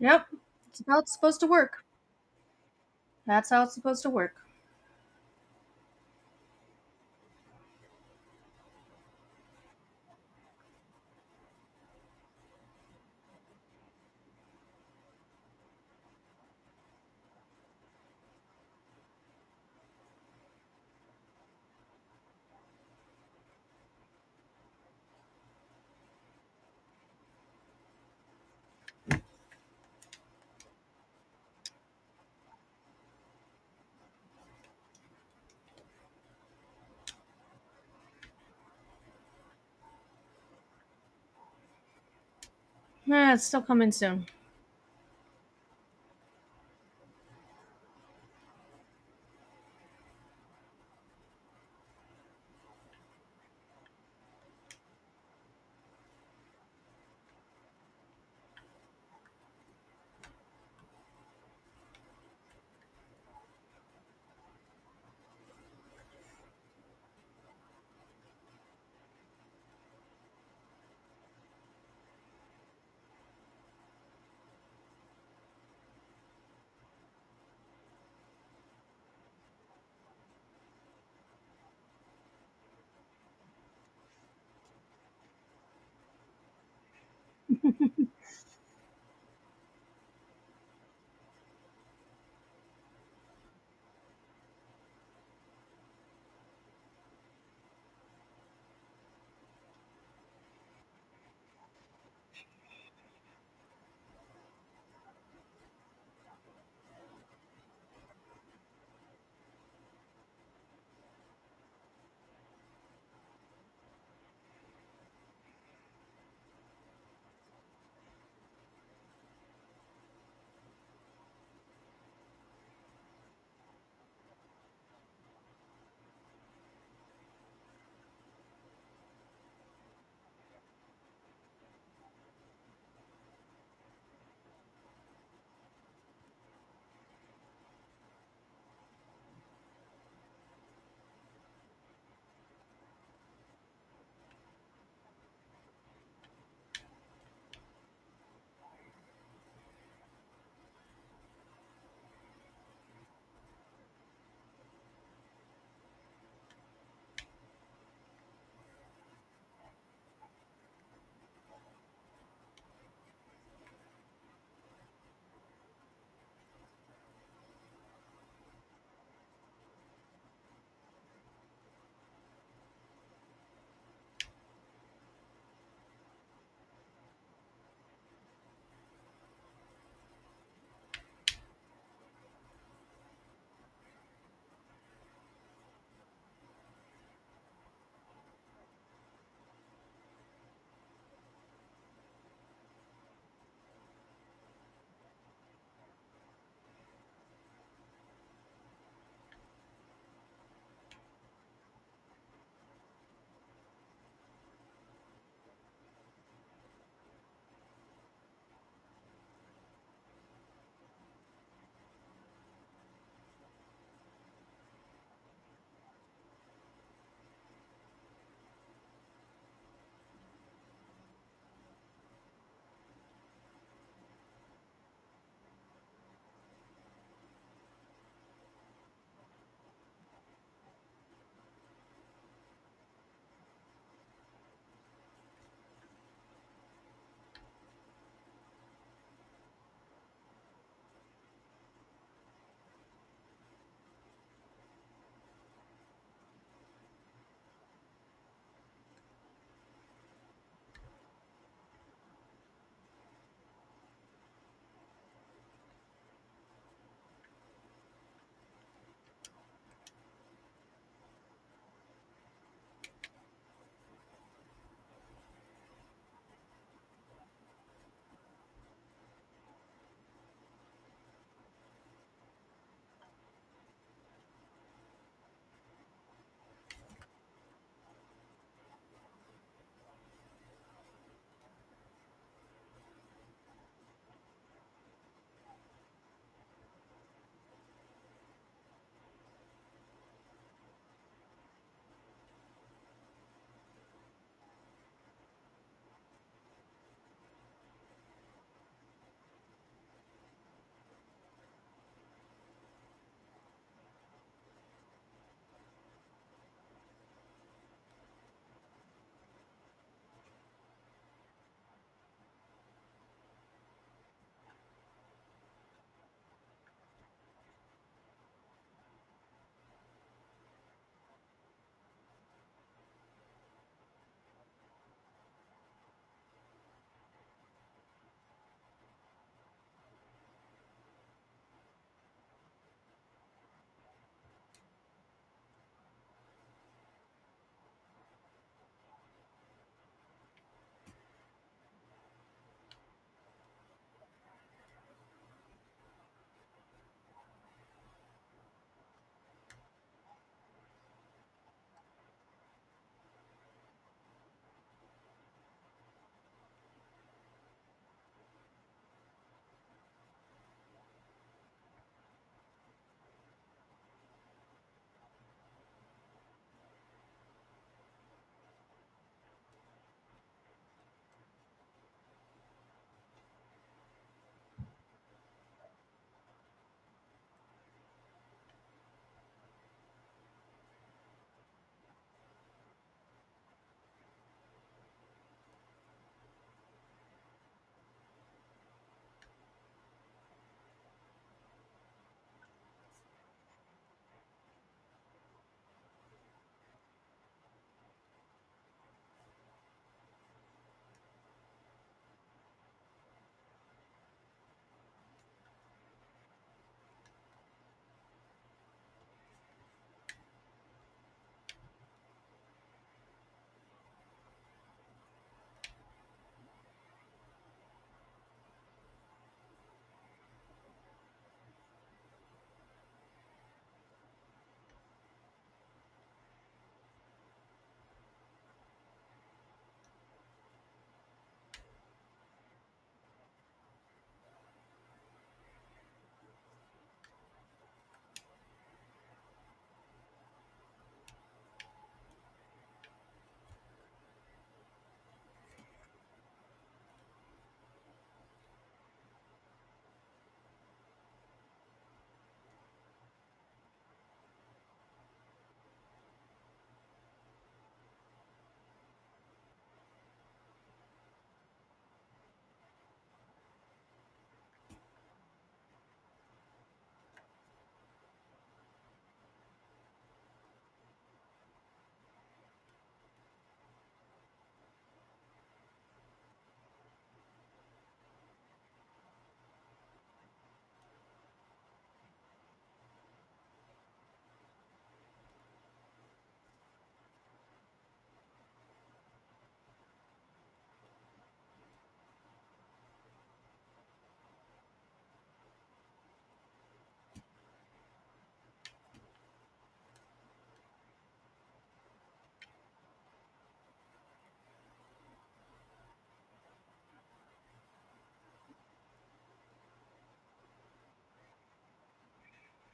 Yep. It's how it's supposed to work. That's how it's supposed to work. It's still coming soon.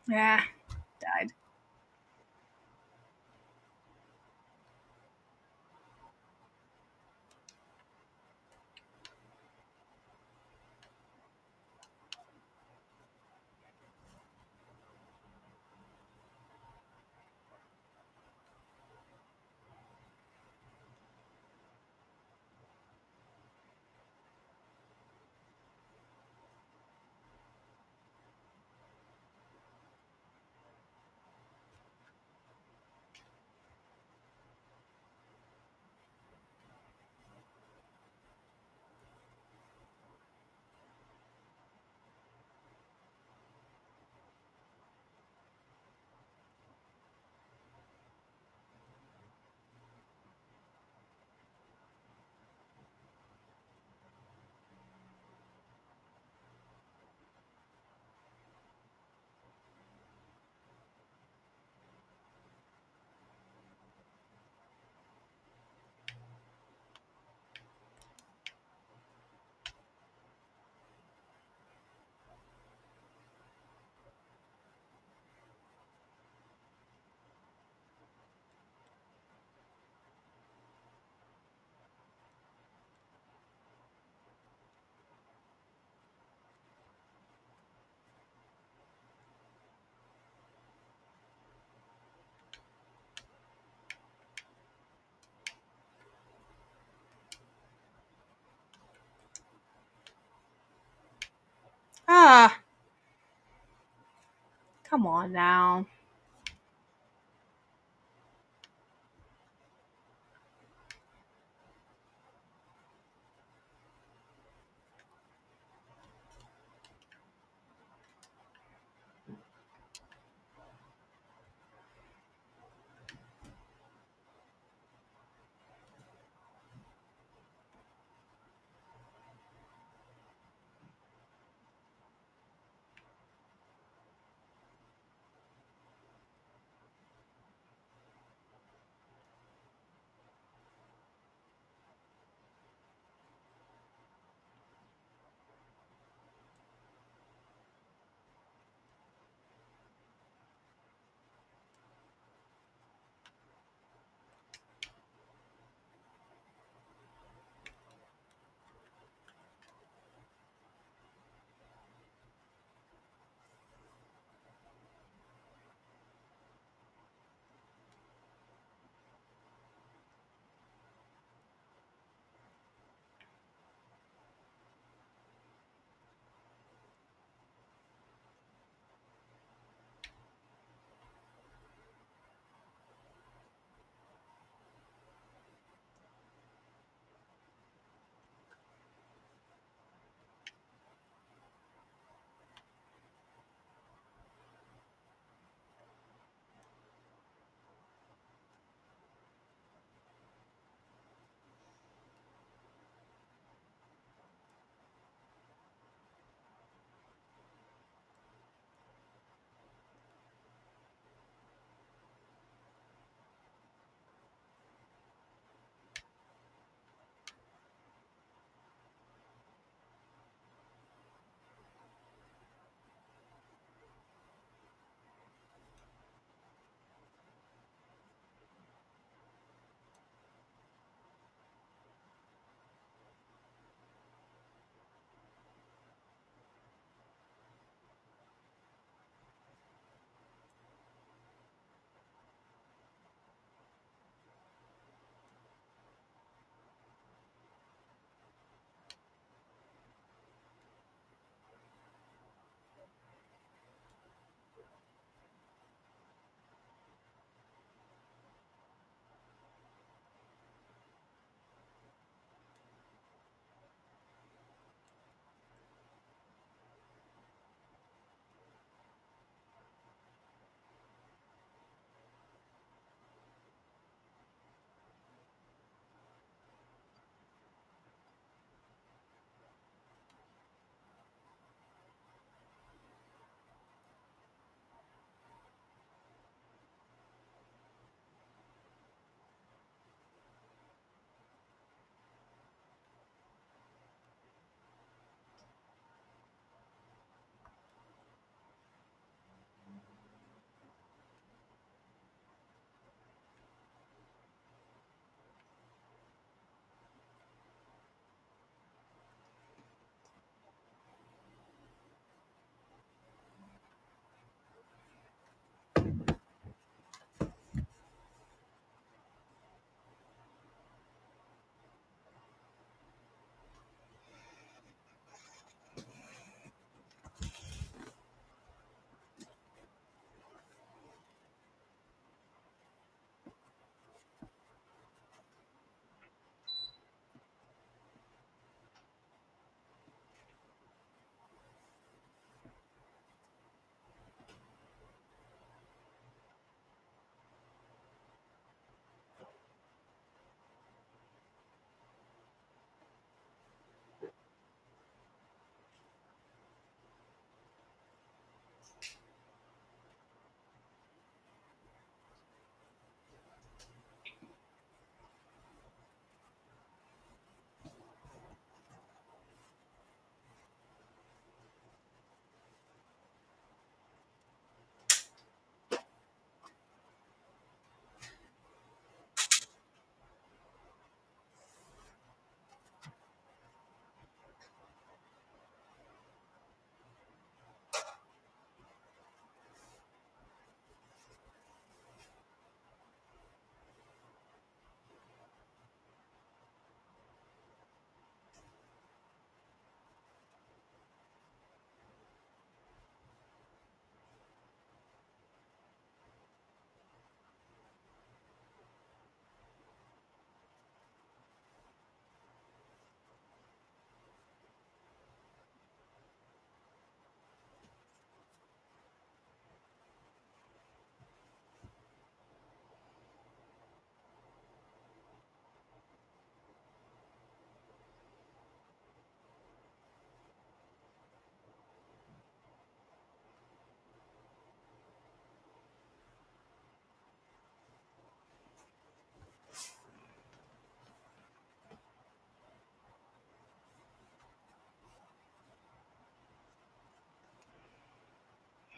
Yeah, died. Ah, come on now.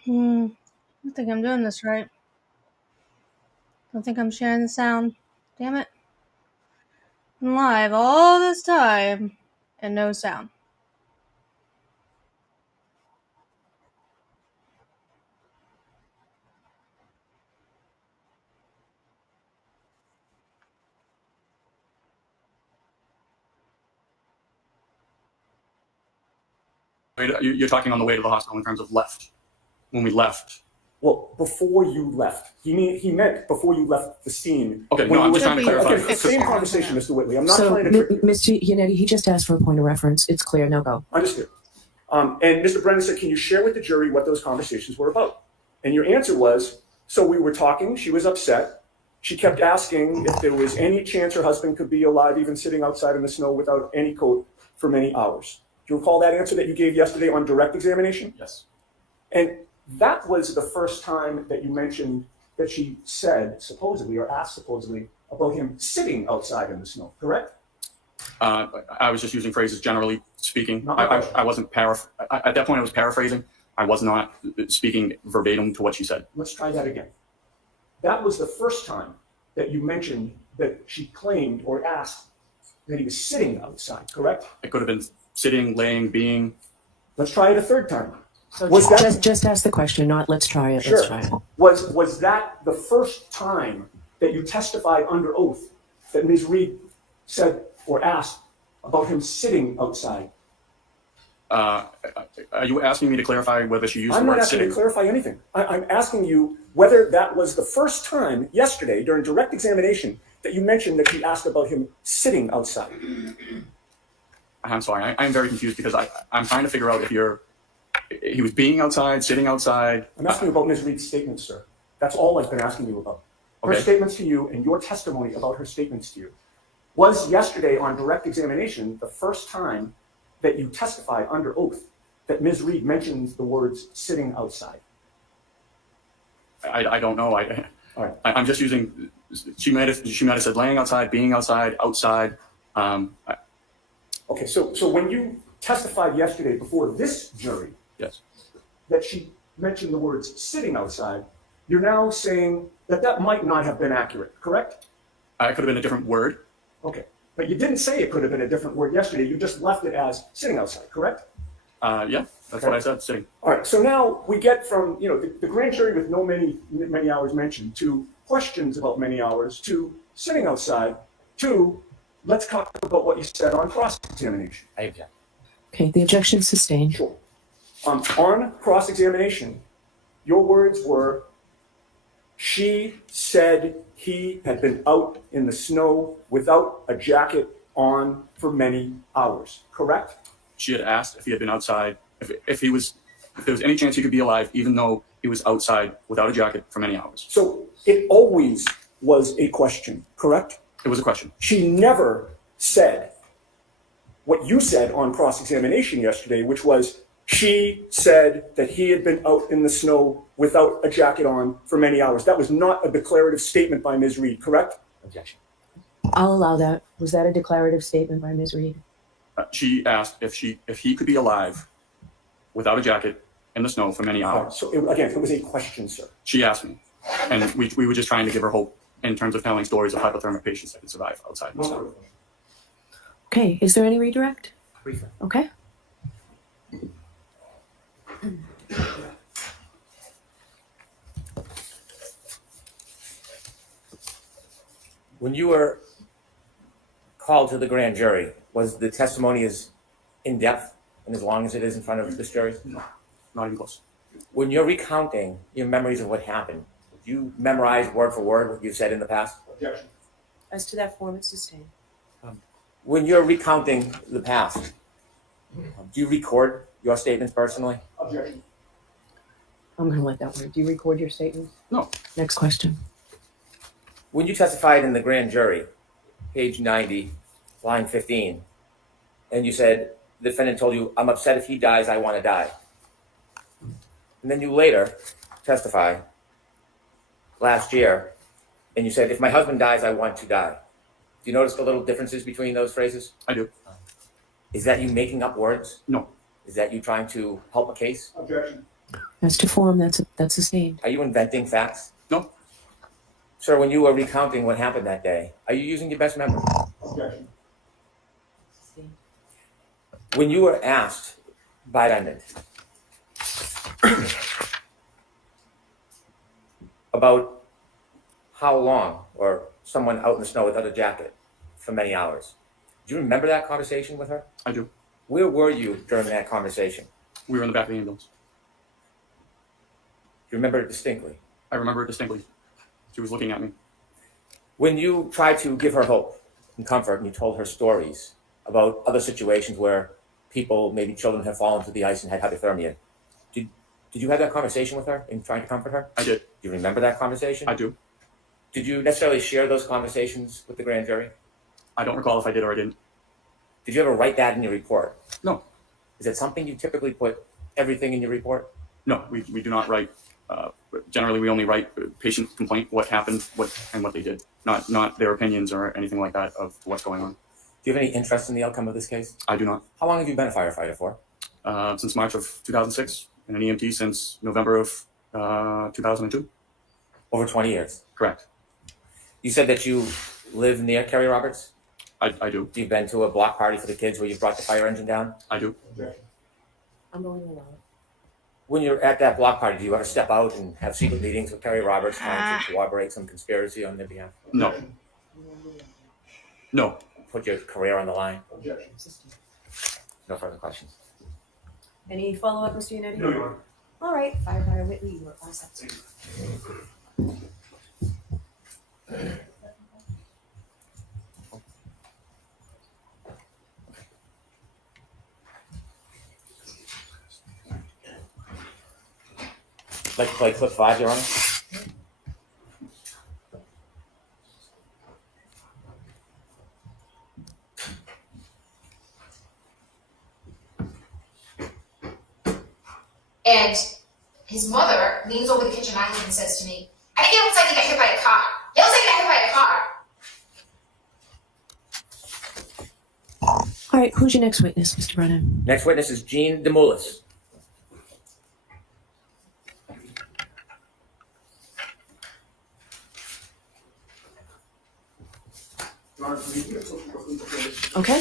I don't think I'm doing this right. Don't think I'm sharing the sound. Damn it. I'm live all this time and no sound. You're talking on the way to the hospital in terms of left. When we left. Well, before you left. He meant before you left the scene. Okay, no, I'm just trying to clarify. Okay, same conversation, Mr. Whitley. I'm not So, trying to trick you. Mr. Yannetti, he just asked for a point of reference. It's clear. No go. Understood. And Mr. Brennan said, can you share with the jury what those conversations were about? And your answer was, so we were talking, she was upset. She kept asking if there was any chance her husband could be alive, even sitting outside in the snow without any coat for many hours. Do you recall that answer that you gave yesterday on direct examination? Yes. And that was the first time that you mentioned that she said, supposedly, or asked supposedly, about him sitting outside in the snow, correct? I was just using phrases generally speaking. Not my question. I wasn't at that point I was paraphrasing. I was not speaking verbatim to what she said. Let's try that again. That was the first time that you mentioned that she claimed or asked that he was sitting outside, correct? It could have been sitting, laying, being. Let's try it a third time. So Was that just ask the question, not let's try it. sure? Let's try it. Was that the first time that you testified under oath that Ms. Reed said or asked about him sitting outside? Are you asking me to clarify whether she used I'm the not word asking sitting? you to clarify anything. I'm asking you whether that was the first time yesterday during direct examination that you mentioned that she asked about him sitting outside. I'm sorry. I'm very confused because I'm trying to figure out if he was being outside, sitting outside. I'm asking you about Ms. Reed's statements, sir. That's all I've been asking you about. Her Okay. statements to you and your testimony about her statements to you. Was yesterday on direct examination the first time that you testified under oath that Ms. Reed mentions the words sitting outside? I don't know. All right. I'm just using. She might have said laying outside, being outside, outside. Okay, so when you testified yesterday before this jury Yes. that she mentioned the words sitting outside, you're now saying that that might not have been accurate, correct? It could have been a different word. Okay, but you didn't say it could have been a different word yesterday. You just left it as sitting outside, correct? Yeah, that's what I said. Sitting. All right, so now we get from the grand jury with many hours mentioned to questions about many hours to sitting outside to let's talk about what you said on cross-examination. I object. Okay, the objection sustained. Sure. On cross-examination, your words were, she said he had been out in the snow without a jacket on for many hours, correct? She had asked if he had been outside, if there was any chance he could be alive, even though he was outside without a jacket for many hours. So it always was a question, correct? It was a question. She never said what you said on cross-examination yesterday, which was she said that he had been out in the snow without a jacket on for many hours. That was not a declarative statement by Ms. Reed, correct? Objection. I'll allow that. Was that a declarative statement by Ms. Reed? She asked if he could be alive without a jacket in the snow for many hours. So again, it was a question, sir. She asked me, and we were just trying to give her hope in terms of telling stories of hypothermic patients that can survive outside in the snow. Okay, is there any redirect? Briefer. Okay. When you were called to the grand jury, was the testimony as in-depth and as long as it is in front of this jury? No, not even close. When you're recounting your memories of what happened, do you memorize word for word what you've said in the past? Objection. As to that form, it's sustained. When you're recounting the past, do you record your statements personally? Objection. I'm going to let that word. Do you record your statements? No. Next question. When you testified in the grand jury, page 90, line 15, and you said the defendant told you, I'm upset if he dies, I want to die. And then you later testify last year, and you said, if my husband dies, I want to die. Do you notice the little differences between those phrases? I do. Is that you making up words? No. Is that you trying to help a case? Objection. As to form, that's sustained. Are you inventing facts? No. Sir, when you were recounting what happened that day, are you using your best memory? Objection. When you were asked by defendant about how long, or someone out in the snow without a jacket for many hours, do you remember that conversation with her? I do. Where were you during that conversation? We were in the back of the ambulance. Do you remember it distinctly? I remember it distinctly. She was looking at me. When you tried to give her hope and comfort and you told her stories about other situations where people, maybe children, have fallen to the ice and had hypothermia, did you have that conversation with her in trying to comfort her? I did. Do you remember that conversation? I do. Did you necessarily share those conversations with the grand jury? I don't recall if I did or I didn't. Did you ever write that in your report? No. Is that something you typically put everything in your report? No, we do not write. Generally, we only write patient complaint, what happened, what they did, not their opinions or anything like that of what's going on. Do you have any interest in the outcome of this case? I do not. How long have you been a firefighter for? Since March of 2006, and an EMT since November of 2002. Over 20 years. Correct. You said that you live near Kerry Roberts? I do. You've been to a block party for the kids where you brought the fire engine down? I do. Objection. I'm going to allow it. When you're at that block party, do you ever step out and have secret meetings with Kerry Roberts trying to corroborate some conspiracy on their behalf? No. No. Put your career on the line? Objection. No further questions. Any follow-up, Mr. Yannetti? No, Your Honor. All right, Firefighter Whitley, you are all set. Like to play clip 5, Your Honor? And his mother leans over the kitchen island and says to me, I think it looks like he got hit by a car. It looks like he got hit by a car. All right, who's your next witness, Mr. Brennan? Next witness is Jean DeMoulis. Your Honor, can you get a social worker before this? Okay.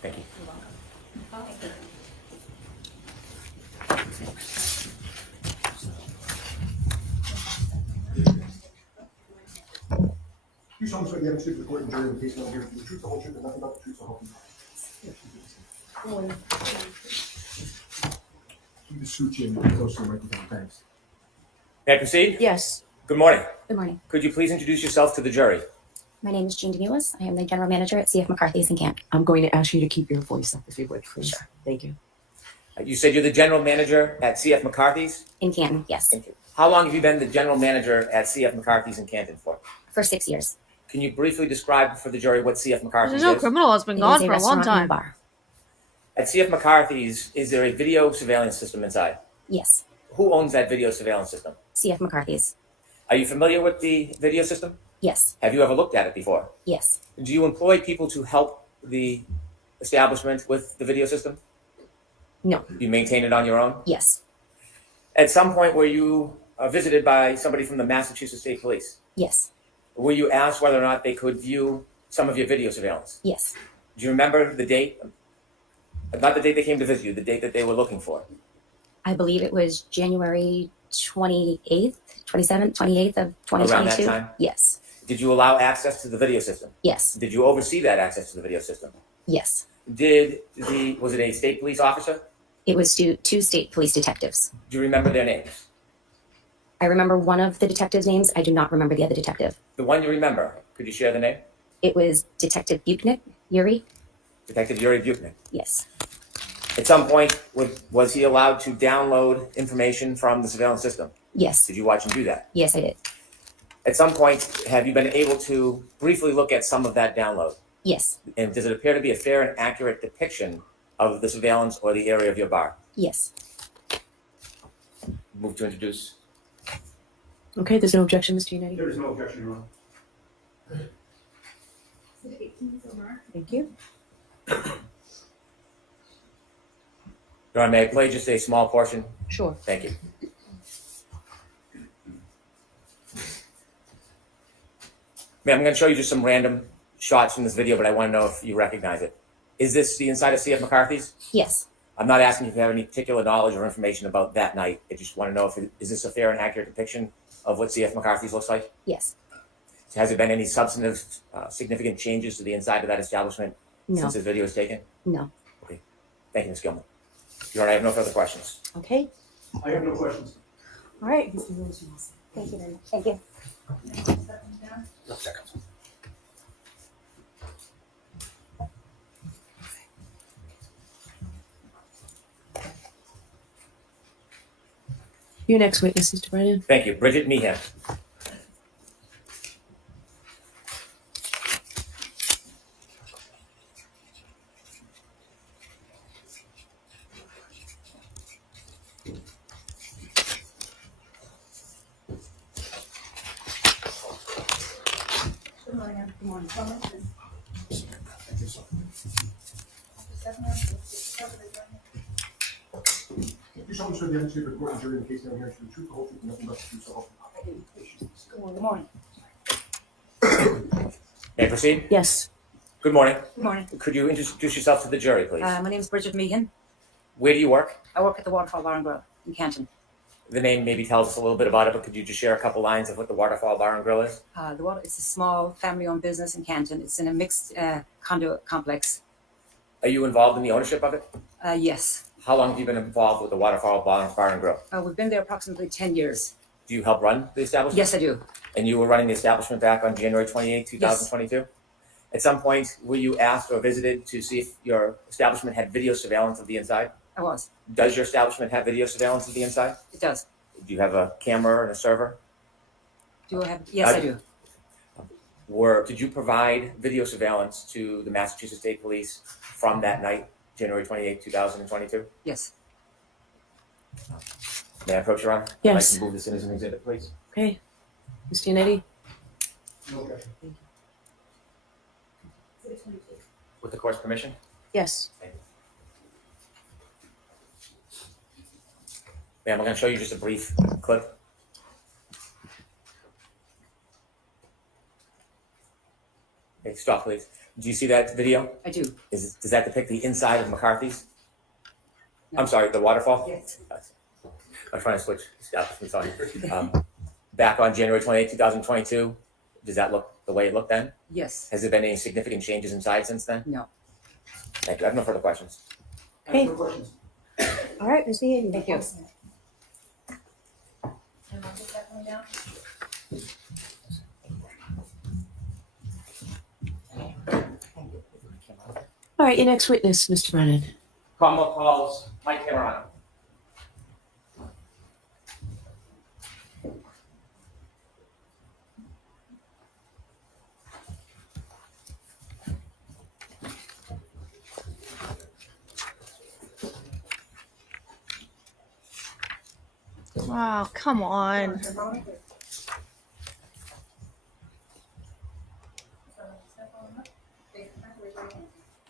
Thank you. You solemnly swear the evidence given to the court and jury in the case now hears the truth, the whole truth, and nothing but the truth, so help you. You just scooch in close to the microphone, thanks. May I proceed? Yes. Good morning. Good morning. Could you please introduce yourself to the jury? My name is Jean DeMoulis. I am the general manager at CF McCarthy's in Canton. I'm going to ask you to keep your voice up if you would, please. Sure. Thank you. You said you're the general manager at CF McCarthy's? In Canton, yes. Thank you. How long have you been the general manager at CF McCarthy's in Canton for? For 6 years. Can you briefly describe for the jury what CF McCarthy's No is? criminal has been It gone is for a long restaurant and time. bar. At CF McCarthy's, is there a video surveillance system inside? Yes. Who owns that video surveillance system? CF McCarthy's. Are you familiar with the video system? Yes. Have you ever looked at it before? Yes. Do you employ people to help the establishment with the video system? No. You maintain it on your own? Yes. At some point, were you visited by somebody from the Massachusetts State Police. Yes. Were you asked whether or not they could view some of your video surveillance? Yes. Do you remember the date? Not the date they came to visit you, the date that they were looking for. I believe it was January 28th, 27th, 28th of 2022. Around that time? Yes. Did you allow access to the video system? Yes. Did you oversee that access to the video system? Yes. Was it a state police officer? It was two state police detectives. Do you remember their names? I remember one of the detectives' names. I do not remember the other detective. The one you remember, could you share the name? It was Detective Buchnick, Yuri. Detective Yuri Buchnick. Yes. At some point, was he allowed to download information from the surveillance system? Yes. Did you watch him do that? Yes, I did. At some point, have you been able to briefly look at some of that download? Yes. And does it appear to be a fair and accurate depiction of the surveillance or the area of your bar? Yes. Move to introduce. Okay, there's no objection, Mr. Unity. There is no objection, Your Honor. Thank you. Your Honor, may I play just a small portion? Sure. Thank you. Ma'am, I'm going to show you just some random shots from this video, but I want to know if you recognize it. Is this the inside of C.F. McCarthy's? Yes. I'm not asking if you have any particular knowledge or information about that night. I just want to know is this a fair and accurate depiction of what C.F. McCarthy's looks like? Yes. Has there been any substantive, significant changes to the inside of that establishment No. since this video was taken? No. Thank you, Ms. Gilman. Your Honor, I have no further questions. Okay. I have no questions. All right, Mr. Lewis. Thank you very much. Thank you. Your next witness, Mr. Brennan. Thank you. Bridget Meehan. You solemnly swear the evidence before the court and jury in the case now hearing to the truth, the whole truth, and nothing but the truth, so help you God. Good morning. May I proceed? Yes. Good morning. Good morning. Could you introduce yourself to the jury, please? My name is Bridget Meehan. Where do you work? I work at the Waterfall Bar and Grill in Canton. The name maybe tells us a little bit about it, but could you just share a couple lines of what the Waterfall Bar and Grill is? It's a small family-owned business in Canton. It's in a mixed condo complex. Are you involved in the ownership of it? Yes. How long have you been involved with the Waterfall Bar and Grill? We've been there approximately 10 years. Do you help run the establishment? Yes, I do. And you were running the establishment back on January 28, 2022? Yes. At some point, were you asked or visited to see if your establishment had video surveillance of the inside? I was. Does your establishment have video surveillance of the inside? It does. Do you have a camera and a server? Do I have? Yes, I do. Did you provide video surveillance to the Massachusetts State Police from that night, January 28, 2022? Yes. May I approach, Your Honor? Yes. I'd like to move this in as an exhibit, please. Okay. Mr. Unity. No objection. With the court's permission? Yes. Ma'am, I'm going to show you just a brief clip. Okay, stop, please. Do you see that video? I do. Does that depict the inside of McCarthy's? No. I'm sorry, the waterfall? Yes. I'm trying to switch establishments on you. Back on January 28, 2022, does that look the way it looked then? Yes. Has there been any significant changes inside since then? No. Thank you. I have no further questions. I have no questions. All right, Ms. Meehan. Thank you. And I'll put that one down. All right, your next witness, Mr. Brennan. Commonwealth calls Mike Camerano. Wow, come on.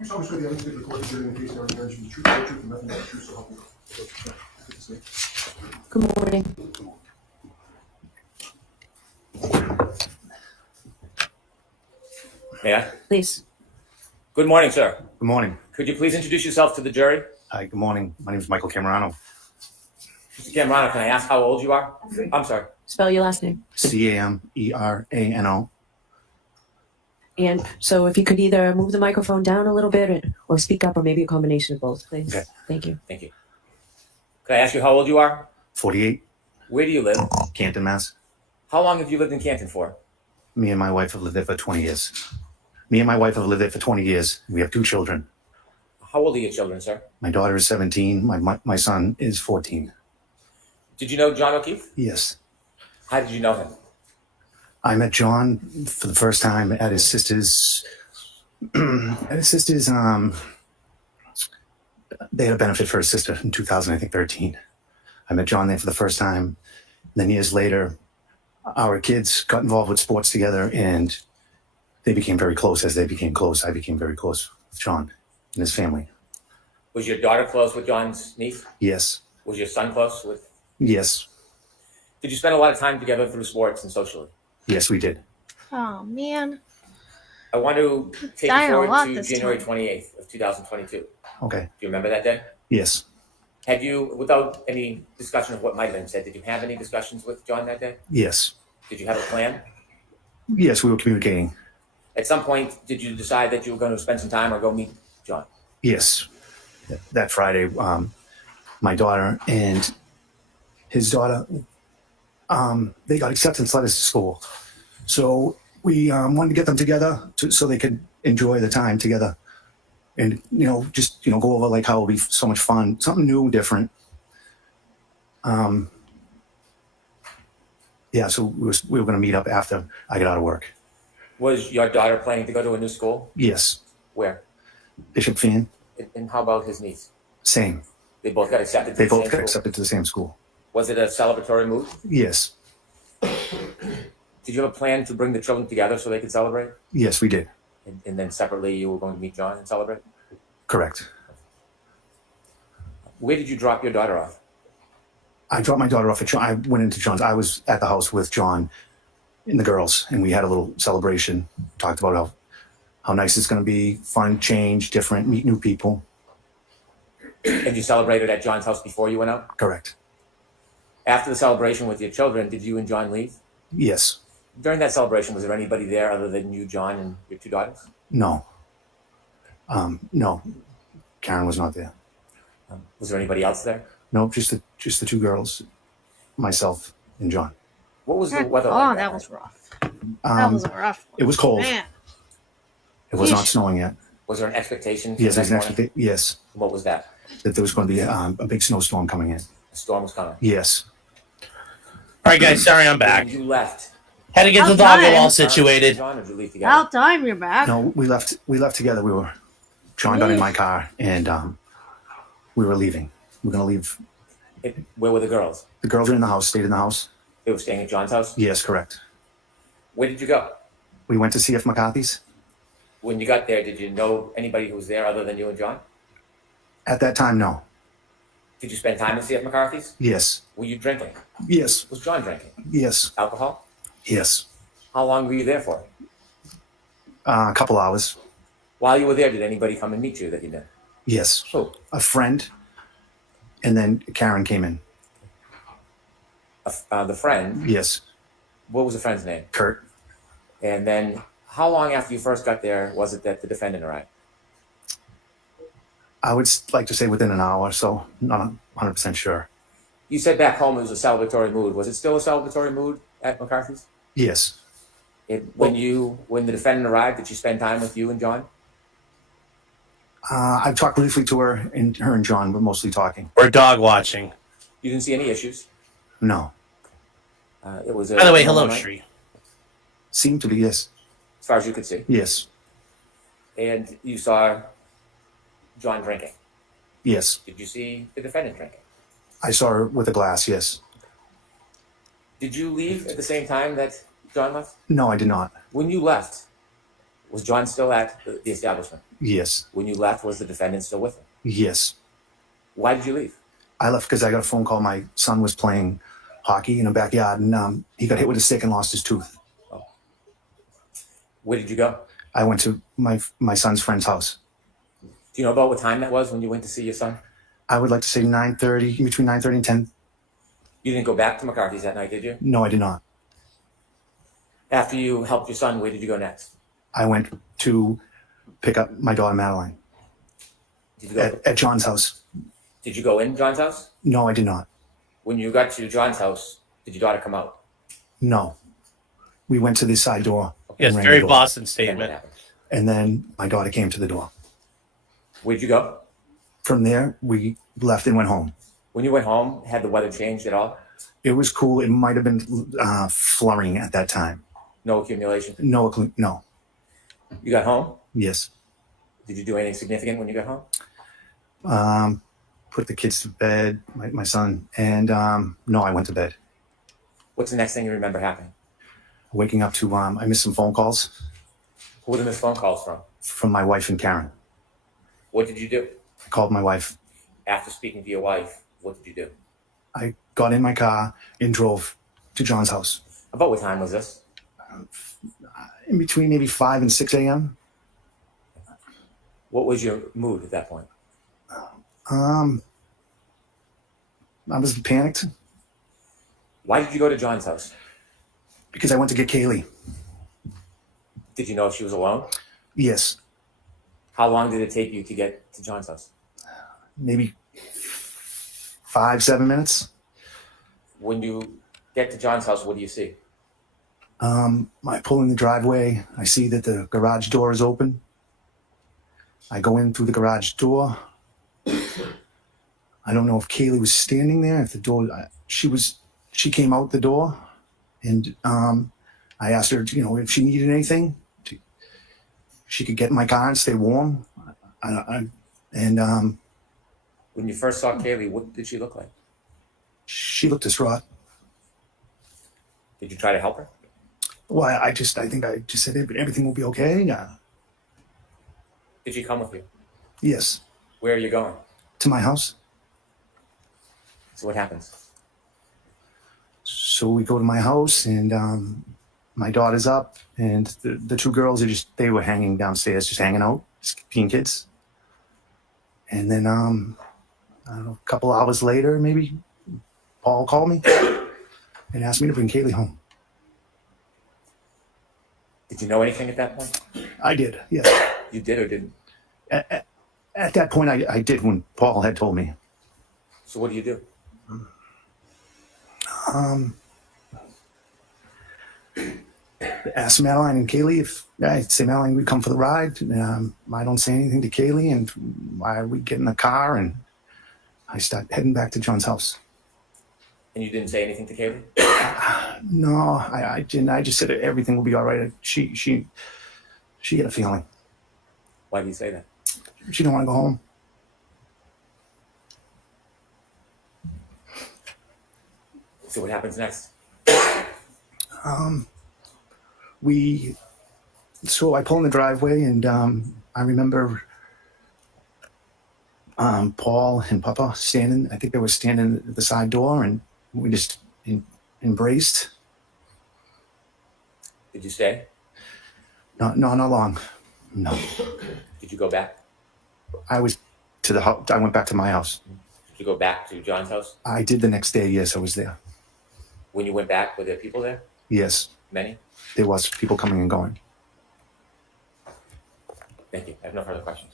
You solemnly swear the evidence before the court and jury in the case now hearing to the truth, the whole truth, and nothing but the truth, so help you God. Good to see you. Good morning. Yeah. Please. Good morning, sir. Good morning. Could you please introduce yourself to the jury? Hi, good morning. My name is Michael Camerano. Mr. Camerano, can I ask how old you are? I'm sorry. Spell your last name. Camerano. And so if you could either move the microphone down a little bit or speak up, or maybe a combination of both, please. Okay. Thank you. Thank you. Could I ask you how old you are? 48, Where do you live? Canton, Mass. How long have you lived in Canton for? Me and my wife have lived there for 20 years. Me and my wife have lived there for 20 years. We have 2 children. How old are your children, sir? My daughter is 17. My son is 14. Did you know John O'Keefe? Yes. How did you know him? I met John for the first time at his sister's. They had a benefit for his sister in 2013. I met John there for the first time. Then years later, our kids got involved with sports together, and they became very close. As they became close, I became very close with John and his family. Was your daughter close with John's niece? Yes. Was your son close with? Yes. Did you spend a lot of time together through sports and socially? Yes, we did. Oh man. I want to take Dying you a lot forward to this January time. 28th of 2022. Okay. Do you remember that day? Yes. Had you, without any discussion of what might have been said, did you have any discussions with John that day? Yes. Did you have a plan? Yes, we were communicating. At some point, did you decide that you were going to spend some time or go meet John? Yes. That Friday, my daughter and his daughter, they got acceptance letters to school. So we wanted to get them together so they could enjoy the time together. And, just, go over like how it'll be so much fun, something new, different. Yeah, so we were going to meet up after I got out of work. Was your daughter planning to go to a new school? Yes. Where? Bishop Fan, And how about his niece? same. They both got accepted to They the both same got school? accepted to the same school. Was it a celebratory mood? Yes. Did you have a plan to bring the children together so they could celebrate? Yes, we did. And then separately you were going to meet John and celebrate? Correct. Where did you drop your daughter off? I dropped my daughter off at John. I went into John's. I was at the house with John and the girls, and we had a little celebration. Talked about how nice it's going to be, fun, change, different, meet new people. And you celebrated at John's house before you went out? Correct. After the celebration with your children, did you and John leave? Yes. During that celebration, was there anybody there other than you, John, and your 2 daughters? No. No. Karen was not there. Was there anybody else there? No, just the 2 girls, myself and John. What was the weather Oh, like? that was rough. That was a rough one. It was cold. Man. It was not Yeesh. snowing yet. Was there an expectation? for Yes, the there's next an morning? yes, What was that? that there was going to be a big snowstorm coming in. A storm was coming. Yes. All right, guys. Sorry, I'm back. When you left. Had to get the About dog time. all situated. John, or did you leave together? About time you're back. No, we left together. John got in my car, and we were leaving. We're going to leave. Where were the girls? The girls are in the house, stayed in the house. They were staying at John's house? Yes, correct. Where did you go? We went to C.F. McCarthy's. When you got there, did you know anybody who was there other than you and John? At that time, no. Did you spend time at C.F. McCarthy's? Yes. Were you drinking? Yes. Was John drinking? Yes. Alcohol? Yes. How long were you there for? A couple hours. While you were there, did anybody come and meet you that you knew? Yes. Who? A friend. And then Karen came in. The friend? Yes. What was the friend's name? Kurt. And then how long after you first got there was it that the defendant arrived? I would like to say within an hour, so not 100% sure. You said back home it was a celebratory mood. Was it still a celebratory mood at McCarthy's? Yes. When the defendant arrived, did she spend time with you and John? I talked briefly to her, and her and John were mostly talking. We're dog watching. You didn't see any issues? No. It was. By the way, hello, normal night, Shree. Seemed to be, yes. as far as you could see. Yes. And you saw John drinking. Yes. Did you see the defendant drinking? I saw her with a glass, yes. Did you leave at the same time that John left? No, I did not. When you left, was John still at the establishment? Yes. When you left, was the defendant still with him? Yes. Why did you leave? I left because I got a phone call. My son was playing hockey in the backyard, and he got hit with a stick and lost his tooth. Where did you go? I went to my son's friend's house. Do you know about what time that was when you went to see your son? I would like to say 9:30, between 9:30 and 10. You didn't go back to McCarthy's that night, did you? No, I did not. After you helped your son, where did you go next? I went to pick up my daughter Madeline Did you go? at John's house. Did you go in John's house? No, I did not. When you got to John's house, did your daughter come out? No. We went to the side door. Yes, and rang very the door. Boston Then what statement. happened? And then my daughter came to the door. Where'd you go? From there, we left and went home. When you went home, had the weather changed at all? It was cool. It might have been flurrying at that time. No accumulation. No. You got home? Yes. Did you do anything significant when you got home? Put the kids to bed, my son, and no, I went to bed. What's the next thing you remember happening? Waking up to, I missed some phone calls Who were the missed phone calls from? my wife and Karen. What did you do? I called my wife. After speaking to your wife, what did you do? I got in my car and drove to John's house. About what time was this? In between maybe 5 and 6 a.m. What was your mood at that point? I was panicked Why did you go to John's house? because I went to get Kaylee. Did you know if she was alone? Yes, How long did it take you to get to John's house? maybe 5-7 minutes. When you get to John's house, what do you see? I pull in the driveway. I see that the garage door is open. I go in through the garage door. I don't know if Kaylee was standing there. If the door, she came out the door, and I asked her, if she needed anything, she could get in my car and stay warm. When you first saw Kaylee, what did she look like? She looked distraught. Did you try to help her? Well, I think I just said everything will be okay. Did she come with you? Yes, Where are you going? to my house. So what happens? So we go to my house, and my daughter's up, and the two girls they were hanging downstairs, just hanging out, just being kids. And then I don't know, a couple hours later, maybe Paul called me and asked me to bring Kaylee home. Did you know anything at that point? I did, yes. You did or didn't? At that point, I did when Paul had told me. So what do you do? Asked Madeline and Kaylee if I'd say Madeline would come for the ride. I don't say anything to Kaylee, and we get in the car and I start heading back to John's house. And you didn't say anything to Kaylee? No, I didn't. I just said everything will be all right. She had a feeling. Why do you say that? She didn't want to go home. So what happens next? So I pull in the driveway, and I remember Paul and Papa standing. I think they were standing at the side door, and we just embraced. Did you stay? No, not long. No, Did you go back? I was to the house. I went back to my house. Did you go back to John's house? I did the next day. Yes, I was there. When you went back, were there people there? Yes, Many? there was people coming and going. Thank you. I have no further questions.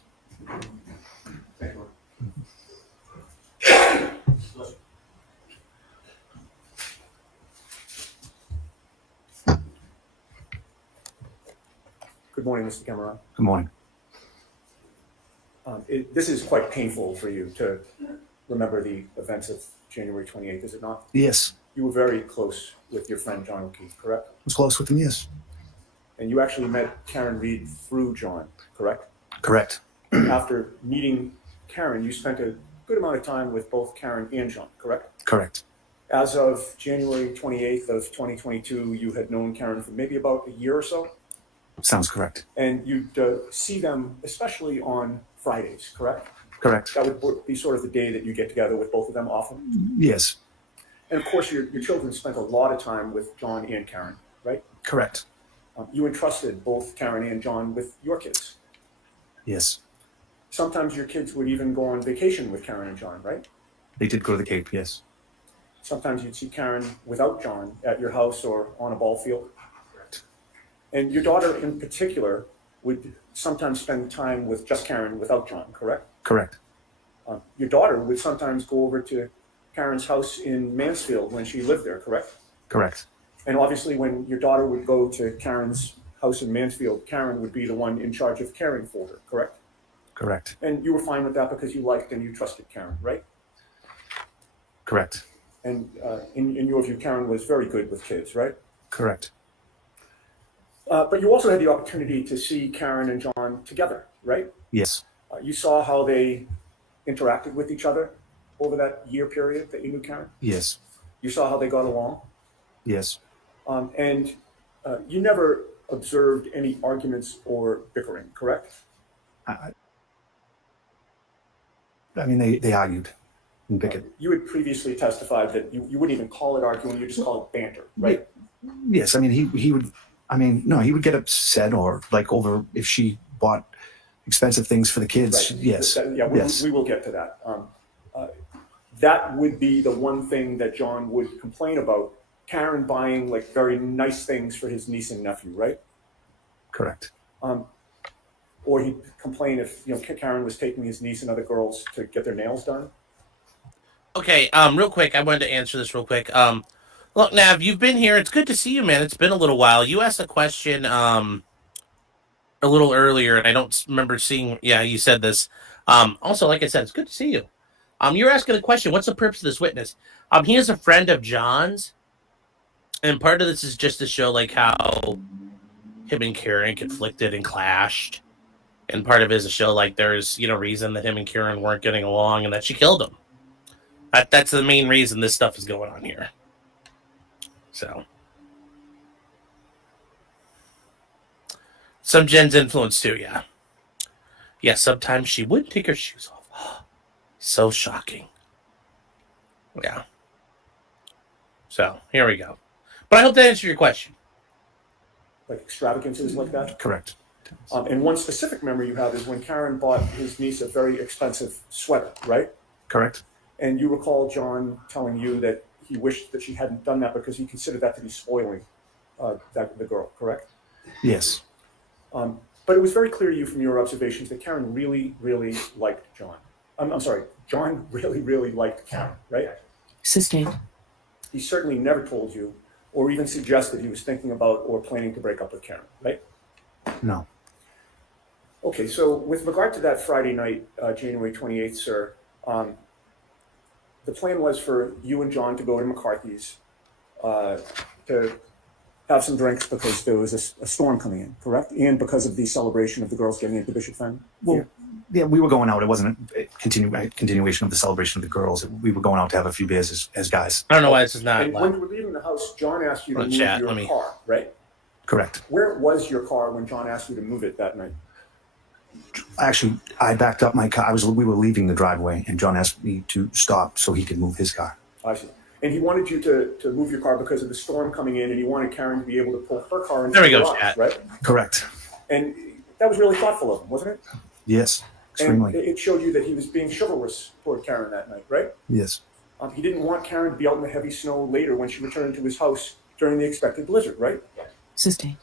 Good morning, Mr. Cameron. Good morning. This is quite painful for you to remember the events of January 28th, is it not? Yes, You were very close with your friend John O'Keefe, correct? I was close with him. Yes, And you actually met Karen Reed through John, correct? correct. After meeting Karen, you spent a good amount of time with both Karen and John, correct? Correct. As of January 28th of 2022, you had known Karen for maybe about a year or so, Sounds correct. and you'd see them especially on Fridays, correct? Correct. That would be sort of the day that you get together with both of them often. Yes, And of course, your children spent a lot of time with John and Karen, right? correct. You entrusted both Karen and John with your kids. Yes. Sometimes your kids would even go on vacation with Karen and John, right? They did go to the Cape, yes. Sometimes you'd see Karen without John at your house or on a ball field. And your daughter in particular would sometimes spend time with just Karen without John, correct? Correct. Your daughter would sometimes go over to Karen's house in Mansfield when she lived there, correct? Correct. And obviously when your daughter would go to Karen's house in Mansfield, Karen would be the one in charge of caring for her, correct? Correct. And you were fine with that because you liked and you trusted Karen, right? Correct. And in your view, Karen was very good with kids, right? Correct. But you also had the opportunity to see Karen and John together, right? Yes. You saw how they interacted with each other over that year period that you knew Karen? Yes. You saw how they got along? Yes. And you never observed any arguments or bickering, correct? I mean, they argued and bickered. You had previously testified that you wouldn't even call it arguing, you just call it banter, right? Yes. I mean, he would, I mean, no, he would get upset or like over if she bought expensive things for the kids. Right. Yes. Yes. We will get to that. That would be the one thing that John would complain about, Karen buying like very nice things for his niece and nephew, right? Correct. Or he'd complain if Karen was taking his niece and other girls to get their nails done. Okay, real quick, I wanted to answer this real quick. Look, Nav, you've been here. It's good to see you, man. It's been a little while. You asked a question a little earlier, and I don't remember seeing. Yeah, you said this. Also, like I said, it's good to see you. You're asking a question. What's the purpose of this witness? He is a friend of John's, and part of this is just to show like how him and Karen conflicted and clashed, and part of it is to show like there's reason that him and Karen weren't getting along, and that she killed him. That's the main reason this stuff is going on here. So, some Jen's influence too, yeah. Yeah, sometimes she would take her shoes off. So shocking. Yeah. So, here we go. But I hope that answered your question. Like extravagances like that? Correct. And one specific memory you have is when Karen bought his niece a very expensive sweater, right? Correct. And you recall John telling you that he wished that she hadn't done that because he considered that to be spoiling the girl, correct? Yes. But it was very clear to you from your observations that Karen really, really liked John. I'm sorry, John really, really liked Karen, right? Sustained. He certainly never told you or even suggested he was thinking about or planning to break up with Karen, right? No. Okay, so with regard to that Friday night, January 28th, sir, the plan was for you and John to go to McCarthy's to have some drinks because there was a storm coming in, correct? And because of the celebration of the girls getting into Bishop Fen? Well, yeah, we were going out. It wasn't a continuation of the celebration of the girls. We were going out to have a few beers as guys. I don't know why this is not And live. when you were leaving the house, John asked you to move your car, right? Correct. Where was your car when John asked you to move it that night? Actually, I backed up my car. We were leaving the driveway, and John asked me to stop so he could move his car. I see. And he wanted you to move your car because of the storm coming in, and he wanted Karen to be able to pull her car into There we the go, garage, Chad. right? Correct. And that was really thoughtful of him, wasn't it? Yes. Extremely. And it showed you that he was being chivalrous toward Karen that night, right? Yes. He didn't want Karen to be out in the heavy snow later when she returned to his house during the expected blizzard, right? Sustained.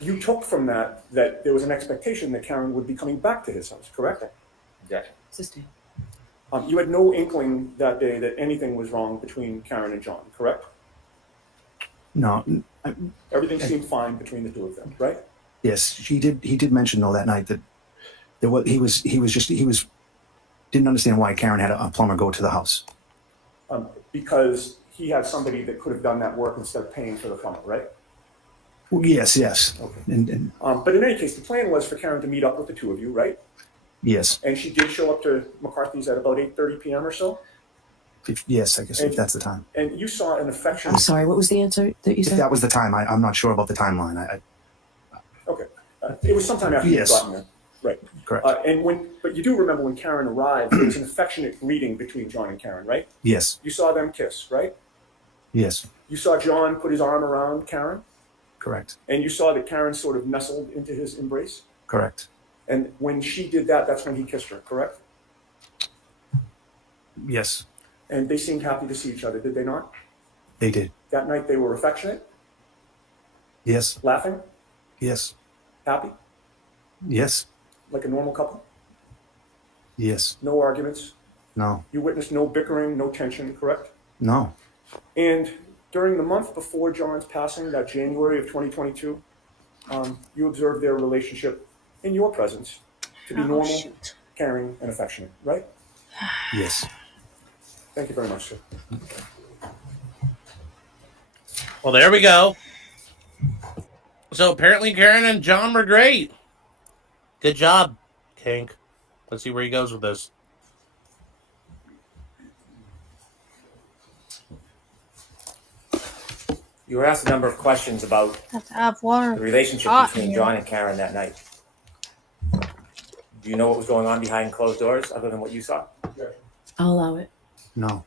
You took from that there was an expectation that Karen would be coming back to his house, correct? Yeah. Sustained. You had no inkling that day that anything was wrong between Karen and John, correct? No. Everything seemed fine between the two of them, right? Yes, he did mention though that night that he didn't understand why Karen had a plumber go to the house. Because he had somebody that could have done that work instead of paying for the plumber, right? Well, yes. Okay. But in any case, the plan was for Karen to meet up with the two of you, right? Yes. And she did show up to McCarthy's at about 8:30 p.m. or so? Yes, I guess if that's the time. And you saw an affectionate... I'm sorry, what was the answer that you said? If that was the time, I'm not sure about the timeline. Okay. It was sometime after you'd gotten there. Right. Correct. But you do remember when Karen arrived, there was an affectionate greeting between John and Karen, right? Yes. You saw them kiss, right? Yes. You saw John put his arm around Karen? Correct. And you saw that Karen sort of nestled into his embrace? Correct. And when she did that, that's when he kissed her, correct? Yes, And they seemed happy to see each other, did they not? they did. That night they were affectionate, Yes. laughing, Yes. happy, Yes. like a normal couple? Yes. No arguments? No. You witnessed no bickering, no tension, correct? No. And during the month before John's passing, that January of 2022, you observed their relationship in your presence to be normal, shoot. caring, and affectionate, right? Yes. Thank you very much, sir. Well, there we go. So apparently Karen and John were great. Good job, Kink. Let's see where he goes with this. You were asked a number of questions about Have to have water. the relationship Hot between here. John and Karen that night. Do you know what was going on behind closed doors other than what you saw? I'll allow it. No.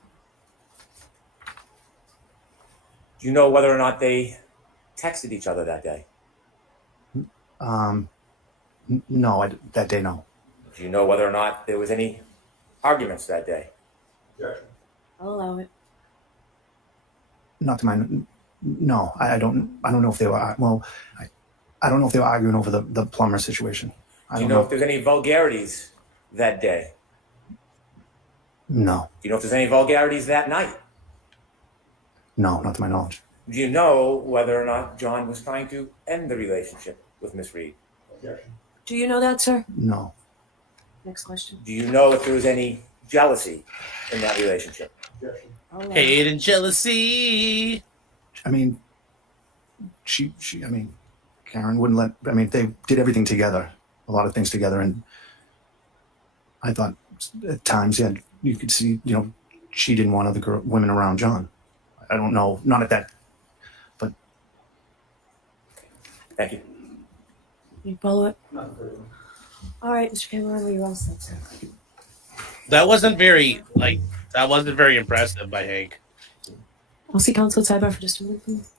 Do you know whether or not they texted each other that day? No. That day, no. Do you know whether or not there was any arguments that day? I'll allow it. Not to my. No. I don't know if they were. Well, I don't know if they were arguing over the plumber situation. I Do you don't know if there's any vulgarities that day? No. Do you know if there's any vulgarities that night? No. Not to my knowledge. Do you know whether or not John was trying to end the relationship with Miss Reed? Do you know that, sir? No. Next question. Do you know if there was any jealousy in that relationship? I'll allow it. Hate and jealousy. I mean, she. I mean, Karen wouldn't let. I mean, they did everything together, a lot of things together, and I thought at times, yeah, you could see, she didn't want other women around John. I don't know, not at that, but Thank you. You follow it? All right, Mr. Cameron, you're all set, sir. That wasn't very impressive by Hank. I'll see counsel at sidebar for just a minute, please.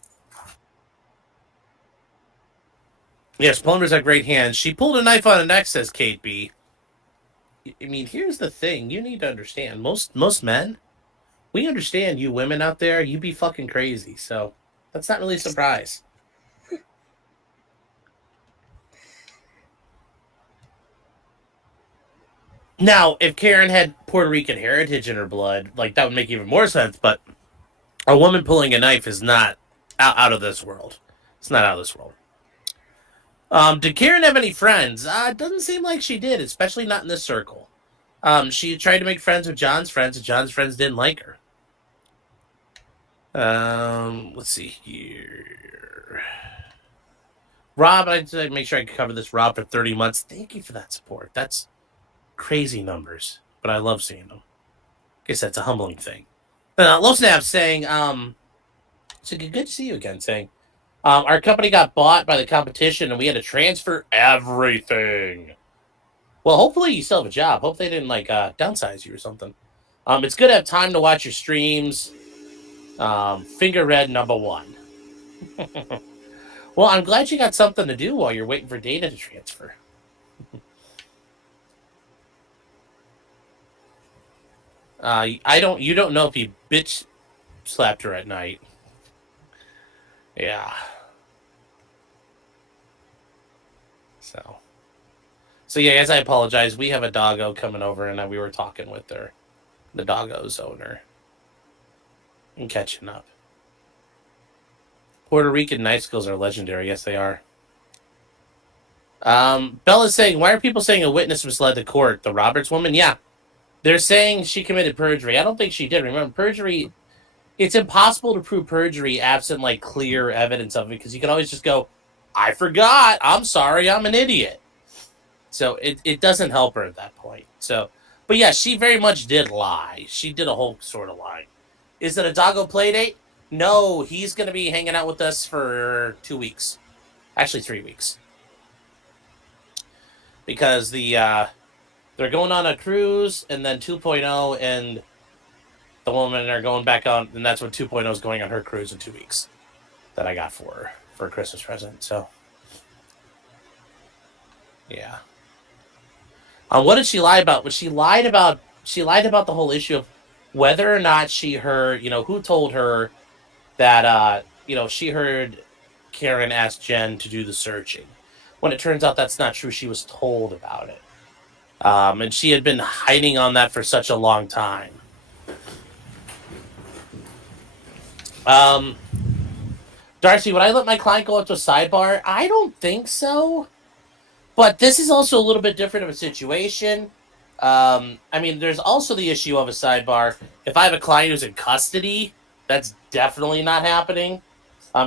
Yes, plumbers have great hands. She pulled a knife on a neck, says Kate B. I mean, here's the thing. You need to understand. Most men, we understand you women out there, you be fucking crazy. So that's not really a surprise. Now, if Karen had Puerto Rican heritage in her blood, that would make even more sense. But a woman pulling a knife is not out of this world. It's not out of this world. Did Karen have any friends? It doesn't seem like she did, especially not in this circle. She tried to make friends with John's friends, and John's friends didn't like her. Let's see here. Rob, I'd make sure I cover this. Rob for 30 months. Thank you for that support. That's crazy numbers, but I love seeing them. Guess that's a humbling thing. Losnab saying, it's good to see you again, saying, our company got bought by the competition and we had to transfer everything. Well, hopefully you still have a job. Hope they didn't downsize you or something. It's good to have time to watch your streams. Finger red #1. Well, I'm glad you got something to do while you're waiting for data to transfer. You don't know if he bitch slapped her at night. Yeah. So yeah, guys, I apologize. We have a doggo coming over, and we were talking with the doggo's owner, and catching up. Puerto Rican knife skills are legendary. Yes, they are. Bella's saying, why are people saying a witness misled the court? The Roberts woman? Yeah. They're saying she committed perjury. I don't think she did. Remember, perjury, it's impossible to prove perjury absent clear evidence of it, because you can always just go, I forgot. I'm sorry. I'm an idiot. So it doesn't help her at that point. So, but yeah, she very much did lie. She did a whole sort of lie. Is it a doggo play date? No, he's going to be hanging out with us for 2 weeks. Actually, 3 weeks. Because they're going on a cruise, and then 2.0 and the woman are going back on, and that's when 2.0 is going on her cruise in 2 weeks that I got for her. for a Christmas present. So, yeah. What did she lie about? She lied about the whole issue of whether or not she heard, who told her that, she heard Karen ask Jen to do the searching. When it turns out that's not true, she was told about it. And she had been hiding on that for such a long time. Darcy, would I let my client go up to a sidebar? I don't think so. But this is also a little bit different of a situation. There's also the issue of a sidebar. If I have a client who's in custody, that's definitely not happening.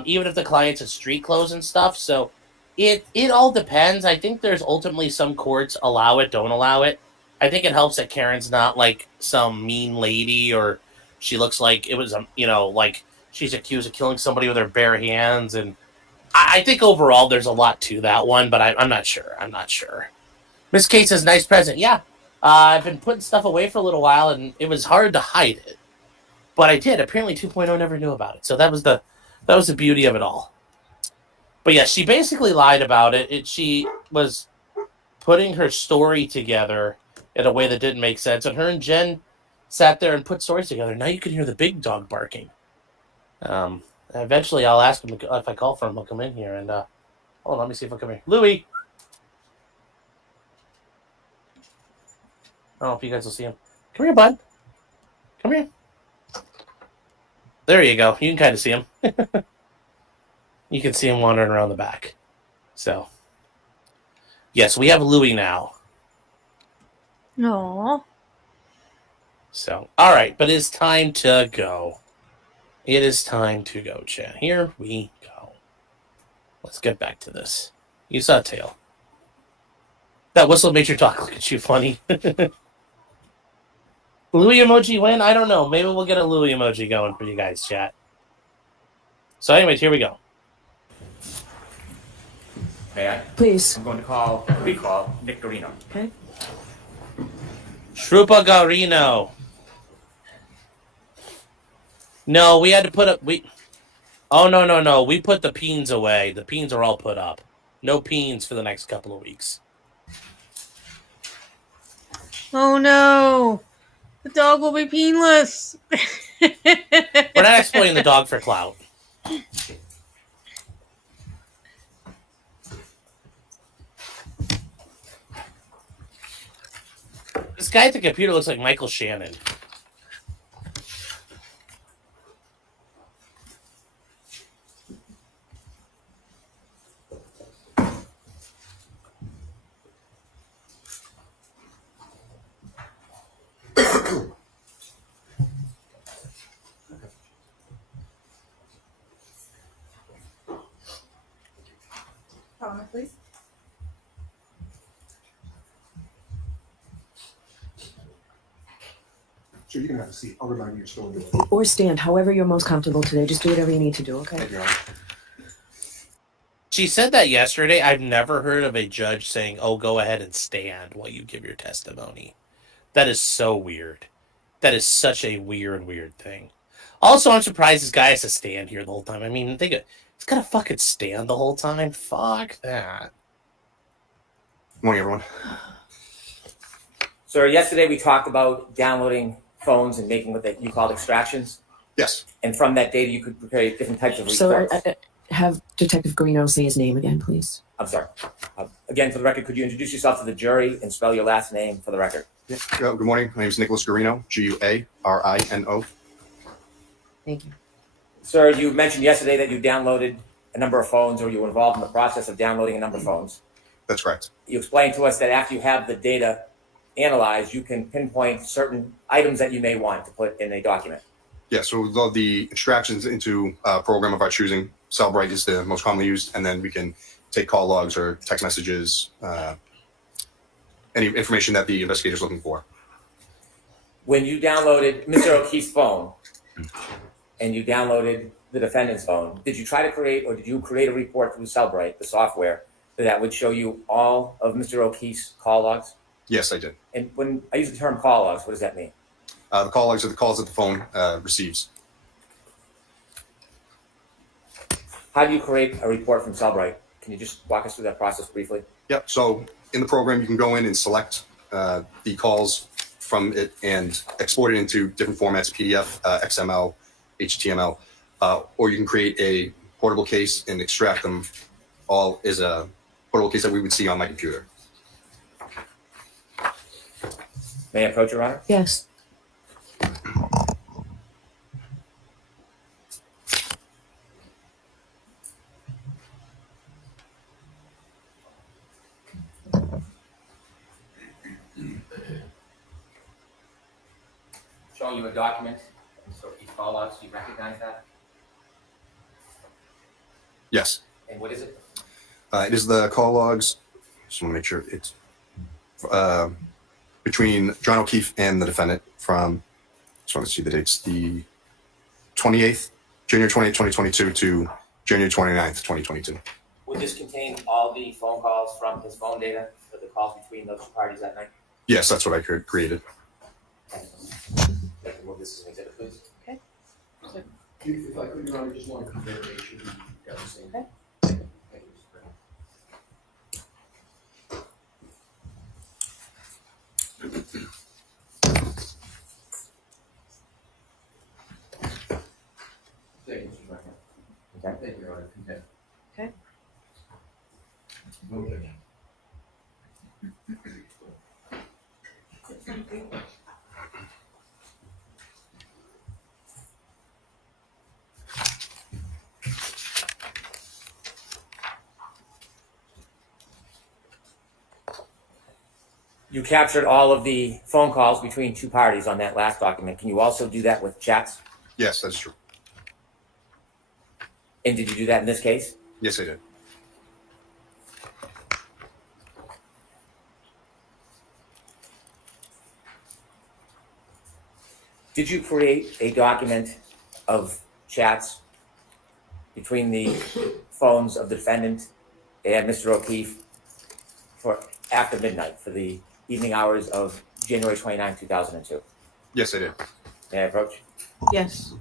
Even if the client's in street clothes and stuff. So it all depends. I think there's ultimately some courts allow it, don't allow it. I think it helps that Karen's not like some mean lady, or she looks like it was, like she's accused of killing somebody with her bare hands. And I think overall there's a lot to that one, but I'm not sure. Miss Kate says, nice present. Yeah. I've been putting stuff away for a little while, and it was hard to hide it. But I did. Apparently 2.0 never knew about it. So that was the beauty of it all. But yeah, she basically lied about it. She was putting her story together in a way that didn't make sense. And her and Jen sat there and put stories together. Now you can hear the big dog barking. Eventually I'll ask him if I call for him, he'll come in here. And hold on, let me see if he'll come here. Louie! I don't know if you guys will see him. Come here, bud. Come here. There you go. You can kind of see him. You can see him wandering around the back. So, yes, we have Louie now. No. So, all right, but it's time to go. It is time to go, chat. Here we go. Let's get back to this. You saw tail. That whistle made your dog look at you funny. Louie emoji win? I don't know. Maybe we'll get a Louie emoji going for you guys, chat. So anyways, here we go. May I? Please. I'm going to recall Nick Garino. Okay. Shrupa Garino. No, we had to put up... Oh, no. We put the peens away. The peens are all put up. No peens for the next couple of weeks. Oh no! The dog will be peenless! We're not exploiting the dog for clout. This guy at the computer looks like Michael Shannon. Please. Sure, you can have a seat. I'll remind you you're still in the Or stand, however you're most comfortable today. Just do whatever you need to do, okay? Thank you, Your Honor. She said that yesterday. I've never heard of a judge saying, oh, go ahead and stand while you give your testimony. That is so weird. That is such a weird thing. Also, I'm surprised this guy has to stand here the whole time. I mean, he's got to fucking stand the whole time. Fuck that. Good morning, everyone. Sir, yesterday we talked about downloading phones and making what you called extractions. Yes. And from that data, you could prepare different types of So reports. have Detective Garino say his name again, please. I'm sorry. Again, for the record, could you introduce yourself to the jury and spell your last name for the record? Yeah. Good morning. My name is Nicholas Garino, Guarino. Thank you. Sir, you mentioned yesterday that you downloaded a number of phones, or you were involved in the process of downloading a number of phones. That's correct. You explained to us that after you have the data analyzed, you can pinpoint certain items that you may want to put in a document. Yeah, so we load the extractions into a program of our choosing. Cellbrite is the most commonly used, and then we can take call logs or text messages, any information that the investigator is looking for. When you downloaded Mr. O'Keefe's phone and you downloaded the defendant's phone, did you create a report through Cellbrite, the software, that would show you all of Mr. O'Keefe's call logs? Yes, I did. And when I use the term call logs, what does that mean? The call logs are the calls that the phone receives. How do you create a report from Cellbrite? Can you just walk us through that process briefly? Yep. So in the program, you can go in and select the calls from it and export it into different formats: PDF, XML, HTML, or you can create a portable case and extract them all as a portable case that we would see on my computer. May I approach, Your Honor? Yes. Showing you a document, so each call logs, do you recognize that? Yes. And what is it? It is the call logs. Just want to make sure it's between John O'Keefe and the defendant from, just want to see the dates, the 28th, January 28th, 2022 to January 29th, 2022. Would this contain all the phone calls from his phone data for the calls between those two parties that night? Yes, that's what I created. Let me move this as an exhibit, please. If I could, Your Honor, just want to confirm that it should be got the same. Okay. Thank you, Mr. President. Thank you, Mr. President. Okay. Thank you, Your Honor. Okay. Okay. No objection. You captured all of the phone calls between two parties on that last document. Can you also do that with chats? Yes, that's true. And did you do that in this case? Yes, I did. Did you create a document of chats between the phones of the defendant and Mr. O'Keefe for after midnight for the evening hours of January 29, 2002? Yes, I did. May I approach? Yes.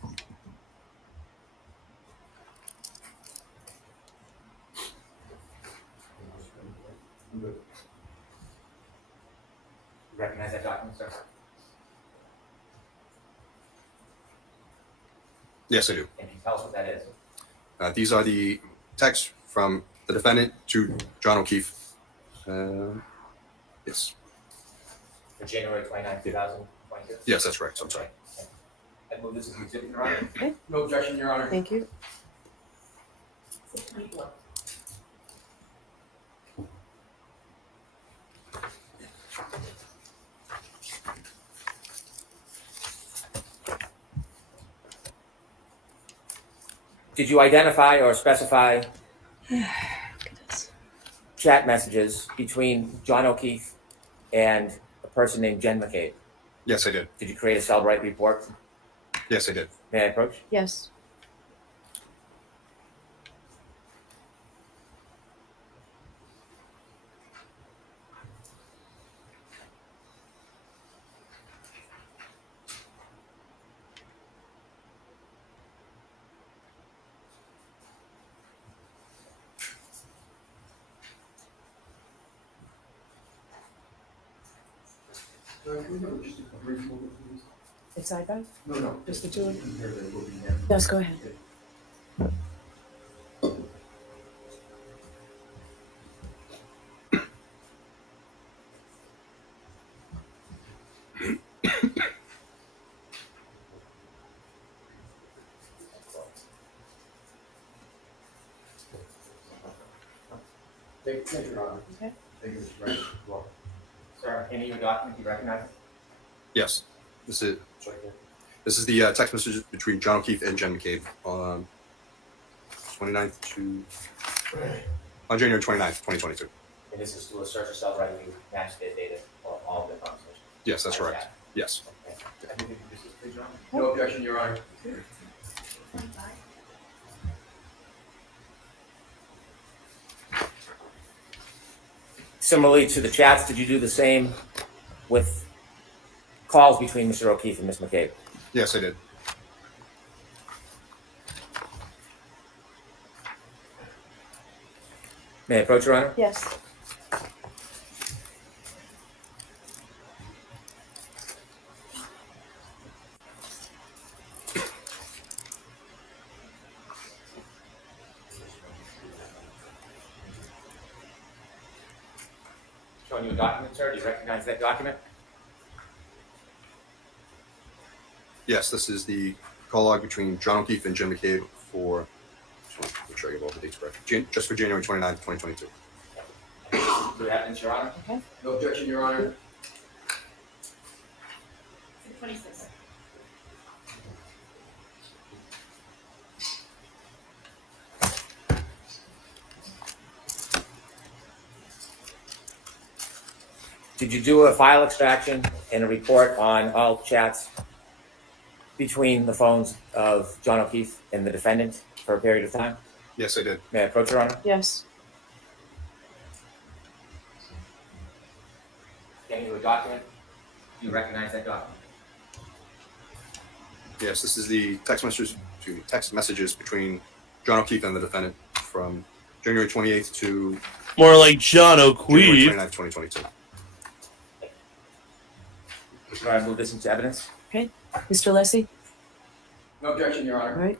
You recognize that document, sir? Yes, I do. And can you tell us what that is? These are the texts from the defendant to John O'Keefe. Yes. For January 29, 2022? Yes, that's correct. I'm sorry. I move this as an exhibit, Your Honor. Okay. No objection, Your Honor. Thank you. Did you identify or specify chat messages between John O'Keefe and a person named Jen McCabe? Yes, I did. Did you create a Cellbrite report? Yes, I did. May I approach? Yes. Can we have just a brief moment, please? It's side by? No. Just the two of them? Compare the voting hand. Yes, go ahead. Thank you, Your Honor. Okay. Thank you, Mr. President. You're welcome. Sir, any of your documents you recognize? Yes. This is the text message between John O'Keefe and Jen McCabe on 29th to on January 29th, 2022. And this is through a search of Cellbrite, you match their data for all of their conversations? Yes, that's correct. Yes. Okay. I move you this is please, Your Honor. No objection, Your Honor. Similarly to the chats, did you do the same with calls between Mr. O'Keefe and Ms. McCabe? Yes, I did. May I approach, Your Honor? Yes. Showing you a document, sir. Do you recognize that document? Yes, this is the call log between John O'Keefe and Jim McCabe for, just want to make sure I get all the dates correct, just for January 29th, 2022. Good evidence, Your Honor. Okay. No objection, Your Honor. 26. Did you do a file extraction and a report on all chats between the phones of John O'Keefe and the defendant for a period of time? Yes, I did. May I approach, Your Honor? Yes. Getting you a document. Do you recognize that document? Yes, this is the text messages between John O'Keefe and the defendant from January 28th to More like John January O'Keefe. 29th, 2022. Do I move this into evidence? Okay. Mr. Lessie? No objection, Your All Honor. right.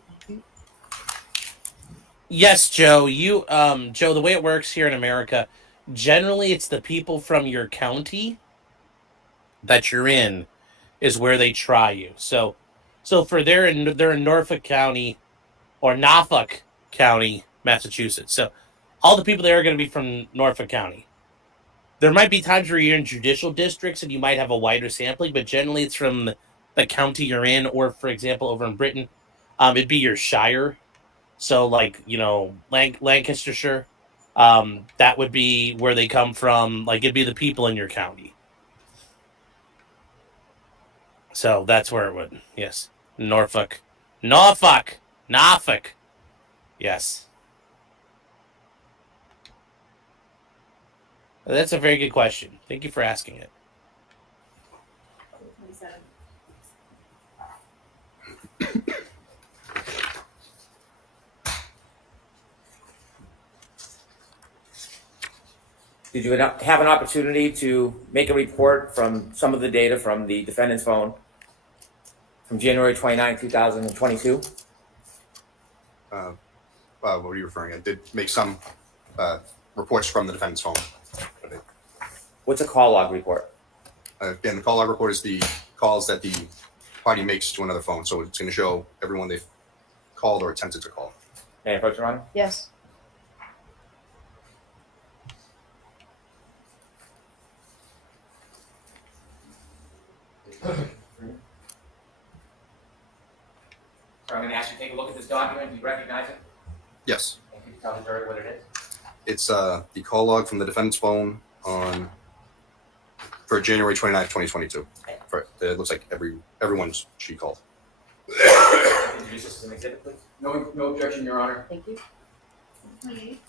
Yes, Joe. Joe, the way it works here in America, generally it's the people from your county that you're in is where they try you. So for they're in Norfolk County or Norfolk County, Massachusetts. So all the people there are going to be from Norfolk County. There might be times where you're in judicial districts and you might have a wider sampling, but generally it's from the county you're in, or for example, over in Britain, it'd be your shire. So like, Lancastershire, that would be where they come from. Like it'd be the people in your county. So that's where it would. Yes. Norfolk. Yes. That's a very good question. Thank you for asking it. 27. Did you have an opportunity to make a report from some of the data from the defendant's phone from January 29, 2022? What are you referring? I did make some reports from the defendant's phone. What's a call log report? Again, the call log report is the calls that the party makes to another phone. So it's going to show everyone they've called or attempted to call. May I approach, Your Honor? Yes. So I'm going to ask you to take a look at this document. Do you recognize it? Yes. And can you tell the jury what it is? It's the call log from the defendant's phone for January 29th, 2022. It looks like everyone's she called. Introduce this as an exhibit, please. No objection, Your Honor. Thank you. 28.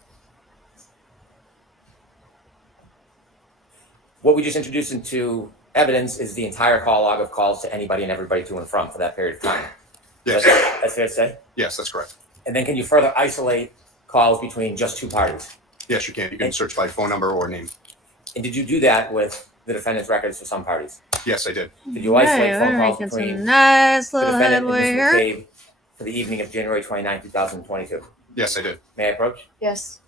What we just introduced into evidence is the entire call log of calls to anybody and everybody to and from for that period of time. Yes. That's fair to say? Yes, that's correct. And then can you further isolate calls between just two parties? Yes, you can. You can search by phone number or name. And did you do that with the defendant's records for some parties? Yes, I did. Did you isolate Right, phone we're calls making between some nice the little defendant and headway Mr. here. McCabe for the evening of January 29, 2022? Yes, I did. May I approach? Yes.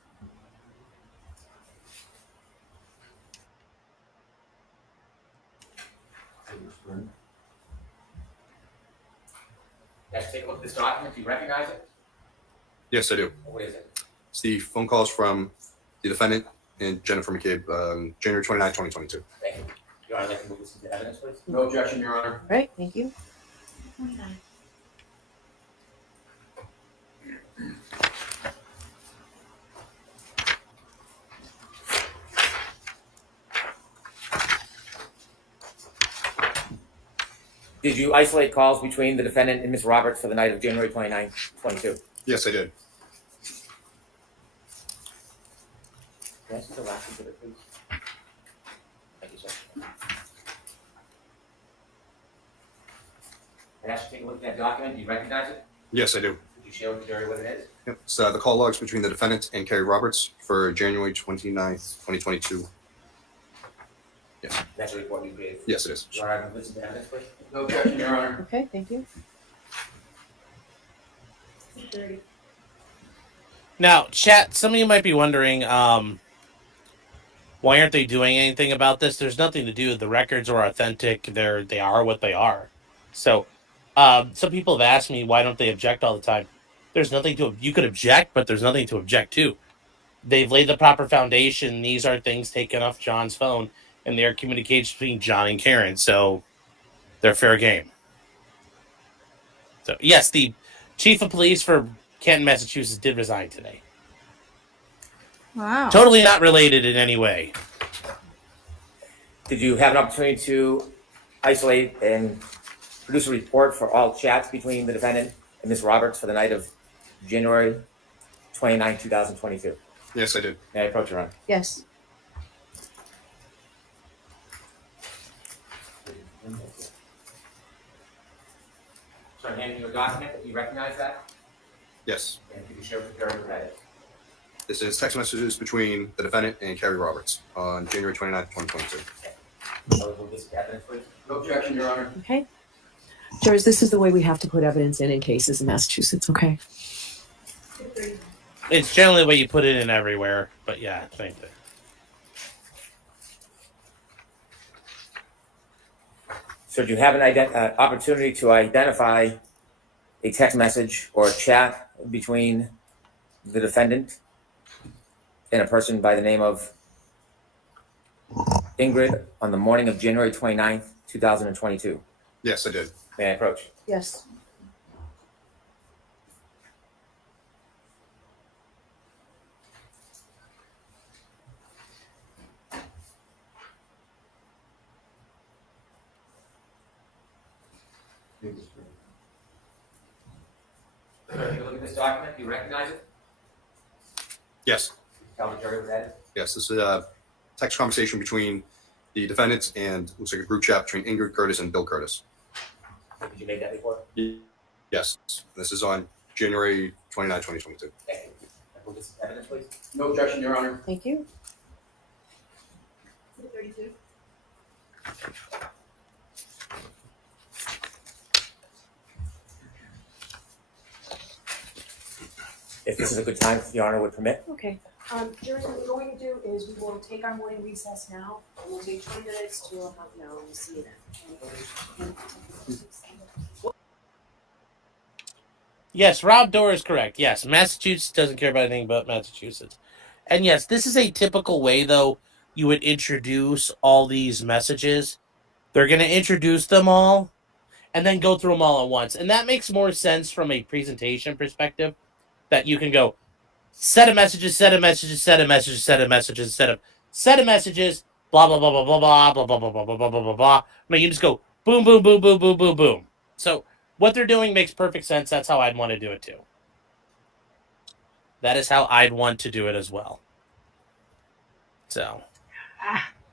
Yes, take a look at this document. Do you recognize it? Yes, I do. What is it? It's the phone calls from the defendant and Jennifer McCabe, January 29, 2022. Thank you. Your Honor, I'd like to move this into evidence, please. No objection, Your Honor. All right. Thank you. 29. Did you isolate calls between the defendant and Ms. Roberts for the night of January 29, 22? Yes, I did. Can I see the last exhibit, please? Thank you, sir. I asked you to take a look at that document. Do you recognize it? Yes, I do. Could you you share with the jury what it is? Yep. It's the call logs between the defendant and Kerry Roberts for January 29th, 2022. That's a report you created. Yes, it is. Your Honor, listen to evidence, please. No objection, Your Honor. Okay, thank you. Now, chat, some of you might be wondering, why aren't they doing anything about this? There's nothing to do. The records are authentic. They are what they are. So, some people have asked me, why don't they object all the time? There's nothing to, you could object, but there's nothing to object to. They've laid the proper foundation. These are things taken off John's phone, and they are communications between John and Karen. So, they're fair game. So, yes, the chief of police for Canton, Massachusetts did resign today. Wow. Totally not related in any way. Did you have an opportunity to isolate and produce a report for all chats between the defendant and Ms. Roberts for the night of January 29, 2022? Yes, I did. May I approach, Your Honor? Yes. So I'm handing you a document. You recognize that? Yes. And could you share with the jury what that is? This is text messages between the defendant and Kerry Roberts on January 29th, 2022. So we'll get evidence, please. No objection, Your Honor. Okay. Jurors, this is the way we have to put evidence in cases in Massachusetts, okay? It's generally the way you put it in everywhere, but yeah, same thing. So do you have an opportunity to identify a text message or a chat between the defendant and a person by the name of Ingrid on the morning of January 29th, 2022? Yes, I did. May I approach? Yes. If you look at this document, do you recognize it? Yes. Tell the jury what that is. Yes, this is a text conversation between the defendants and looks like a group chat between Ingrid Curtis and Bill Curtis. Did you make that report? Yes. This is on January 29, 2022. Thank you. We'll get some evidence, please. No objection, Your Honor. Thank you. If this is a good time, if Your Honor would permit. Okay. Jurors, what we're going to do is we will take our morning recess now, and we'll take 20 minutes to half an hour, and we'll see you then. Yes, Rob Dorr is correct. Yes, Massachusetts doesn't care about anything but Massachusetts. And yes, this is a typical way, though, you would introduce all these messages. They're going to introduce them all and then go through them all at once. And that makes more sense from a presentation perspective, that you can go set of messages, set of messages, set of messages, set of messages, set of messages, blah, blah, blah, blah, blah, blah, blah, blah, blah, blah, blah, blah, blah, blah, blah. No, you just go boom, boom, boom, boom, boom, boom, boom. So what they're doing makes perfect sense. That's how I'd want to do it too. That is how I'd want to do it as well. So,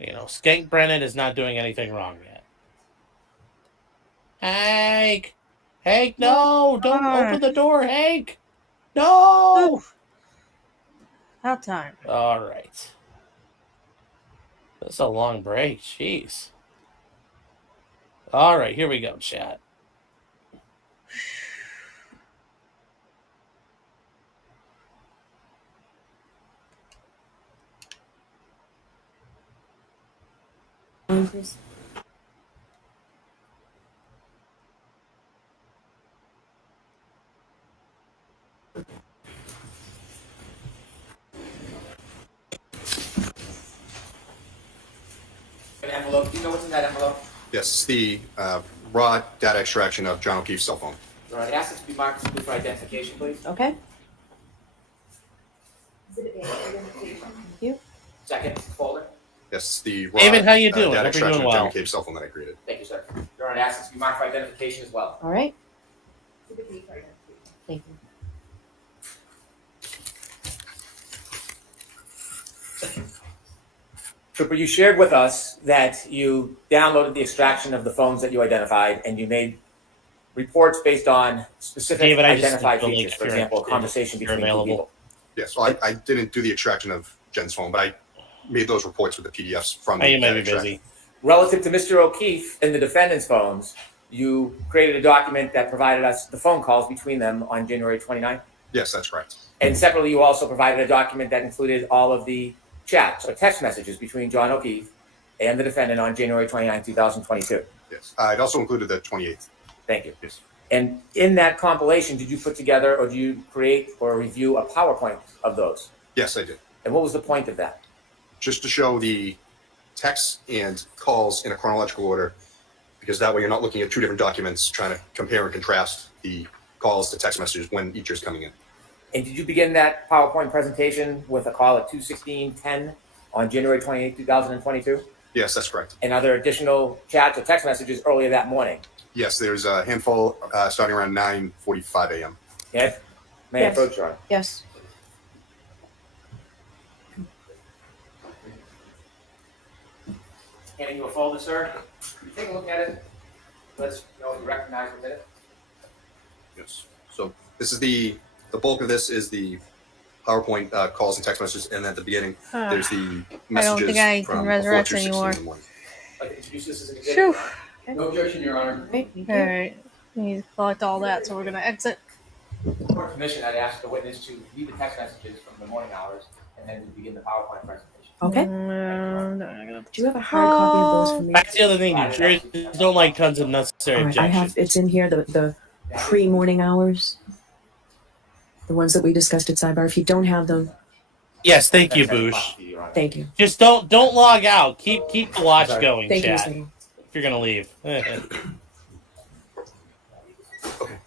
Skank Brennan is not doing anything wrong yet. Hank! Hank, no! Don't open the door, Hank! No! About time. All right. That's a long break. Jeez. All right, here we go, chat. Please. An envelope. Do you know what's in that envelope? Yes, it's the raw data extraction of John O'Keefe's cell phone. Your Honor, ask it to be marked simply for identification, please. Okay. Thank you. Second folder. Yes, the raw David, how you doing? data Hope you're extraction doing of John well. O'Keefe's cell phone that I created. Thank you, sir. Your Honor, ask it to be marked for identification as well. All right. Thank you. Trooper, you shared with us that you downloaded the extraction of the phones that you identified and you made reports based on specific David, I just identified feel like features. if For you're example, a interested, conversation you're between two available. people. Yeah, so I didn't do the extraction of Jen's phone, but I made those reports with the PDFs from You might that be extraction. busy. Relative to Mr. O'Keefe and the defendant's phones, you created a document that provided us the phone calls between them on January 29th. Yes, that's correct. And separately, you also provided a document that included all of the chats or text messages between John O'Keefe and the defendant on January 29th, 2022. Yes, I'd also included the 28th. Thank you. Yes. And in that compilation, did you put together or do you create or review a PowerPoint of those? Yes, I did. And what was the point of that? Just to show the texts and calls in a chronological order, because that way you're not looking at two different documents trying to compare and contrast the calls to text messages when each is coming in. And did you begin that PowerPoint presentation with a call at 2:16:10 on January 28, 2022? Yes, that's correct. And other additional chats or text messages earlier that morning? Yes, there's a handful starting around 9:45 a.m. Yes? May I approach, Your Honor? Yes. Handing you a folder, sir. You take a look at it. Let's know if you recognize within it. Yes. So this is the bulk of this is the PowerPoint calls and text messages, and at the beginning there's the messages think I from can before resurrect 2:16 anymore. in the morning. I'd like to introduce this as an exhibit. Phew. No objection, Your Honor. Alright. We need to collect all that, so we're gonna exit. For permission, I'd ask the witness to read the text messages from the morning hours, and then we begin the PowerPoint presentation. Okay. Do you have a hard copy of those for me? That's the other thing. New Jersey don't like tons of unnecessary All right, I objections. have, it's in here, the pre-morning hours. The ones that we discussed at sidebar. If you don't have them, Yes, thank you, That's Boosh. to you, Your Honor. thank you. Just don't log out. Keep the watch Sorry. going, Thank you, chat. Mr. Hill. If you're gonna leave. Okay,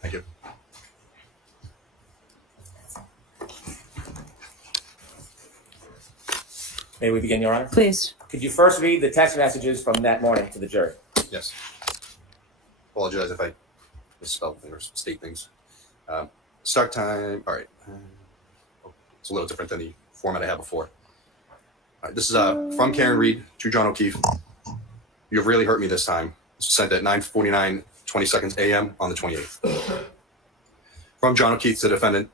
thank you. May we begin, Your Honor? Please. Could you first read the text messages from that morning to the jury? Yes. Apologize if I misspell things or state things. Start time. All right. It's a little different than the format I had before. All right, this is from Karen Reed to John O'Keefe. You have really hurt me this time. This was sent at 9:49:20 a.m. on the 28th. From John O'Keefe to the defendant.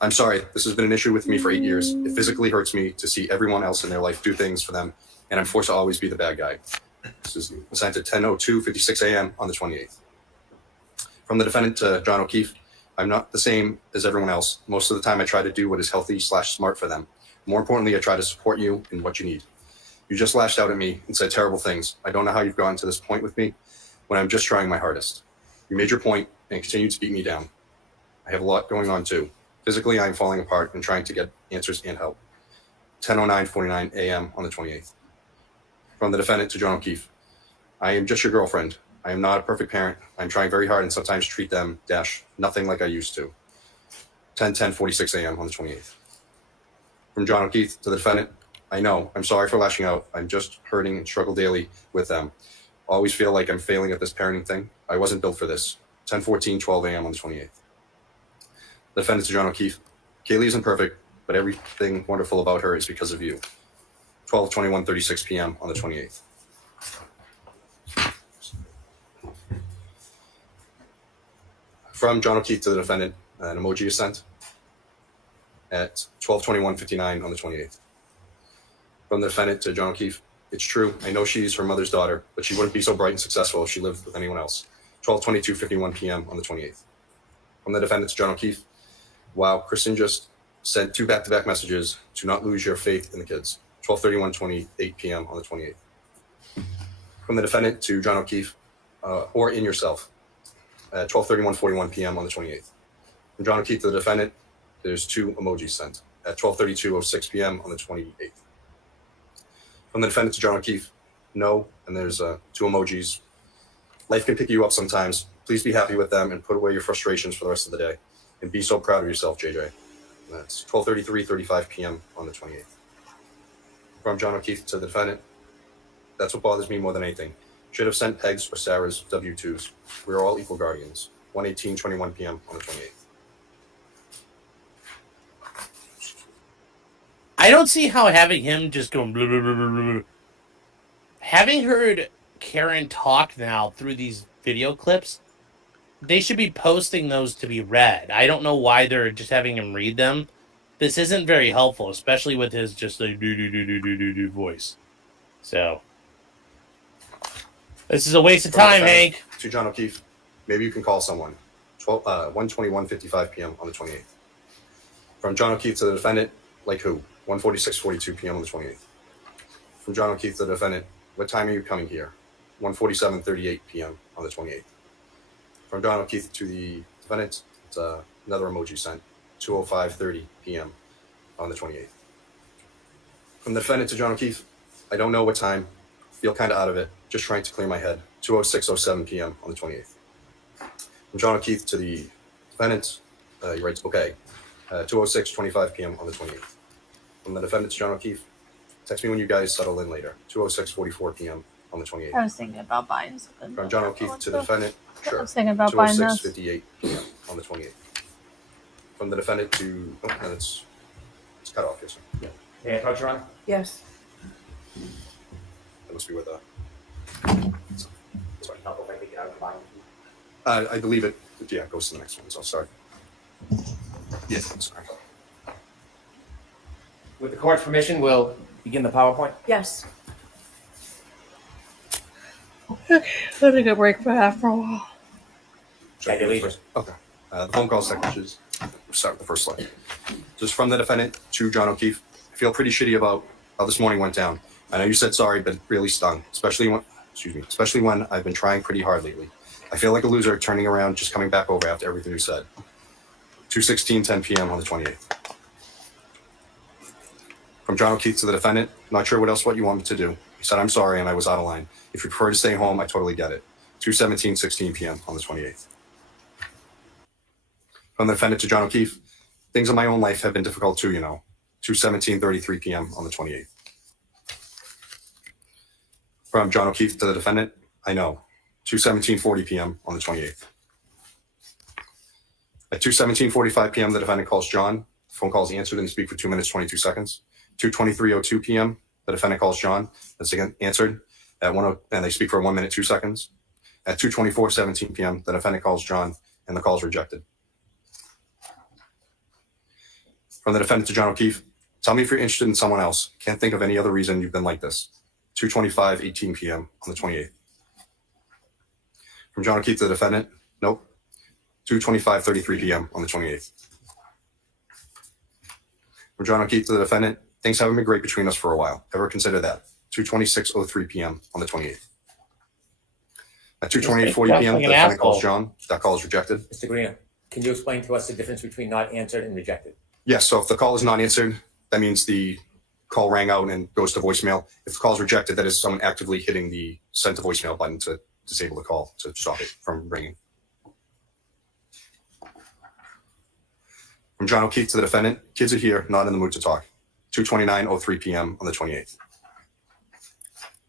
I'm sorry, this has been an issue with me for 8 years. It physically hurts me to see everyone else in their life do things for them, and I'm forced to always be the bad guy. This is sent at 10:02:56 a.m. on the 28th. From the defendant to John O'Keefe. I'm not the same as everyone else. Most of the time I try to do what is healthy/smart for them. More importantly, I try to support you in what you need. You just lashed out at me and said terrible things. I don't know how you've gotten to this point with me when I'm just trying my hardest. You made your point and continue to beat me down. I have a lot going on too. Physically, I am falling apart and trying to get answers and help. 10:09:49 a.m. on the 28th. From the defendant to John O'Keefe. I am just your girlfriend. I am not a perfect parent. I'm trying very hard and sometimes treat them nothing like I used to. 10:46 a.m. on the 28th. From John O'Keefe to the defendant. I know. I'm sorry for lashing out. I'm just hurting and struggle daily with them. Always feel like I'm failing at this parenting thing. I wasn't built for this. 10:12 a.m. on the 28th. The defendant to John O'Keefe. Kaylee isn't perfect, but everything wonderful about her is because of you. 12:21:36 p.m. on the 28th. From John O'Keefe to the defendant, an emoji is sent at 12:21:59 on the 28th. From the defendant to John O'Keefe. It's true. I know she's her mother's daughter, but she wouldn't be so bright and successful if she lived with anyone else. 12:22:51 p.m. on the 28th. From the defendant to John O'Keefe. Wow, Kristen just sent 2 back-to-back messages to not lose your faith in the kids. 12:31:28 p.m. on the 28th. From the defendant to John O'Keefe, or in yourself, at 12:31:41 p.m. on the 28th. From John O'Keefe to the defendant, there's 2 emojis sent at 12:32:06 p.m. on the 28th. From the defendant to John O'Keefe, no, and there's 2 emojis. Life can pick you up sometimes. Please be happy with them and put away your frustrations for the rest of the day. And be so proud of yourself, JJ. And that's 12:33:35 p.m. on the 28th. From John O'Keefe to the defendant, that's what bothers me more than anything. Should have sent Peg's or Sarah's W-2s. We are all equal guardians. 1:18:21 p.m. on the 28th. I don't see how having him just going blah, blah, blah, blah, blah. Having heard Karen talk now through these video clips, they should be posting those to be read. I don't know why they're just having him read them. This isn't very helpful, especially with his just like do voice. So this is a waste of time, Hank. To John O'Keefe, maybe you can call someone. 1:21:55 p.m. on the 28th. From John O'Keefe to the defendant, like who? 1:46:42 p.m. on the 28th. From John O'Keefe to the defendant, what time are you coming here? 1:47:38 p.m. on the 28th. From John O'Keefe to the defendant, it's another emoji sent. 2:05:30 p.m. on the 28th. From the defendant to John O'Keefe, I don't know what time. Feel kind of out of it. Just trying to clear my head. 2:06:07 p.m. on the 28th. From John O'Keefe to the defendant, he writes, okay. 2:06:25 p.m. on the 28th. From the defendant to John O'Keefe, text me when you guys settle in later. 2:06:44 p.m. on the 28th. I was thinking about buying something. From John O'Keefe to the defendant, sure. I was thinking about buying this. 2:06:58 p.m. on the 28th. From the defendant to, oh, no, it's cut off, yes, sir. May I approach, Your Honor? Yes. That must be with Sorry, help if I take it out of the bind. I believe it, yeah, it goes to the next one, so I'll start. Yes, I'm sorry. With the court's permission, we'll begin the PowerPoint. Yes. I'll take a break for that for a while. Should I do it first? Okay. The phone call signatures. We'll start with the first slide. Just from the defendant to John O'Keefe. I feel pretty shitty about how this morning went down. I know you said sorry, but it really stung, especially when I've been trying pretty hard lately. I feel like a loser turning around, just coming back over after everything you said. 2:16:10 p.m. on the 28th. From John O'Keefe to the defendant, not sure what you want me to do. He said, I'm sorry, and I was out of line. If you prefer to stay home, I totally get it. 2:17:16 p.m. on the 28th. From the defendant to John O'Keefe, things in my own life have been difficult too, you know. 2:17:33 p.m. on the 28th. From John O'Keefe to the defendant, I know. 2:17:40 p.m. on the 28th. At 2:17:45 p.m., the defendant calls John. The phone call is answered and they speak for 2 minutes, 22 seconds. 2:23:02 p.m., the defendant calls John. That's again answered. And they speak for 1 minute, 2 seconds. At 2:24:17 p.m., the defendant calls John and the call is rejected. From the defendant to John O'Keefe, tell me if you're interested in someone else. Can't think of any other reason you've been like this. 2:25:18 p.m. on the 28th. From John O'Keefe to the defendant, nope. 2:25:33 p.m. on the 28th. From John O'Keefe to the defendant, things haven't been great between us for a while. Ever consider that? 2:26:03 p.m. on the 28th. At 2:28:40 p.m., the defendant calls John. That call is rejected. Mr. Green, can you explain to us the difference between not answered and rejected? Yes, so if the call is not answered, that means the call rang out and goes to voicemail. If the call is rejected, that is someone actively hitting the send to voicemail button to disable the call, to stop it from ringing. From John O'Keefe to the defendant, kids are here, not in the mood to talk. 2:29:03 p.m. on the 28th.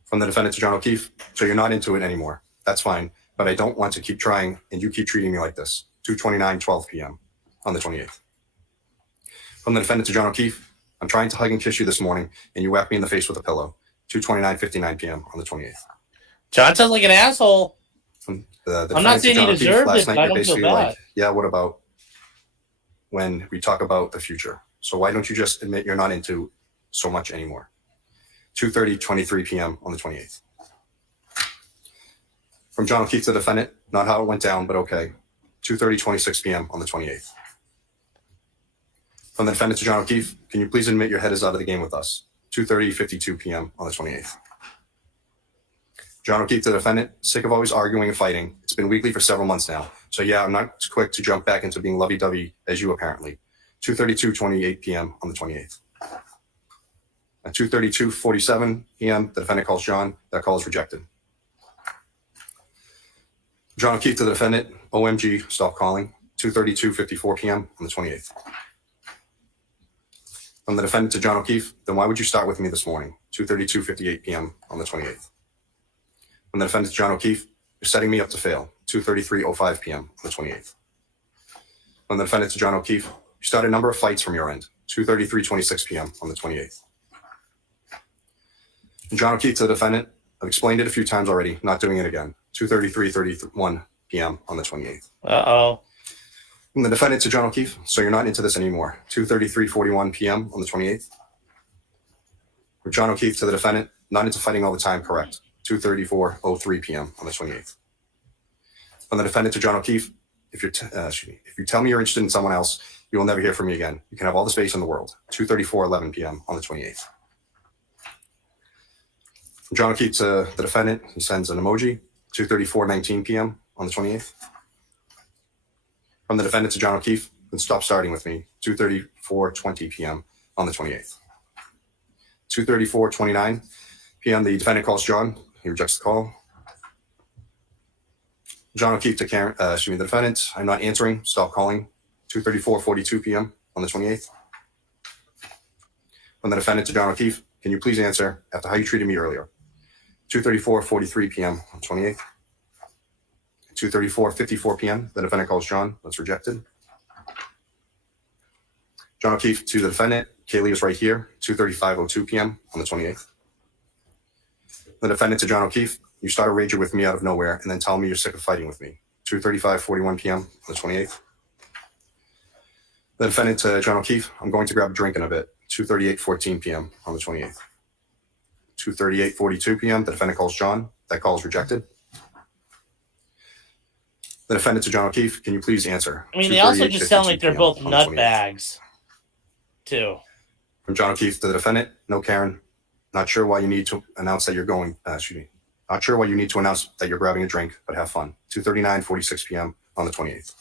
From the defendant to John O'Keefe, so you're not into it anymore. That's fine, but I don't want to keep trying and you keep treating me like this. 2:29:12 p.m. on the 28th. From the defendant to John O'Keefe, I'm trying to hug and kiss you this morning and you whack me in the face with a pillow. 2:29:59 p.m. on the 28th. John sounds like an asshole. The I'm not saying he deserved it, but I don't feel bad. Like, yeah, what about when we talk about the future? So why don't you just admit you're not into so much anymore? 2:30:23 p.m. on the 28th. From John O'Keefe to the defendant, not how it went down, but okay. 2:30:26 p.m. on the 28th. From the defendant to John O'Keefe, can you please admit your head is out of the game with us? 2:30:52 p.m. on the 28th. John O'Keefe to the defendant, sick of always arguing and fighting. It's been weekly for several months now. So yeah, I'm not quick to jump back into being lovey-dovey as you apparently. 2:32:28 p.m. on the 28th. At 2:32:47 p.m., the defendant calls John. That call is rejected. John O'Keefe to the defendant, OMG, stop calling. 2:32:54 p.m. on the 28th. From the defendant to John O'Keefe, then why would you start with me this morning? 2:32:58 p.m. on the 28th. From the defendant to John O'Keefe, you're setting me up to fail. 2:33:05 p.m. on the 28th. From the defendant to John O'Keefe, you started a number of fights from your end. 2:33:26 p.m. on the 28th. And John O'Keefe to the defendant, I've explained it a few times already, not doing it again. 2:33:31 p.m. on the 28th. Uh-oh. From the defendant to John O'Keefe, so you're not into this anymore. 2:33:41 p.m. on the 28th. From John O'Keefe to the defendant, not into fighting all the time, correct. 2:34:03 p.m. on the 28th. From the defendant to John O'Keefe, if you tell me you're interested in someone else, you will never hear from me again. You can have all the space in the world. 2:34:11 p.m. on the 28th. From John O'Keefe to the defendant, he sends an emoji. 2:34:19 p.m. on the 28th. From the defendant to John O'Keefe, then stop starting with me. 2:34:20 p.m. on the 28th. 2:34:29 p.m. the defendant calls John. He rejects the call. John O'Keefe to Karen, the defendant, I'm not answering. Stop calling. 2:34:42 p.m. on the 28th. From the defendant to John O'Keefe, can you please answer after how you treated me earlier? 2:34:43 p.m. on the 28th. 2:34:54 p.m. the defendant calls John. That's rejected. John O'Keefe to the defendant, Kaylee is right here. 2:35:02 p.m. on the 28th. The defendant to John O'Keefe, you start a rager with me out of nowhere and then tell me you're sick of fighting with me. 2:35:41 p.m. on the 28th. The defendant to John O'Keefe, I'm going to grab a drink in a bit. 2:38:14 p.m. on the 28th. 2:38:42 p.m. the defendant calls John. That call is rejected. The defendant to John O'Keefe, can you please answer? I mean, they also just sound like they're 2:38:52 both p.m. on the 28th. nutbags, too. From John O'Keefe to the defendant, no, Karen. Not sure why you need to announce that you're going. Not sure why you need to announce that you're grabbing a drink, but have fun. 2:39:46 p.m. on the 28th.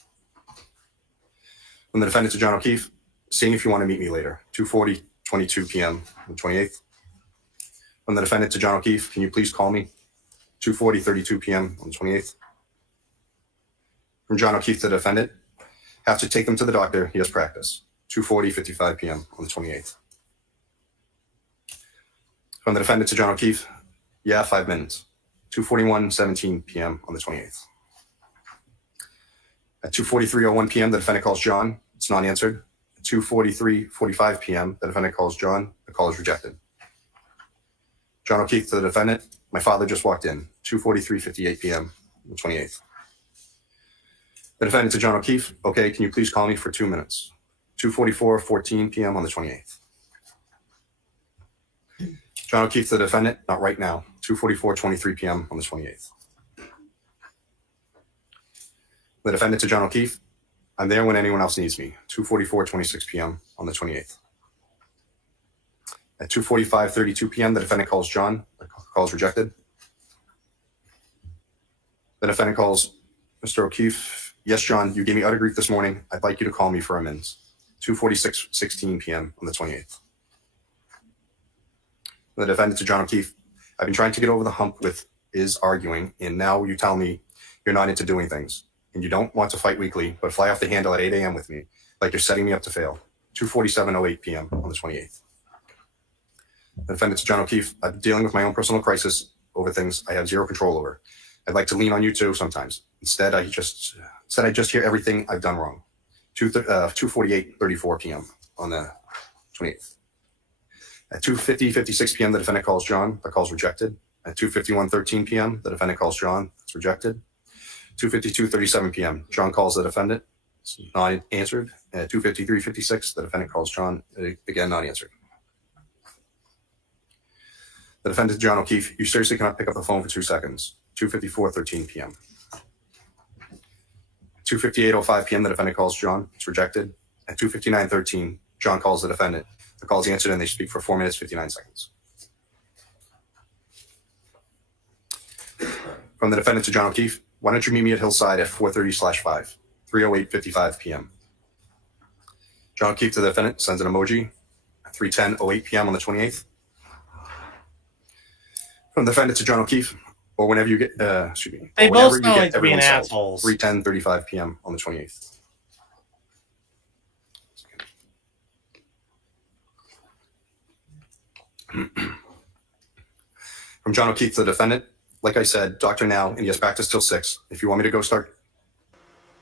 From the defendant to John O'Keefe, seeing if you want to meet me later. 2:40:22 p.m. on the 28th. From the defendant to John O'Keefe, can you please call me? 2:40:32 p.m. on the 28th. From John O'Keefe to the defendant, have to take them to the doctor. He has practice. 2:40:55 p.m. on the 28th. From the defendant to John O'Keefe, yeah, 5 minutes. 2:41:17 p.m. on the 28th. At 2:43:01 p.m., the defendant calls John. It's not answered. At 2:43:45 p.m., the defendant calls John. The call is rejected. John O'Keefe to the defendant, my father just walked in. 2:43:58 p.m. on the 28th. The defendant to John O'Keefe, okay, can you please call me for 2 minutes? 2:44:14 p.m. on the 28th. John O'Keefe to the defendant, not right now. 2:44:23 p.m. on the 28th. The defendant to John O'Keefe, I'm there when anyone else needs me. 2:44:26 p.m. on the 28th. At 2:45:32 p.m., the defendant calls John. The call is rejected. The defendant calls Mr. O'Keefe. Yes, John, you gave me utter grief this morning. I'd like you to call me for amends. 2:46:16 p.m. on the 28th. The defendant to John O'Keefe, I've been trying to get over the hump with is arguing, and now you tell me you're not into doing things, and you don't want to fight weekly, but fly off the handle at 8 a.m. with me, like you're setting me up to fail. 2:47:08 p.m. on the 28th. The defendant to John O'Keefe, I've been dealing with my own personal crisis over things I have zero control over. I'd like to lean on you too sometimes. Instead, I just hear everything I've done wrong. 2:48:34 p.m. on the 28th. At 2:56 p.m., the defendant calls John. The call's rejected. At 2:51:13 p.m., the defendant calls John. It's rejected. 2:52:37 p.m., John calls the defendant. It's not answered. At 2:53:56, the defendant calls John. Again, not answered. The defendant, John O'Keefe, you seriously cannot pick up the phone for 2 seconds. 2:54:13 p.m. 2:58:05 p.m., the defendant calls John. It's rejected. At 2:59:13, John calls the defendant. The call is answered and they speak for 4 minutes, 59 seconds. From the defendant to John O'Keefe, why don't you meet me at Hillside at 4:30/5, 3:08:55 p.m. John O'Keefe to the defendant sends an emoji at 3:10:08 p.m. on the 28th. From the defendant to John O'Keefe, or whenever you get, They or whenever both you sound get like they're being everyone's assholes. 3:10:35 p.m. on the 28th. From John O'Keefe to the defendant, like I said, doctor now, and he has practice till 6. If you want me to go start,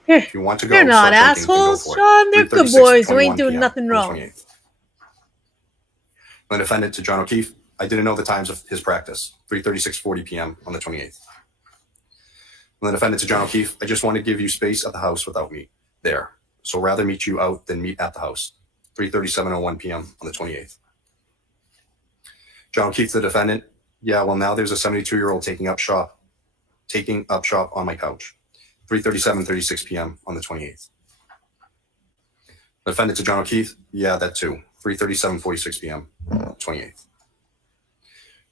if you want to go, They're not start drinking, then go assholes, for it. Sean. They're good 3:36 boys who ain't 21 doing p.m. nothing on the wrong. 28th. The defendant to John O'Keefe, I didn't know the times of his practice. 3:36:40 p.m. on the 28th. From the defendant to John O'Keefe, I just want to give you space at the house without me there. So rather meet you out than meet at the house. 3:37:01 p.m. on the 28th. John O'Keefe to the defendant, yeah, well now there's a 72-year-old taking up shop on my couch. 3:37:36 p.m. on the 28th. The defendant to John O'Keefe, yeah, that too. 3:37:46 p.m. 28th.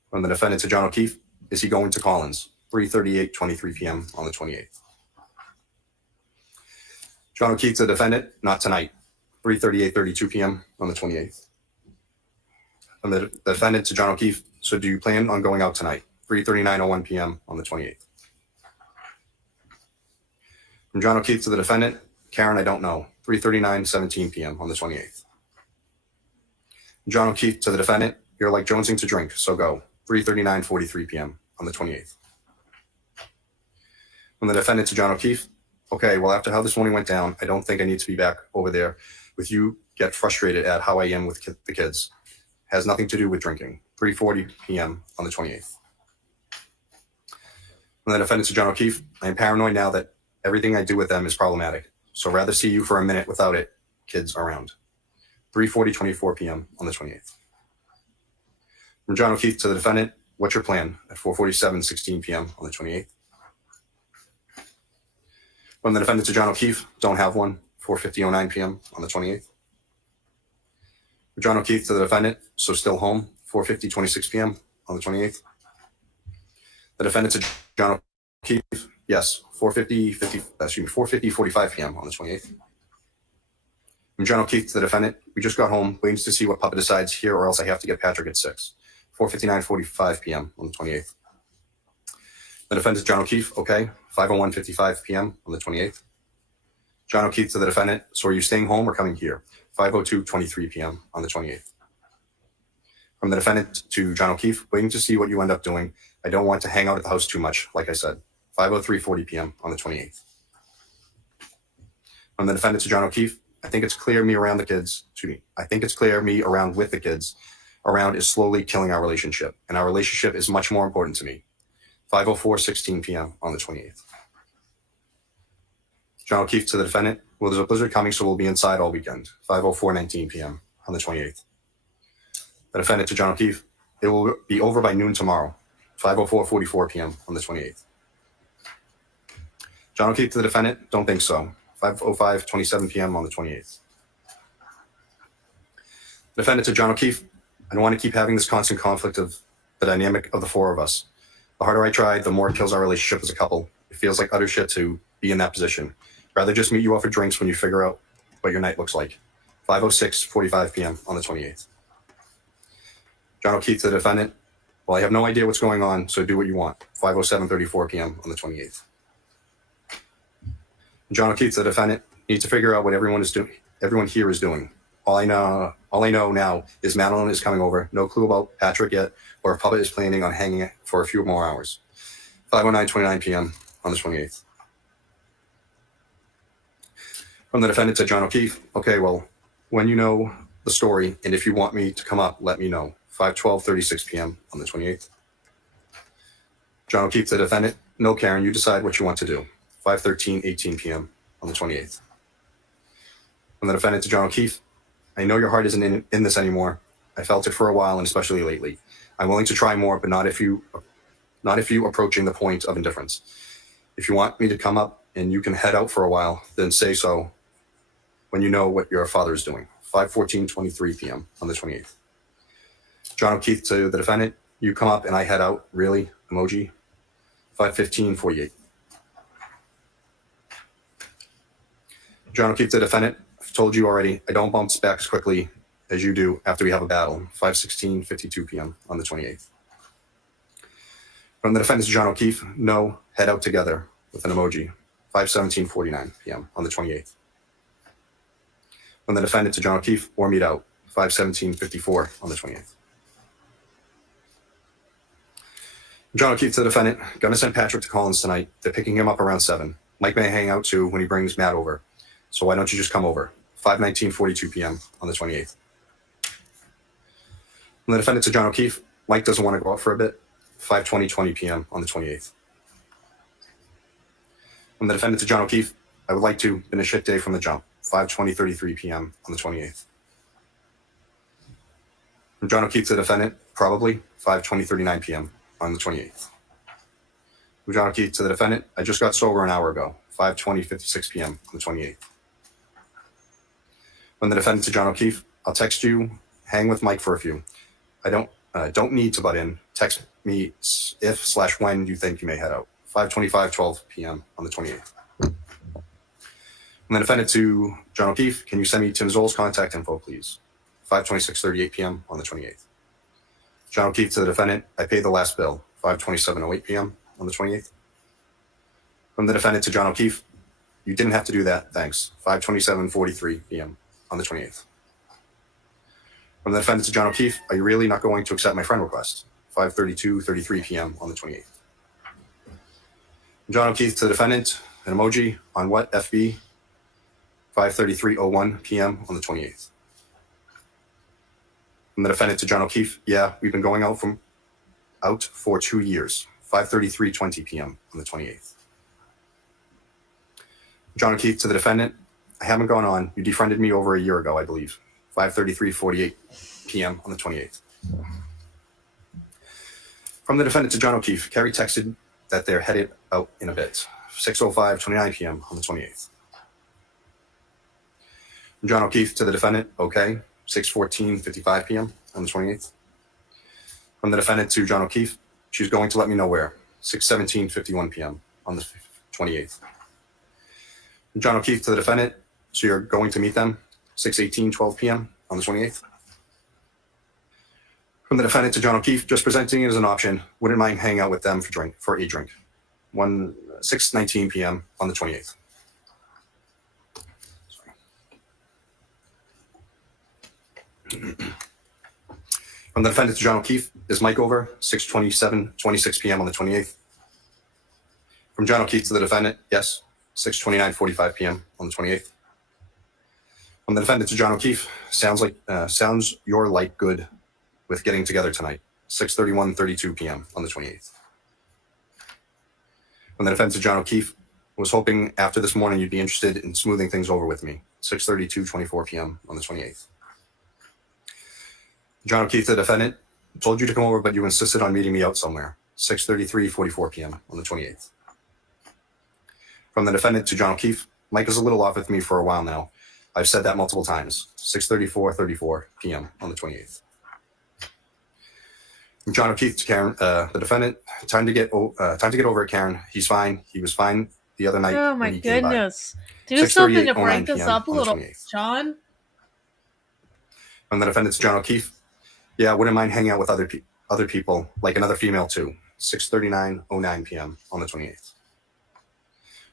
From the defendant to John O'Keefe, is he going to Collins? 3:38:23 p.m. on the 28th. John O'Keefe to the defendant, not tonight. 3:38:32 p.m. on the 28th. From the defendant to John O'Keefe, so do you plan on going out tonight? 3:39:01 p.m. on the 28th. From John O'Keefe to the defendant, Karen, I don't know. 3:39:17 p.m. on the 28th. John O'Keefe to the defendant, you're like jonesing to drink, so go. 3:39:43 p.m. on the 28th. From the defendant to John O'Keefe, okay, well, after how this morning went down, I don't think I need to be back over there with you get frustrated at how I am with the kids. Has nothing to do with drinking. 3:40 p.m. on the 28th. From the defendant to John O'Keefe, I am paranoid now that everything I do with them is problematic. So rather see you for a minute without it, kids around. 3:40:24 p.m. on the 28th. From John O'Keefe to the defendant, what's your plan? At 4:47:16 p.m. on the 28th. From the defendant to John O'Keefe, don't have one. 4:50:09 p.m. on the 28th. From John O'Keefe to the defendant, so still home. 4:50:26 p.m. on the 28th. The defendant to John O'Keefe, yes. 4:45 p.m. on the 28th. From John O'Keefe to the defendant, we just got home, waiting to see what Papa decides here, or else I have to get Patrick at 6. 4:59:45 p.m. on the 28th. The defendant, John O'Keefe, okay. 5:01:55 p.m. on the 28th. John O'Keefe to the defendant, so are you staying home or coming here? 5:02:23 p.m. on the 28th. From the defendant to John O'Keefe, waiting to see what you end up doing. I don't want to hang out at the house too much, like I said. 5:03:40 p.m. on the 28th. From the defendant to John O'Keefe, I think it's clear me around with the kids around is slowly killing our relationship, and our relationship is much more important to me. 5:04:16 p.m. on the 28th. John O'Keefe to the defendant, well, there's a blizzard coming, so we'll be inside all weekend. 5:04:19 p.m. on the 28th. The defendant to John O'Keefe, it will be over by noon tomorrow. 5:04:44 p.m. on the 28th. John O'Keefe to the defendant, don't think so. 5:05:27 p.m. on the 28th. Defendant to John O'Keefe, I don't want to keep having this constant conflict of the dynamic of the four of us. The harder I try, the more it kills our relationship as a couple. It feels like utter shit to be in that position. Rather just meet you out for drinks when you figure out what your night looks like. 5:06:45 p.m. on the 28th. John O'Keefe to the defendant, well, I have no idea what's going on, so do what you want. 5:07:34 p.m. on the 28th. John O'Keefe to the defendant, need to figure out what everyone here is doing. All I know now is Madeline is coming over. No clue about Patrick yet, or if Papa is planning on hanging it for a few more hours. 5:09:29 p.m. on the 28th. From the defendant to John O'Keefe, okay, well, when you know the story, and if you want me to come up, let me know. 5:12:36 p.m. on the 28th. John O'Keefe to the defendant, no, Karen, you decide what you want to do. 5:13:18 p.m. on the 28th. From the defendant to John O'Keefe, I know your heart isn't in this anymore. I felt it for a while, and especially lately. I'm willing to try more, but not if you approaching the point of indifference. If you want me to come up and you can head out for a while, then say so when you know what your father is doing. 5:14:23 p.m. on the 28th. John O'Keefe to the defendant, you come up and I head out. Really? Emoji. 5:15:48. John O'Keefe to the defendant, I've told you already, I don't bounce back as quickly as you do after we have a battle. 5:16:52 p.m. on the 28th. From the defendant to John O'Keefe, no, head out together with an emoji. 5:17:49 p.m. on the 28th. From the defendant to John O'Keefe, or meet out. 5:17:54 on the 28th. John O'Keefe to the defendant, gonna send Patrick to Collins tonight. They're picking him up around 7. Mike may hang out too when he brings Matt over. So why don't you just come over? 5:19:42 p.m. on the 28th. From the defendant to John O'Keefe, Mike doesn't want to go out for a bit. 5:20:20 p.m. on the 28th. From the defendant to John O'Keefe, I would like to, been a shit day from the jump, 5:20:33 p.m. on the 28th. From John O'Keefe to the defendant, probably 5:20:39 p.m. on the 28th. From John O'Keefe to the defendant, I just got sober an hour ago, 5:20:56 p.m. on the 28th. From the defendant to John O'Keefe, I'll text you, hang with Mike for a few. I don't need to butt in. Text me if/when you think you may head out. 5:25:12 p.m. on the 28th. From the defendant to John O'Keefe, can you send me Tim Zoll's contact info, please? 5:26:38 p.m. on the 28th. John O'Keefe to the defendant, I paid the last bill, 5:27:08 p.m. on the 28th. From the defendant to John O'Keefe, you didn't have to do that, thanks. 5:27:43 p.m. on the 28th. From the defendant to John O'Keefe, are you really not going to accept my friend request? 5:32:33 p.m. on the 28th. John O'Keefe to the defendant, an emoji on what, FB? 5:33:01 p.m. on the 28th. From the defendant to John O'Keefe, yeah, we've been going out for 2 years. 5:33:20 p.m. on the 28th. John O'Keefe to the defendant, I haven't gone on. You defriended me over a year ago, I believe. 5:33:48 p.m. on the 28th. From the defendant to John O'Keefe, Kerry texted that they're headed out in a bit. 6:05:29 p.m. on the 28th. John O'Keefe to the defendant, okay. 6:14:55 p.m. on the 28th. From the defendant to John O'Keefe, she's going to let me know where. 6:17:51 p.m. on the 28th. John O'Keefe to the defendant, so you're going to meet them. 6:18:12 p.m. on the 28th. From the defendant to John O'Keefe, just presenting it as an option. Wouldn't mind hanging out with them for a drink. 6:19 p.m. on the 28th. From the defendant to John O'Keefe, is Mike over? 6:27:26 p.m. on the 28th. From John O'Keefe to the defendant, yes. 6:29:45 p.m. on the 28th. From the defendant to John O'Keefe, sounds your light good with getting together tonight. 6:31:32 p.m. on the 28th. From the defendant to John O'Keefe, was hoping after this morning you'd be interested in smoothing things over with me. 6:32:24 p.m. on the 28th. John O'Keefe to the defendant, told you to come over, but you insisted on meeting me out somewhere. 6:33:44 p.m. on the 28th. From the defendant to John O'Keefe, Mike is a little off with me for a while now. I've said that multiple times. 6:34:34 p.m. on the 28th. From John O'Keefe to Karen, the defendant, time to get over it, Karen. He's fine. He was fine the other night. Oh my when he came by. goodness. Do something to 6:38:09 break this p.m. up a on the little, 28th. John. From the defendant to John O'Keefe, yeah, wouldn't mind hanging out with other people, like another female too. 6:39:09 p.m. on the 28th.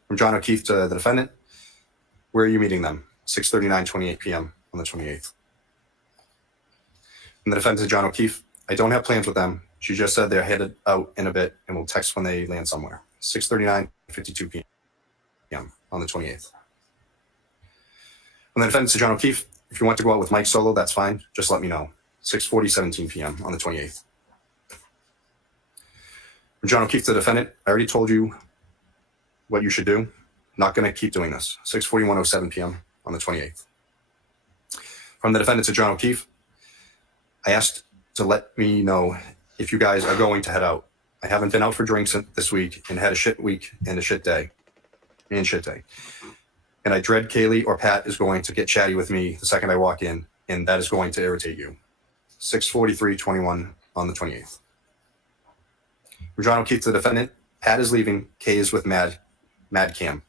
From John O'Keefe to the defendant, where are you meeting them? 6:39:28 p.m. on the 28th. From the defendant to John O'Keefe, I don't have plans with them. She just said they're headed out in a bit and will text when they land somewhere. 6:39:52 p.m. on the 28th. From the defendant to John O'Keefe, if you want to go out with Mike solo, that's fine. Just let me know. 6:40:17 p.m. on the 28th. From John O'Keefe to the defendant, I already told you what you should do. Not going to keep doing this. 6:41:07 p.m. on the 28th. From the defendant to John O'Keefe, I asked to let me know if you guys are going to head out. I haven't been out for drinks this week and had a shit week and a shit day. And I dread Kaylee or Pat is going to get chatty with me the second I walk in, and that is going to irritate you. 6:43:21 on the 28th. From John O'Keefe to the defendant, Pat is leaving. Kay is with Mad Cam.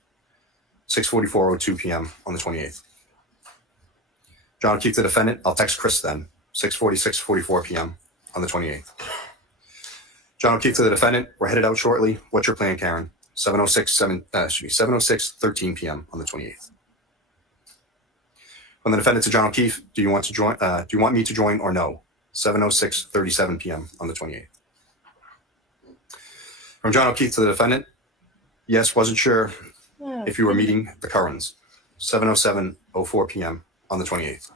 6:44:02 p.m. on the 28th. John O'Keefe to the defendant, I'll text Chris then. 6:46:44 p.m. on the 28th. John O'Keefe to the defendant, we're headed out shortly. What's your plan, Karen? 7:06:13 p.m. on the 28th. From the defendant to John O'Keefe, do you want me to join or no? 7:06:37 p.m. on the 28th. From John O'Keefe to the defendant, yes, wasn't sure if you were meeting the Currans. 7:07:04 p.m. on the 28th.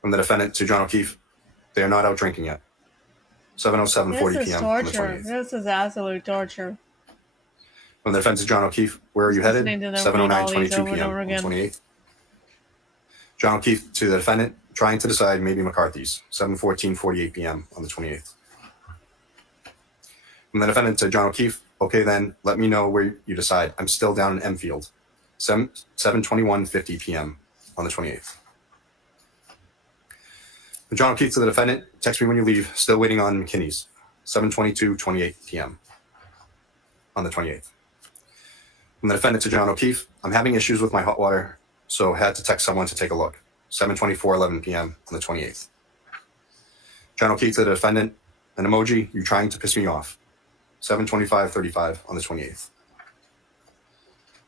From the defendant to John O'Keefe, they are not out drinking yet. 7:07:40 This is p.m. on the torture. 28th. This is absolute torture. From the defense to John O'Keefe, where are you headed? Listening to them 7:09, read all these 22 over and p.m. over on the again. 28th. John O'Keefe to the defendant, trying to decide maybe McCarthy's, 7:14, 48 p.m. on the 28th. From the defendant to John O'Keefe, okay then, let me know where you decide. I'm still down in Enfield, 7:21, 50 p.m. on the 28th. From John O'Keefe to the defendant, text me when you leave, still waiting on McKinney's, 7:22, 28 p.m. on the 28th. From the defendant to John O'Keefe, I'm having issues with my hot water, so had to text someone to take a look, 7:24, 11 p.m. on the 28th. John O'Keefe to the defendant, an emoji, you trying to piss me off, 7:25, 35 on the 28th.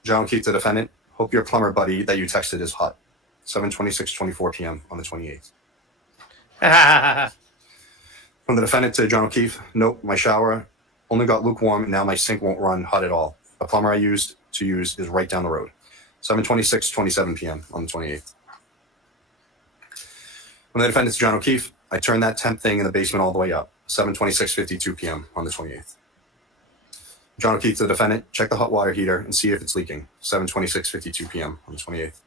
John O'Keefe to the defendant, hope your plumber buddy that you texted is hot, 7:26, 24 p.m. on the 28th. From the defendant to John O'Keefe, nope, my shower only got lukewarm and now my sink won't run hot at all. The plumber I used to use is right down the road, 7:26, 27 p.m. on the 28th. From the defendant to John O'Keefe, I turned that temp thing in the basement all the way up, 7:26, 52 p.m. on the 28th. John O'Keefe to the defendant, check the hot water heater and see if it's leaking, 7:26, 52 p.m. on the 28th.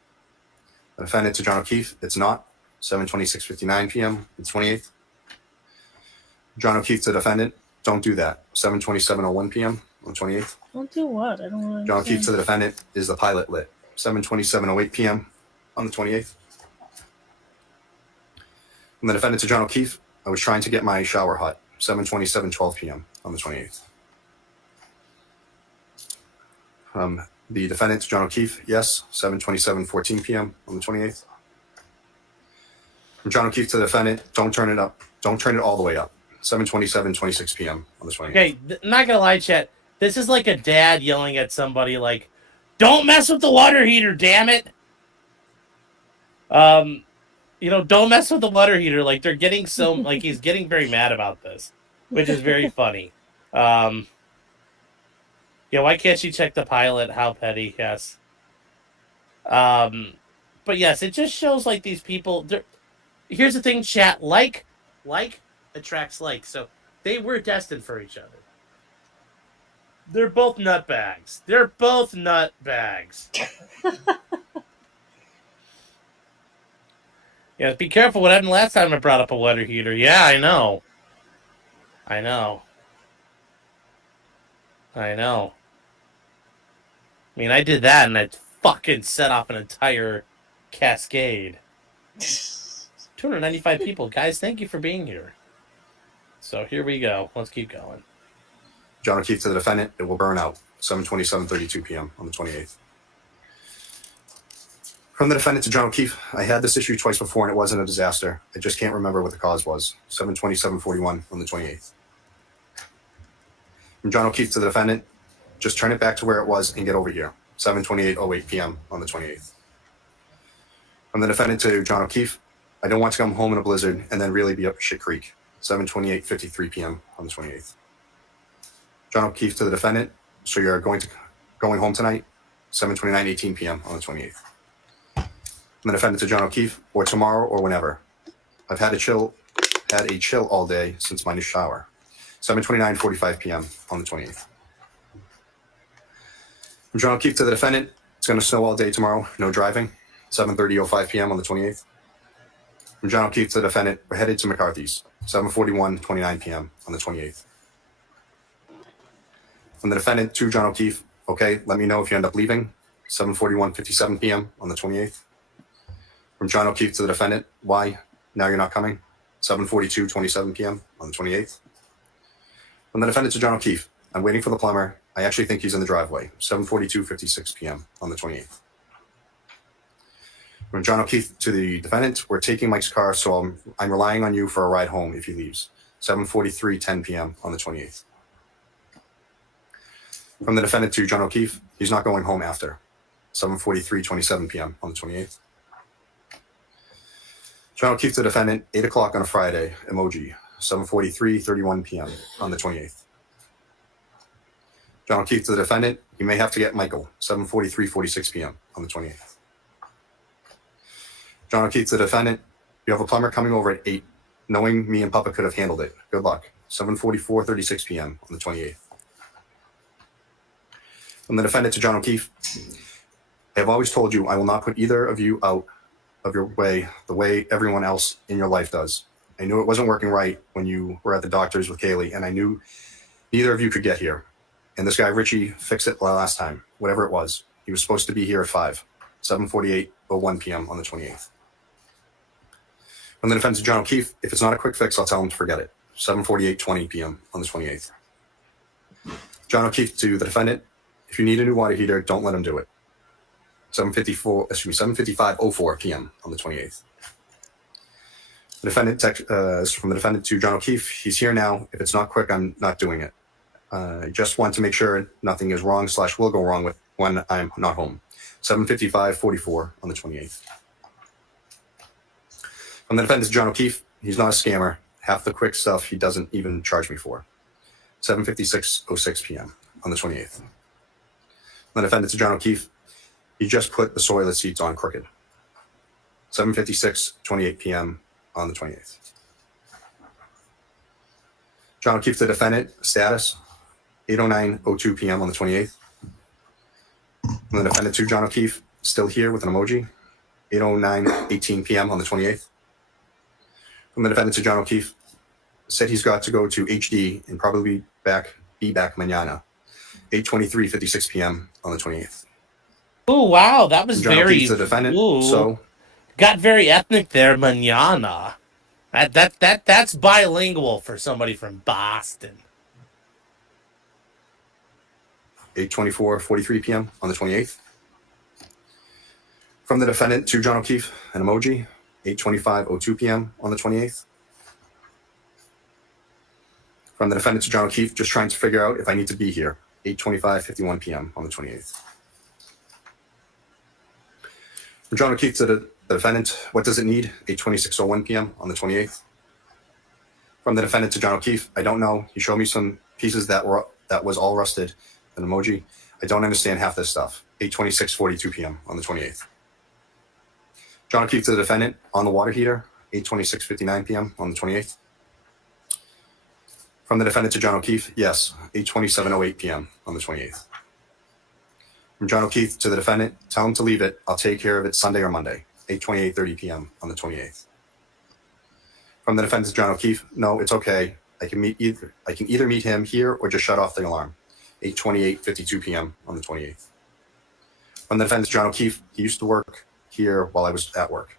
The defendant to John O'Keefe, it's not, 7:26, 59 p.m. on the 28th. John O'Keefe to the defendant, don't do that, 7:27:01 p.m. on the 28th. Don't do what? I don't know. John O'Keefe to the defendant, is the pilot lit, 7:27:08 p.m. on the 28th. From the defendant to John O'Keefe, I was trying to get my shower hot, 7:27:12 p.m. on the 28th. The defendant to John O'Keefe, yes, 7:27:14 p.m. on the 28th. From John O'Keefe to the defendant, don't turn it up. Don't turn it all the way up. 7:27:26 p.m. on the 28th. Okay, I'm not gonna lie, chat. This is like a dad yelling at somebody like, "Don't mess with the water heater, damn it!" Don't mess with the water heater. Like they're getting so like he's getting very mad about this, which is very funny. Why can't she check the pilot? How petty, yes. But yes, it just shows like these people. Here's the thing, chat. Like attracts like. So they were destined for each other. They're both nutbags. They're both nutbags. Yeah, be careful what happened last time I brought up a water heater. Yeah, I know. I mean, I did that and it fucking set off an entire cascade. 295 people. Guys, thank you for being here. So here we go. Let's keep going. John O'Keefe to the defendant, it will burn out, 7:27:32 p.m. on the 28th. From the defendant to John O'Keefe, I had this issue twice before and it wasn't a disaster. I just can't remember what the cause was, 7:27:41 on the 28th. From John O'Keefe to the defendant, just turn it back to where it was and get over here, 7:28:08 p.m. on the 28th. From the defendant to John O'Keefe, I don't want to come home in a blizzard and then really be up shit creek, 7:28:53 p.m. on the 28th. John O'Keefe to the defendant, so you're going home tonight, 7:29:18 p.m. on the 28th. From the defendant to John O'Keefe, or tomorrow or whenever. I've had a chill all day since my new shower, 7:29:45 p.m. on the 28th. From John O'Keefe to the defendant, it's going to snow all day tomorrow, no driving, 7:30:05 p.m. on the 28th. From John O'Keefe to the defendant, we're headed to McCarthy's, 7:41:29 p.m. on the 28th. From the defendant to John O'Keefe, okay, let me know if you end up leaving, 7:41:57 p.m. on the 28th. From John O'Keefe to the defendant, why? Now you're not coming, 7:42:27 p.m. on the 28th. From the defendant to John O'Keefe, I'm waiting for the plumber. I actually think he's in the driveway, 7:42:56 p.m. on the 28th. From John O'Keefe to the defendant, we're taking Mike's car, so I'm relying on you for a ride home if he leaves, 7:43:10 p.m. on the 28th. From the defendant to John O'Keefe, he's not going home after, 7:43:27 p.m. on the 28th. John O'Keefe to the defendant, 8 o'clock on a Friday, emoji, 7:43:31 p.m. on the 28th. John O'Keefe to the defendant, you may have to get Michael, 7:43:46 p.m. on the 28th. John O'Keefe to the defendant, you have a plumber coming over at 8, knowing me and Papa could have handled it. Good luck, 7:44:36 p.m. on the 28th. From the defendant to John O'Keefe, I have always told you I will not put either of you out of your way the way everyone else in your life does. I knew it wasn't working right when you were at the doctor's with Kaylee, and I knew neither of you could get here. And this guy, Richie, fixed it last time, whatever it was. He was supposed to be here at 5, 7:48:01 p.m. on the 28th. From the defense of John O'Keefe, if it's not a quick fix, I'll tell him to forget it. 7:48:20 p.m. on the 28th. John O'Keefe to the defendant, if you need a new water heater, don't let him do it. 7:55:04 p.m. on the 28th. The defendant from the defendant to John O'Keefe, he's here now. If it's not quick, I'm not doing it. I just want to make sure nothing is wrong / will go wrong with when I'm not home. 7:55:44 on the 28th. From the defendant to John O'Keefe, he's not a scammer. Half the quick stuff he doesn't even charge me for. 7:56:06 p.m. on the 28th. From the defendant to John O'Keefe, he just put the toilet seats on crooked. 7:56:28 p.m. on the 28th. John O'Keefe to the defendant, status, 8:09:02 p.m. on the 28th. From the defendant to John O'Keefe, still here with an emoji, 8:09:18 p.m. on the 28th. From the defendant to John O'Keefe, said he's got to go to HD and probably be back mañana, 8:23:56 p.m. on the 28th. Oh wow, that was John very. O'Keefe to the defendant, Ooh, so got very ethnic there, mañana. That's bilingual for somebody from Boston. 8:24:43 p.m. on the 28th. From the defendant to John O'Keefe, an emoji, 8:25:02 p.m. on the 28th. From the defendant to John O'Keefe, just trying to figure out if I need to be here, 8:25:51 p.m. on the 28th. From John O'Keefe to the defendant, what does it need, 8:26:01 p.m. on the 28th. From the defendant to John O'Keefe, I don't know. He showed me some pieces that was all rusted, an emoji. I don't understand half this stuff, 8:26:42 p.m. on the 28th. John O'Keefe to the defendant, on the water heater, 8:26:59 p.m. on the 28th. From the defendant to John O'Keefe, yes, 8:27:08 p.m. on the 28th. From John O'Keefe to the defendant, tell him to leave it. I'll take care of it Sunday or Monday, 8:28:30 p.m. on the 28th. From the defendant to John O'Keefe, no, it's okay. I can either meet him here or just shut off the alarm, 8:28:52 p.m. on the 28th. From the defendant to John O'Keefe, he used to work here while I was at work,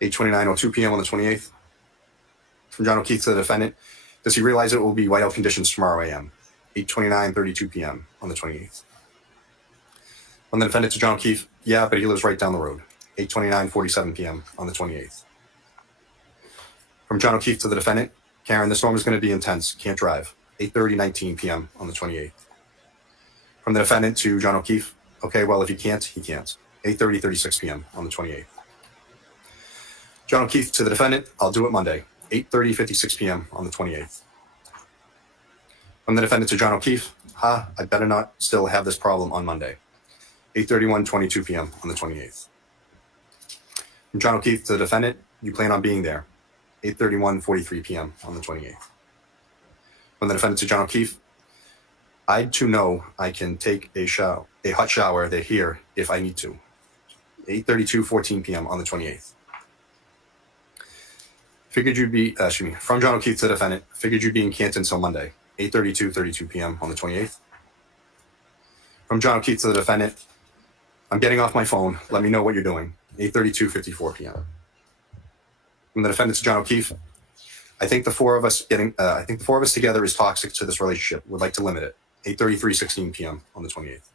8:29:02 p.m. on the 28th. From John O'Keefe to the defendant, does he realize it will be whiteout conditions tomorrow a.m., 8:29:32 p.m. on the 28th. From the defendant to John O'Keefe, yeah, but he lives right down the road, 8:29:47 p.m. on the 28th. From John O'Keefe to the defendant, Karen, the storm is going to be intense, can't drive, 8:30:19 p.m. on the 28th. From the defendant to John O'Keefe, okay, well, if he can't, he can't, 8:30:36 p.m. on the 28th. John O'Keefe to the defendant, I'll do it Monday, 8:30:56 p.m. on the 28th. From the defendant to John O'Keefe, I better not still have this problem on Monday, 8:31:22 p.m. on the 28th. From John O'Keefe to the defendant, you plan on being there, 8:31:43 p.m. on the 28th. From the defendant to John O'Keefe, I too know I can take a hot shower there here if I need to, 8:32:14 p.m. on the 28th. Figured you'd be, from John O'Keefe to the defendant, figured you'd be in Canton till Monday, 8:32:32 p.m. on the 28th. From John O'Keefe to the defendant, I'm getting off my phone. Let me know what you're doing, 8:32:54 p.m. From the defendant to John O'Keefe, I think the four of us together is toxic to this relationship. Would like to limit it, 8:33:16 p.m. on the 28th.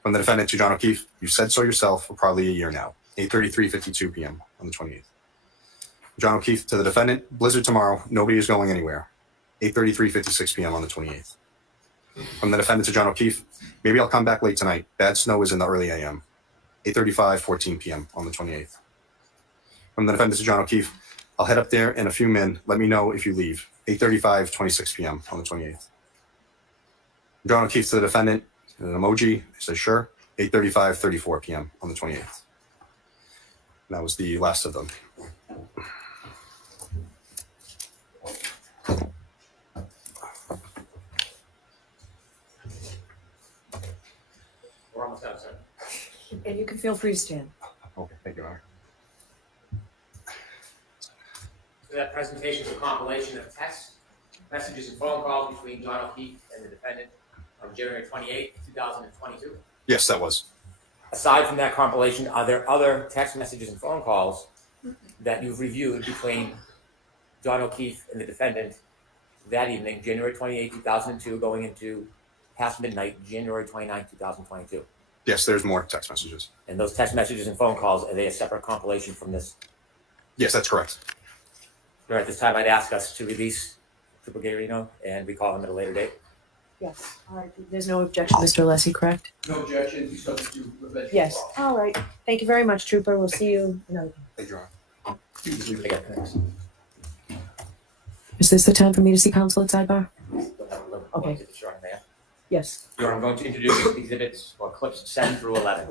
From the defendant to John O'Keefe, you said so yourself for probably a year now, 8:33:52 p.m. on the 28th. John O'Keefe to the defendant, blizzard tomorrow, nobody is going anywhere, 8:33:56 p.m. on the 28th. From the defendant to John O'Keefe, maybe I'll come back late tonight. Bad snow is in the early a.m., 8:35:14 p.m. on the 28th. From the defendant to John O'Keefe, I'll head up there in a few min. Let me know if you leave, 8:35:26 p.m. on the 28th. John O'Keefe to the defendant, an emoji, he says sure, 8:35:34 p.m. on the 28th. And that was the last of them. we're almost done, sir. And you can feel free to stand. Okay, thank you, Your Honor. So that presentation is a compilation of text messages and phone calls between John O'Keefe and the defendant on January 28th, 2022. Yes, that was. Aside from that compilation, are there other text messages and phone calls that you've reviewed between John O'Keefe and the defendant that evening, January 28th, 2002, going into past midnight, January 29th, 2022? Yes, there's more text messages. And those text messages and phone calls, are they a separate compilation from this? Yes, that's correct. All right, at this time, I'd ask us to release Trooper Gayrino and recall him at a later date. Yes. All right. There's no objection, Mr. Alessi, correct? No objection, you subject to eventual Yes. trial. All right. Thank you very much, Trooper. We'll see you another time. Thank you, Your Honor. You can leave it. Okay, thanks. Is this the time for me to see counsel at sidebar? Okay. Sure, Mayor. Yes. Your Honor, I'm going to introduce exhibits or clips 7 through 11.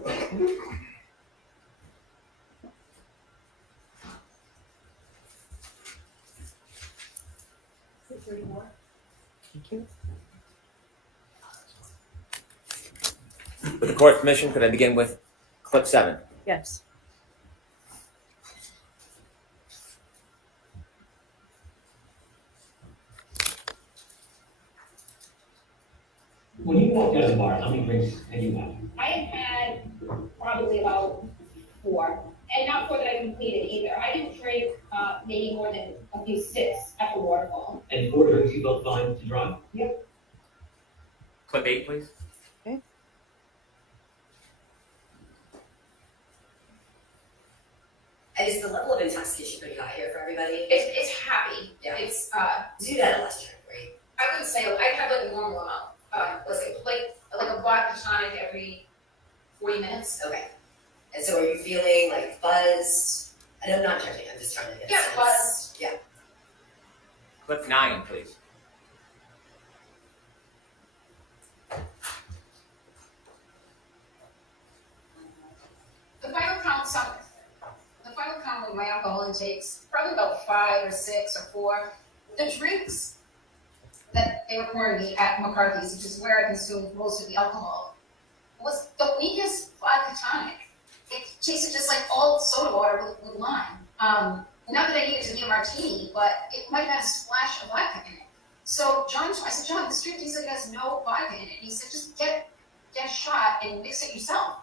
Thank you. With the court's permission, could I begin with clip 7? Yes. When you walked out of the bar, how many drinks had you had? I had probably about 4, and not 4 that I completed either. I didn't drink maybe more than a few sips at the waterfall. And 4 drinks you felt fine to drive? Yep. Clip 8, please. And is the level of intoxication pretty high here for everybody? It's happy. Yeah. It's You had a last drink, right? I wouldn't say I have like a normal amount. Let's say like a vodka tonic every 40 minutes. Okay. And so are you feeling like buzzed? And I'm not judging, I'm just trying to get a Yeah, sense. buzzed. Yeah. Clip 9, please. The final count with my alcohol intakes, probably about 5 or 6 or 4. The drinks that they were pouring me at McCarthy's, which is where I consumed most of the alcohol, was the weakest vodka tonic. It tasted just like all soda water with lime. Not that I needed to be a martini, but it might have had a splash of vodka in it. So I said, John, this drink tastes like it has no vodka in it. He said, just get a shot and mix it yourself.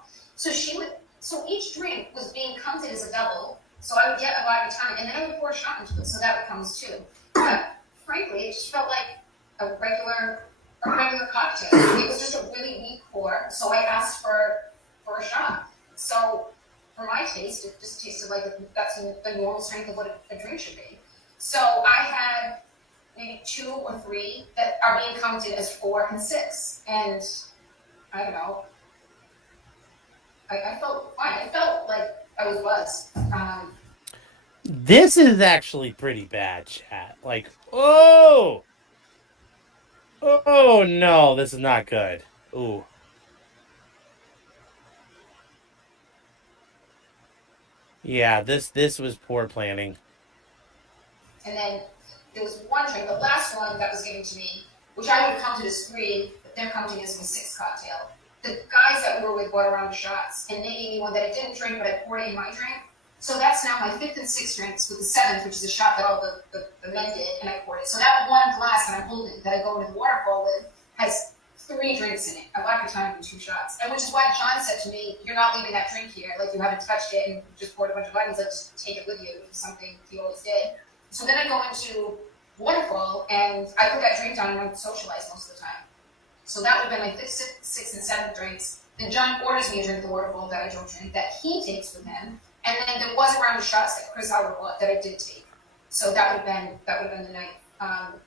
So each drink was being counted as a double. So I would get a vodka tonic, and then I would pour a shot into it, so that would count as 2. But frankly, it just felt like a regular cocktail. It was just a really weak pour, so I asked for a shot. So for my taste, it just tasted like that's the normal strength of what a drink should be. So I had maybe 2 or 3 that are being counted as 4 and 6, and I don't know. I felt fine. I felt like I was buzzed. This is actually pretty bad, chat. Like, oh no, this is not good. Ooh. Yeah, this was poor planning. And then there was one drink, the last one that was given to me, which I would have counted as 3, but they're counting as a 6 cocktail. The guys that we were with brought around the shots, and they gave me one that I didn't drink, but I poured it in my drink. So that's now my 5th and 6th drinks, with the 7th, which is a shot that all the men did, and I poured it. So that one glass that I'm holding, that I go into the waterfall with, has 3 drinks in it, a vodka tonic and 2 shots. And which is why John said to me, you're not leaving that drink here, like you haven't touched it and just poured a bunch of vodka, like just take it with you, which is something he always did. So then I go into waterfall, and I put that drink down and I socialize most of the time. So that would have been my 5th, 6th, and 7th drinks. Then John orders me a drink at the waterfall that I don't drink, that he takes with him. And then there was a round of shots that Chris Howard bought that I did take. So that would have been the night.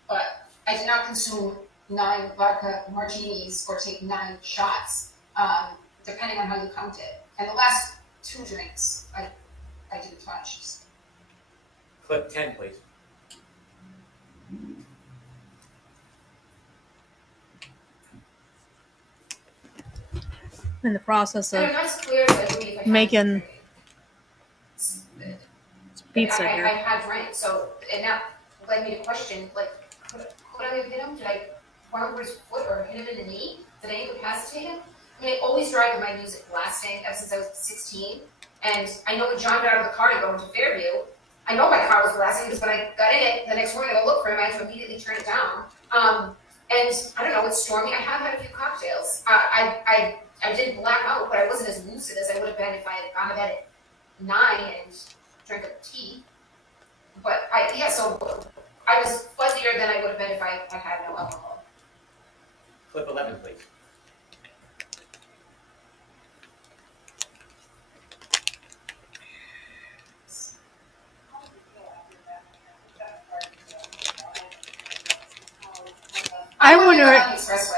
But I did not consume 9 vodka martinis or take 9 shots, depending on how you count it. And the last 2 drinks, I didn't touch. Clip 10, please. In the process of And I'm not clear to everybody if I had making pizza I here. had drank, so, and that led me to question, like, could I have hit him? Did I run over his foot or hit him in the knee? Did I incapacitate him? I always drive with my music blasting ever since I was 16. And I know when John got out of the car to go into Fairview, I know my car was blasting because when I got in it the next morning to go look for him, I had to immediately turn it down. And I don't know, it's stormy. I have had a few cocktails. I did black out, but I wasn't as lucid as I would have been if I had gone to bed at 9 and drank a tea. But so I was fuzzier than I would have been if I had no alcohol. Clip 11, please. I wonder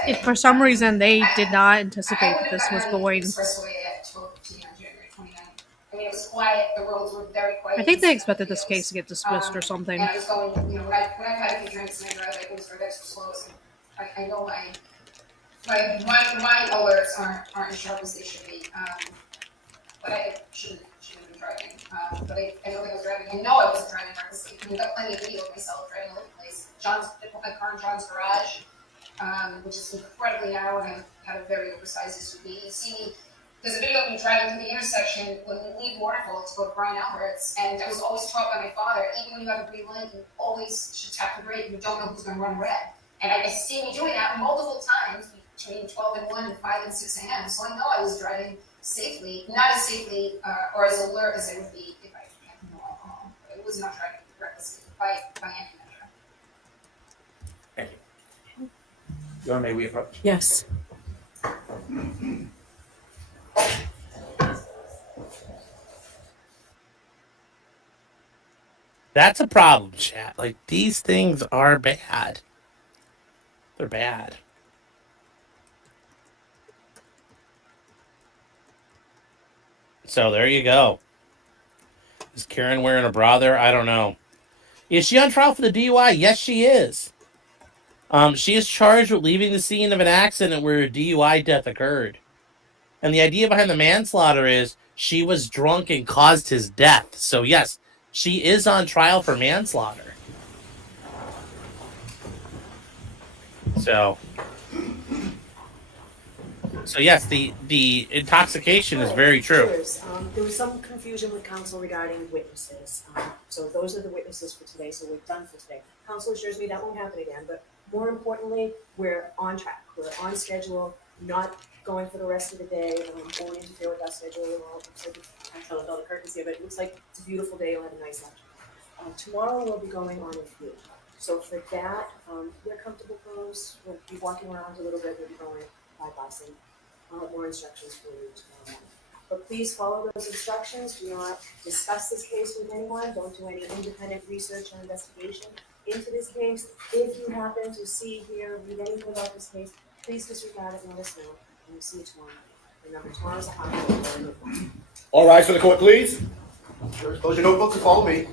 if for some reason they did not anticipate that this was going. Expressway at 12:15 on January 29th. I mean, it was quiet. The roads were very quiet. I think they expected this case to get dismissed or something. And I was going, when I've had a few drinks and I drive, I always drive extra slow. So I know my alerts aren't as sharp as they should be. But I shouldn't have been driving. But I don't think I was driving. I know I wasn't driving recklessly. I mean, I've got plenty of video of myself driving all over the place. I put my car in John's garage, which is incredibly narrow, and I had a very oversized SUV. You see me, there's a video of me driving through the intersection when we leave Waterfall to go to Brian Albert's, and I was always taught by my father, even when you have a green light, you always should tap the brake. You don't know who's going to run red. And I see me doing that multiple times between 12 and 1 and 5 and 6 a.m. So I know I was driving safely, not as safely or as alert as I would be if I had no alcohol. It was not driving recklessly by any measure. Thank you. Your Honor, may we approach? Yes. That's a problem, chat. Like, these things are bad. They're bad. So there you go. Is Karen wearing a bra there? I don't know. Is she on trial for the DUI? Yes, she is. She is charged with leaving the scene of an accident where a DUI death occurred. And the idea behind the manslaughter is she was drunk and caused his death. So yes, she is on trial for manslaughter. So yes, the intoxication is very true. There was some confusion with counsel regarding witnesses. So those are the witnesses for today, so we're done for today. Counsel assures me that won't happen again, but more importantly, we're on track. We're on schedule, not going for the rest of the day. Won't interfere with our schedule at all. I fell with all the curtains here, but it looks like it's a beautiful day. We'll have a nice lunch. Tomorrow we'll be going on a view. So for that, wear comfortable clothes. We'll be walking around a little bit. We'll be going by bus, and I'll have more instructions for you tomorrow morning. But please follow those instructions. Do not discuss this case with anyone. Don't do any independent research or investigation into this case. If you happen to see, hear, read anything about this case, please disregard it and let us know. And we'll see you tomorrow. Remember, tomorrow's a holiday. All rise for the court, please. Close your notebooks and follow me.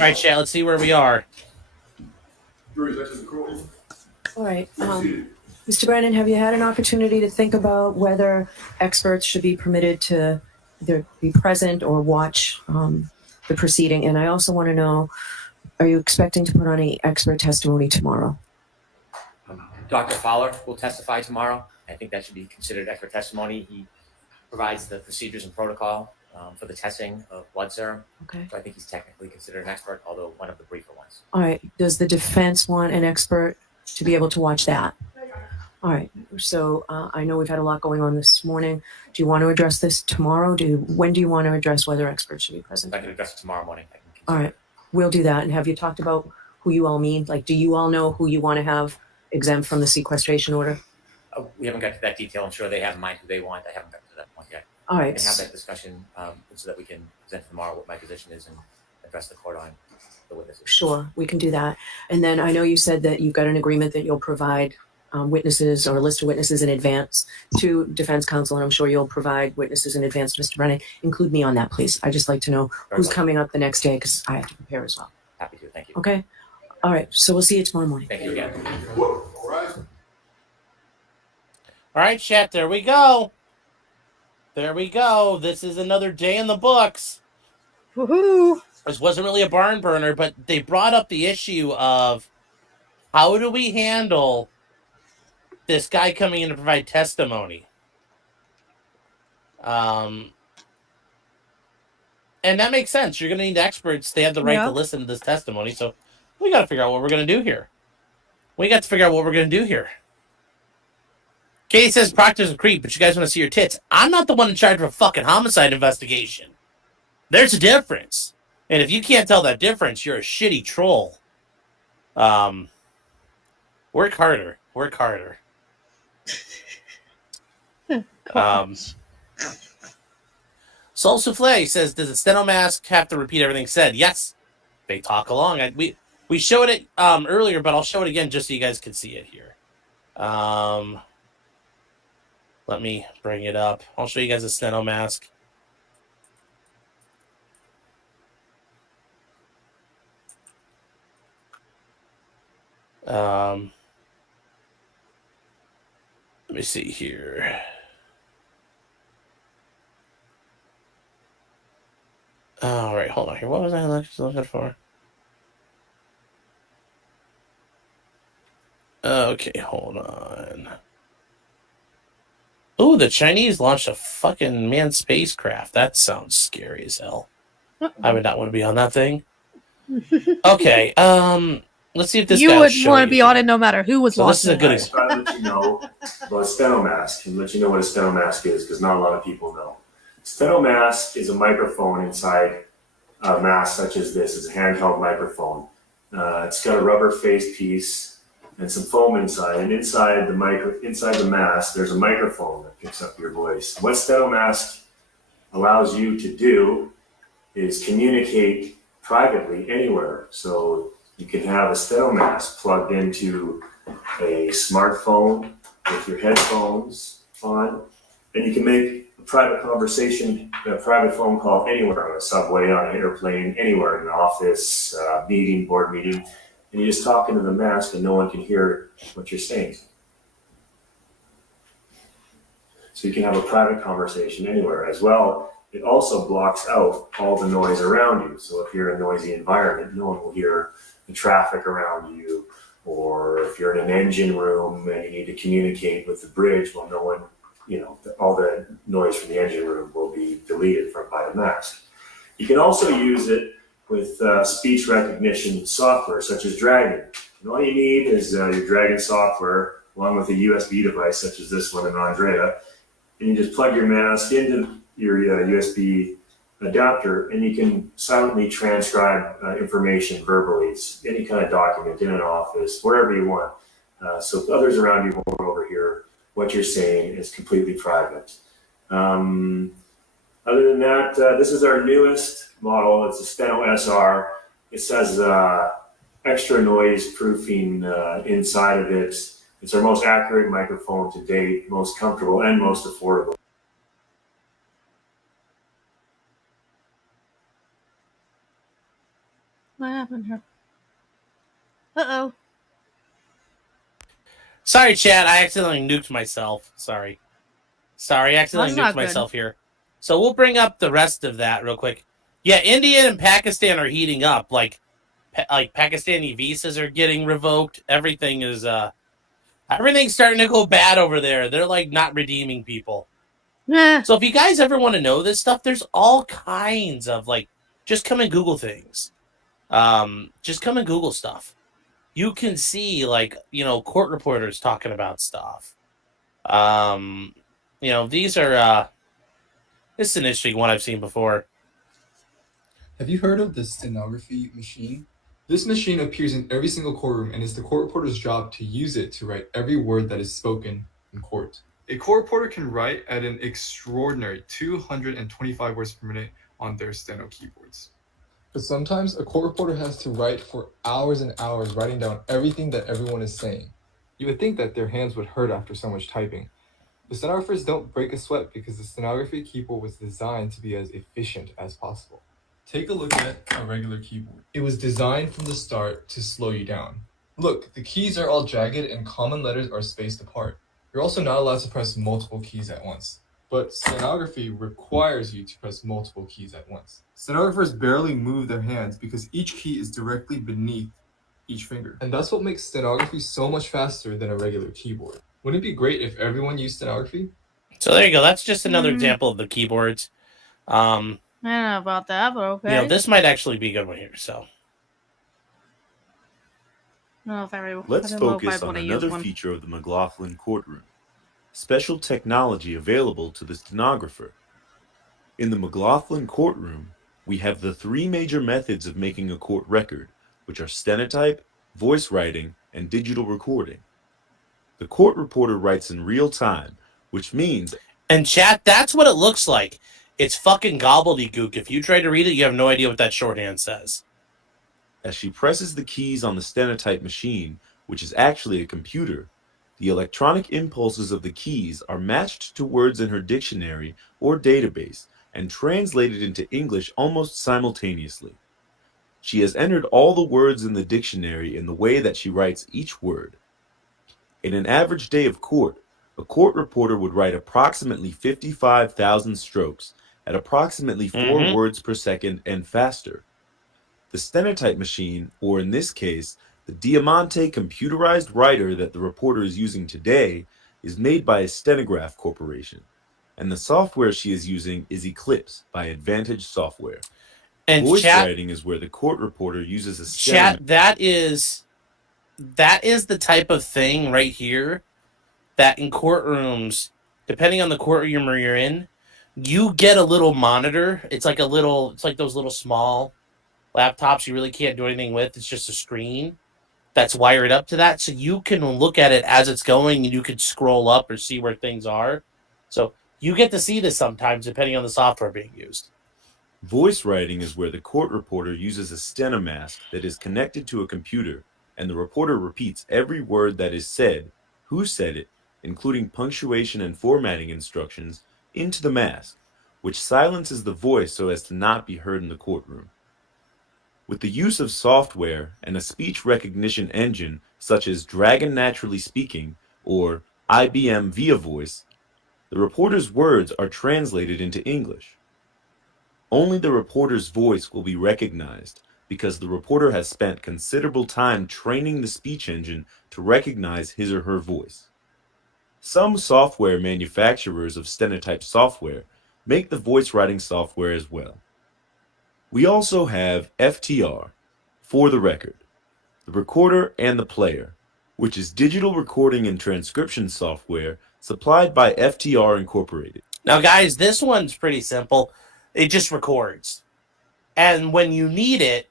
All right, chat. Let's see where we are. All right. Mr. Brennan, have you had an opportunity to think about whether experts should be permitted to either be present or watch the proceeding? And I also want to know, are you expecting to put on any expert testimony tomorrow? Dr. Fowler will testify tomorrow. I think that should be considered expert testimony. He provides the procedures and protocol for the testing of blood serum. Okay. So I think he's technically considered an expert, although one of the briefer ones. All right. Does the defense want an expert to be able to watch that? All right. So I know we've had a lot going on this morning. Do you want to address this tomorrow? When do you want to address whether experts should be present? If I can address it tomorrow morning, I can consider. All right. We'll do that. And have you talked about who you all mean? Like, do you all know who you want to have exempt from the sequestration order? We haven't got to that detail. I'm sure they have in mind who they want. I haven't got to that point yet. All right. And have that discussion so that we can present tomorrow what my position is and address the court on the witnesses. Sure, we can do that. And then I know you said that you've got an agreement that you'll provide witnesses or a list of witnesses in advance to defense counsel, and I'm sure you'll provide witnesses in advance to Mr. Brennan. Include me on that, please. I'd just like to know who's coming up the next day because I have to prepare as well. Happy to. Thank you. Okay? All right. So we'll see you tomorrow morning. Thank you again. All right, chat. There we go. There we go. This is another day in the books. Woohoo! This wasn't really a barn burner, but they brought up the issue of how do we handle this guy coming in to provide testimony? And that makes sense. You're going to need experts. They have the right to listen to this testimony. So we got to figure out what we're going to do here. Katie says Proctor's a creep, but you guys want to see your tits. I'm not the one in charge of a fucking homicide investigation. There's a difference. And if you can't tell that difference, you're a shitty troll. Work harder. Soul Souffle says, does a steno mask have to repeat everything said? Yes. They talk along. We showed it earlier, but I'll show it again just so you guys can see it here. Let me bring it up. I'll show you guys a steno mask. Let me see here. All right, hold on here. What was I looking for? Okay, hold on. Oh, the Chinese launched a fucking manned spacecraft. That sounds scary as hell. I would not want to be on that thing. Okay, let's see if this you guy would want to you. be on it no matter who was watching. This is a good example. I'll let you know about a steno mask and let you know what a steno mask is because not a lot of people know. Steno mask is a microphone inside a mask such as this. It's a handheld microphone. It's got a rubber face piece and some foam inside. And inside the mask, there's a microphone that picks up your voice. What steno mask allows you to do is communicate privately anywhere. So you can have a steno mask plugged into a smartphone with your headphones on, and you can make a private conversation, a private phone call anywhere on a subway, on an airplane, anywhere in an office, board meeting, and you just talk into the mask and no one can hear what you're saying. So you can have a private conversation anywhere. As well, it also blocks out all the noise around you. So if you're in a noisy environment, no one will hear the traffic around you. Or if you're in an engine room and you need to communicate with the bridge, well, no one, all the noise from the engine room will be deleted by the mask. You can also use it with speech recognition software, such as Dragon. And all you need is your Dragon software, along with a USB device, such as this one in Andrea. And you just plug your mask into your USB adapter, and you can silently transcribe information verbally. It's any kind of document in an office, wherever you want. So if others around you won't overhear what you're saying. Is completely private. Other than that, this is our newest model. It's a Steno SR. It says extra noise proofing inside of it. It's our most accurate microphone to date, most comfortable and most affordable. What happened here? Uh-oh. Sorry, Chad. I accidentally nuked myself. Sorry, I accidentally nuked myself here. So we'll bring up the rest of that real quick. Yeah, India and Pakistan are heating up. Like Pakistani visas are getting revoked. Everything is everything's starting to go bad over there. They're like not redeeming people. Yeah. So if you guys ever want to know this stuff, there's all kinds of just come and Google things. Just come and Google stuff. You can see court reporters talking about stuff. These are this is an interesting one I've seen before. Have you heard of the stenography machine? This machine appears in every single courtroom, and it's the court reporter's job to use it to write every word that is spoken in court. A court reporter can write at an extraordinary 225 words per minute on their steno keyboards. But sometimes a court reporter has to write for hours and hours, writing down everything that everyone is saying. You would think that their hands would hurt after so much typing. The stenographers don't break a sweat because the stenography keyboard was designed to be as efficient as possible. Take a look at a regular keyboard. It was designed from the start to slow you down. Look, the keys are all jagged and common letters are spaced apart. You're also not allowed to press multiple keys at once. But stenography requires you to press multiple keys at once. Stenographers barely move their hands because each key is directly beneath each finger. And that's what makes stenography so much faster than a regular keyboard. Wouldn't it be great if everyone used stenography? So there you go. That's just another example of the keyboards. I don't know about that, but okay. You know, this might actually be a good one here. So Let's focus on another feature of the McLaughlin courtroom: special technology available to the stenographer. In the McLaughlin courtroom, we have the three major methods of making a court record, which are stenotype, voice writing, and digital recording. The court reporter writes in real time, which means... And chat, that's what it looks like. It's fucking gobbledygook. If you try to read it, you have no idea what that shorthand says. As she presses the keys on the stenotype machine, which is actually a computer, the electronic impulses of the keys are matched to words in her dictionary or database and translated into English almost simultaneously. She has entered all the words in the dictionary in the way that she writes each word. In an average day of court, a court reporter would write approximately 55,000 strokes at approximately 4 words per second and faster. The stenotype machine, or in this case, the Diamante computerized writer that the reporter is using today, is made by a Stenograph Corporation, and the software she is using is Eclipse by Advantage Software. And voice chat, writing is where the court reporter uses a chat. That is the type of thing right here that in courtrooms, depending on the courtroom you're in, you get a little monitor. It's like those little small laptops you really can't do anything with. It's just a screen that's wired up to that, so you can look at it as it's going and you can scroll up or see where things are. So you get to see this sometimes depending on the software being used. Voice writing is where the court reporter uses a stenomask that is connected to a computer, and the reporter repeats every word that is said, who said it, including punctuation and formatting instructions, into the mask, which silences the voice so as to not be heard in the courtroom. With the use of software and a speech recognition engine such as Dragon Naturally Speaking or IBM Via Voice, the reporter's words are translated into English. Only the reporter's voice will be recognized because the reporter has spent considerable time training the speech engine to recognize his or her voice. Some software manufacturers of stenotype software make the voice writing software as well. We also have FTR, for the record, the recorder and the player, which is digital recording and transcription software supplied by FTR Incorporated. Now, guys, this one's pretty simple. It just records. And when you need it,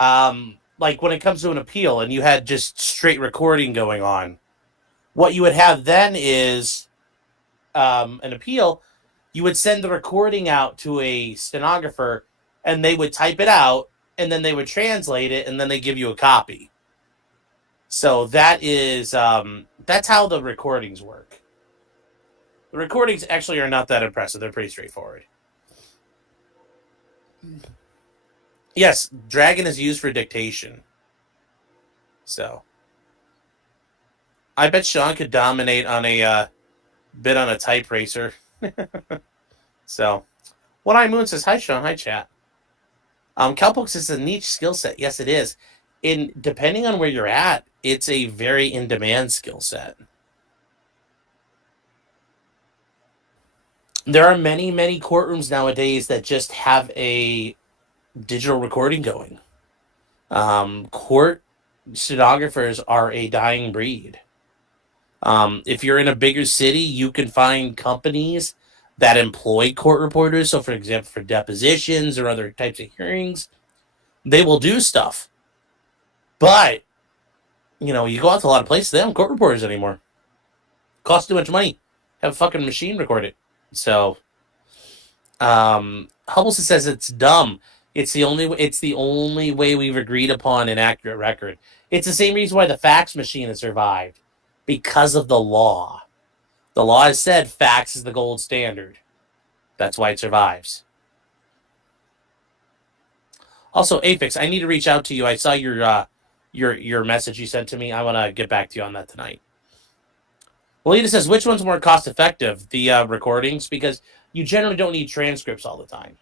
like when it comes to an appeal and you had just straight recording going on, what you would have then is an appeal. You would send the recording out to a stenographer and they would type it out and then they would translate it and then they give you a copy. So that is, that's how the recordings work. The recordings actually are not that impressive. They're pretty straightforward. Yes, Dragon is used for dictation. So I bet Sean could dominate on a bit on a type racer. So One Eye Moon says, hi Sean, hi chat. Cowpokes is a niche skill set. Yes, it is. Depending on where you're at, it's a very in-demand skill set. There are many, many courtrooms nowadays that just have a digital recording going. Court stenographers are a dying breed. If you're in a bigger city, you can find companies that employ court reporters. So, for example, for depositions or other types of hearings, they will do stuff. But, you know, you go out to a lot of places, they don't have court reporters anymore. Costs too much money. Have a fucking machine record it. So, Hubble says it's dumb. It's the only way we've agreed upon an accurate record. It's the same reason why the fax machine has survived. because of the law. The law has said fax is the gold standard. That's why it survives. Also, Aphex, I need to reach out to you. I saw your message you sent to me. I want to get back to you on that tonight. Melita says, which one's more cost effective? The recordings, because you generally don't need transcripts all the time.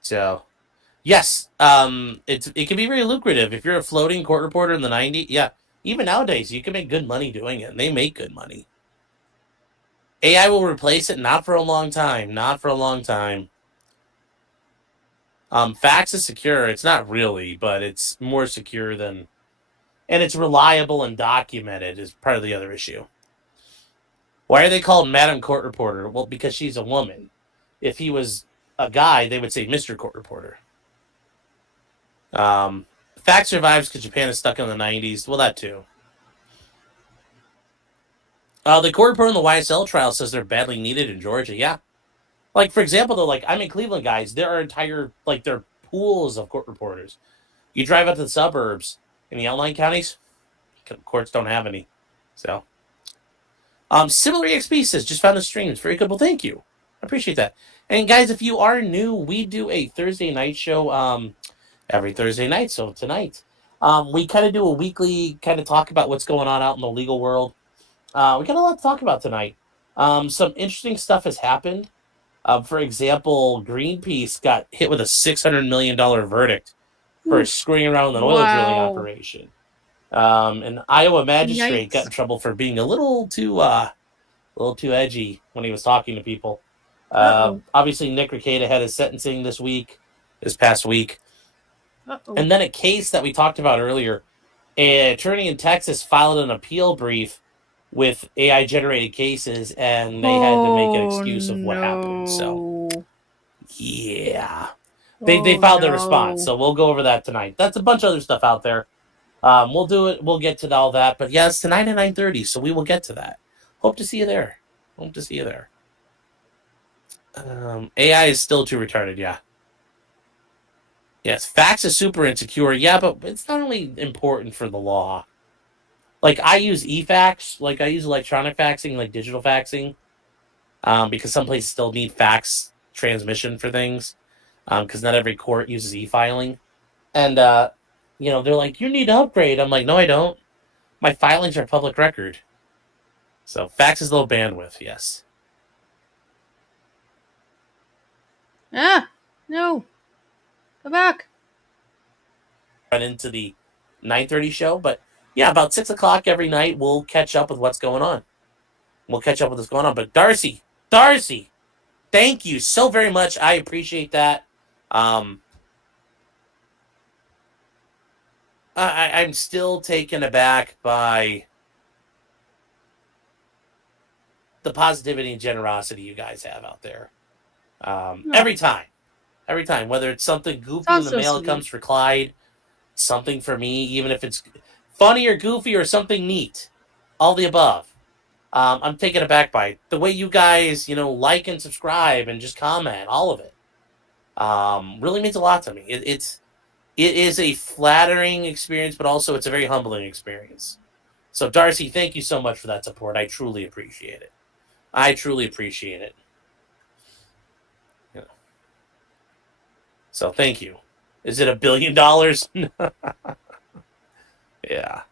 So, yes, it can be very lucrative if you're a floating court reporter in the '90s. Yeah, even nowadays you can make good money doing it, and they make good money. AI will replace it, not for a long time. Not for a long time. Fax is secure. It's not really, but it's more secure than, and it's reliable and documented is part of the other issue. Why are they called Madam Court Reporter? Well, because she's a woman. If he was a guy, they would say Mr. Court Reporter. Fax survives because Japan is stuck in the '90s. Well, that too. The court reporter in the YSL trial says they're badly needed in Georgia. Yeah. Like, for example, though, like, I'm in Cleveland, guys. There are entire, like, there are pools of court reporters. You drive out to the suburbs in the outlying counties, courts don't have any. So, Similar EXP says, just found the stream. It's very good. Well, thank you. I appreciate that. And, guys, if you are new, we do a Thursday night show every Thursday night. So, tonight, we kind of do a weekly kind of talk about what's going on out in the legal world. We got a lot to talk about tonight. Some interesting stuff has happened. For example, Greenpeace got hit with a $600 million verdict for screwing around with an oil drilling operation. An Iowa magistrate got in trouble for being a little too edgy when he was talking to people. Obviously, Nick Rekieta had his sentencing this past week. And then a case that we talked about earlier, an attorney in Texas filed an appeal brief with AI-generated cases, and they had to make an excuse of what happened. So, yeah. They filed their response, so we'll go over that tonight. That's a bunch of other stuff out there. We'll do it. We'll get to all that. But, yeah, it's tonight at 9:30, so we will get to that. Hope to see you there. AI is still too retarded, yeah. Yes, fax is super insecure, yeah, but it's not only important for the law. Like, I use eFax, like I use electronic faxing, like digital faxing, because some places still need fax transmission for things, because not every court uses e-filing. And, they're like, you need to upgrade. I'm like, no, I don't. My filings are public record. So fax is low bandwidth, yes. Ah, no. Go back. Run into the 9:30 show, but yeah, about 6 o'clock every night, we'll catch up with what's going on. But Darcy, thank you so very much. I appreciate that. I'm still taken aback by the positivity and generosity you guys have out there. Every time, whether it's something goofy in the mail that comes for Clyde, something for me, even if it's funny or goofy or something neat, all the above. I'm taken aback by it. The way you guys, like and subscribe and just comment, all of it, really means a lot to me. It is a flattering experience, but also it's a very humbling experience. So, Darcy, thank you so much for that support. I truly appreciate it. Yeah. So, thank you. Is it $1 billion? Yeah.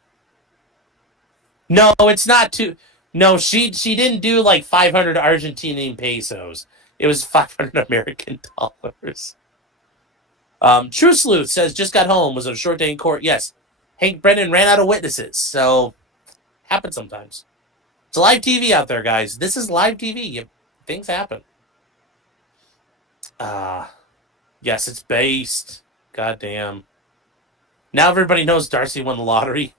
No, it's not too. No, she didn't do like 500 Argentinian pesos. It was 500 American dollars. True Sleuth says, just got home, was on a short day in court. Yes, Hank Brennan ran out of witnesses, so happens sometimes. It's live TV out there, guys. This is live TV. Things happen. Yes, it's based. Goddamn. Now everybody knows Darcy won the lottery.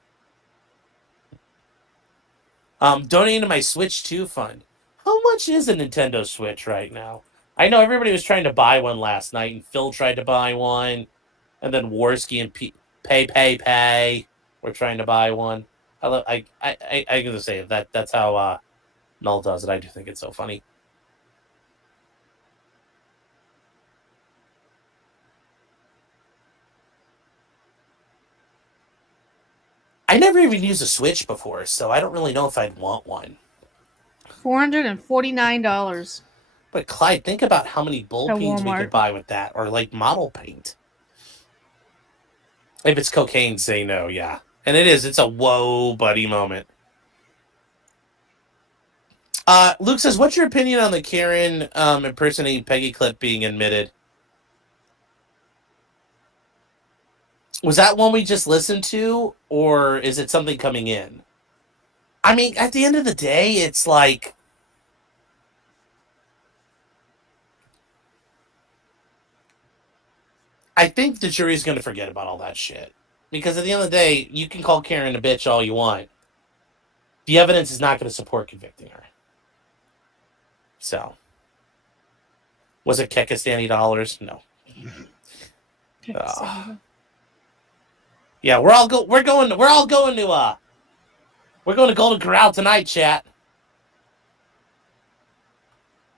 Donating to my Switch 2 fund. How much is a Nintendo Switch right now? I know everybody was trying to buy one last night, and Phil tried to buy one, and then Worski and Pay were trying to buy one. I gotta say that's how Null does it. I do think it's so funny. never even used a Switch before, so I don't really know if I'd want one. $449 But Clyde, think about how many at bullpens we could Walmart. buy with that, or like model paint. If it's cocaine, say no, yeah. And it is. It's a whoa, buddy moment. Luke says, what's your opinion on the Karen impersonating Peggy clip being admitted? Was that one we just listened to, or is it something coming in? I mean, at the end of the day, it's like... I think the jury's going to forget about all that shit. Because at the end of the day, you can call Karen a bitch all you want. The evidence is not going to support convicting her. So... Was it Kekistani dollars? No. Yeah, we're all going to Golden Corral tonight, chat.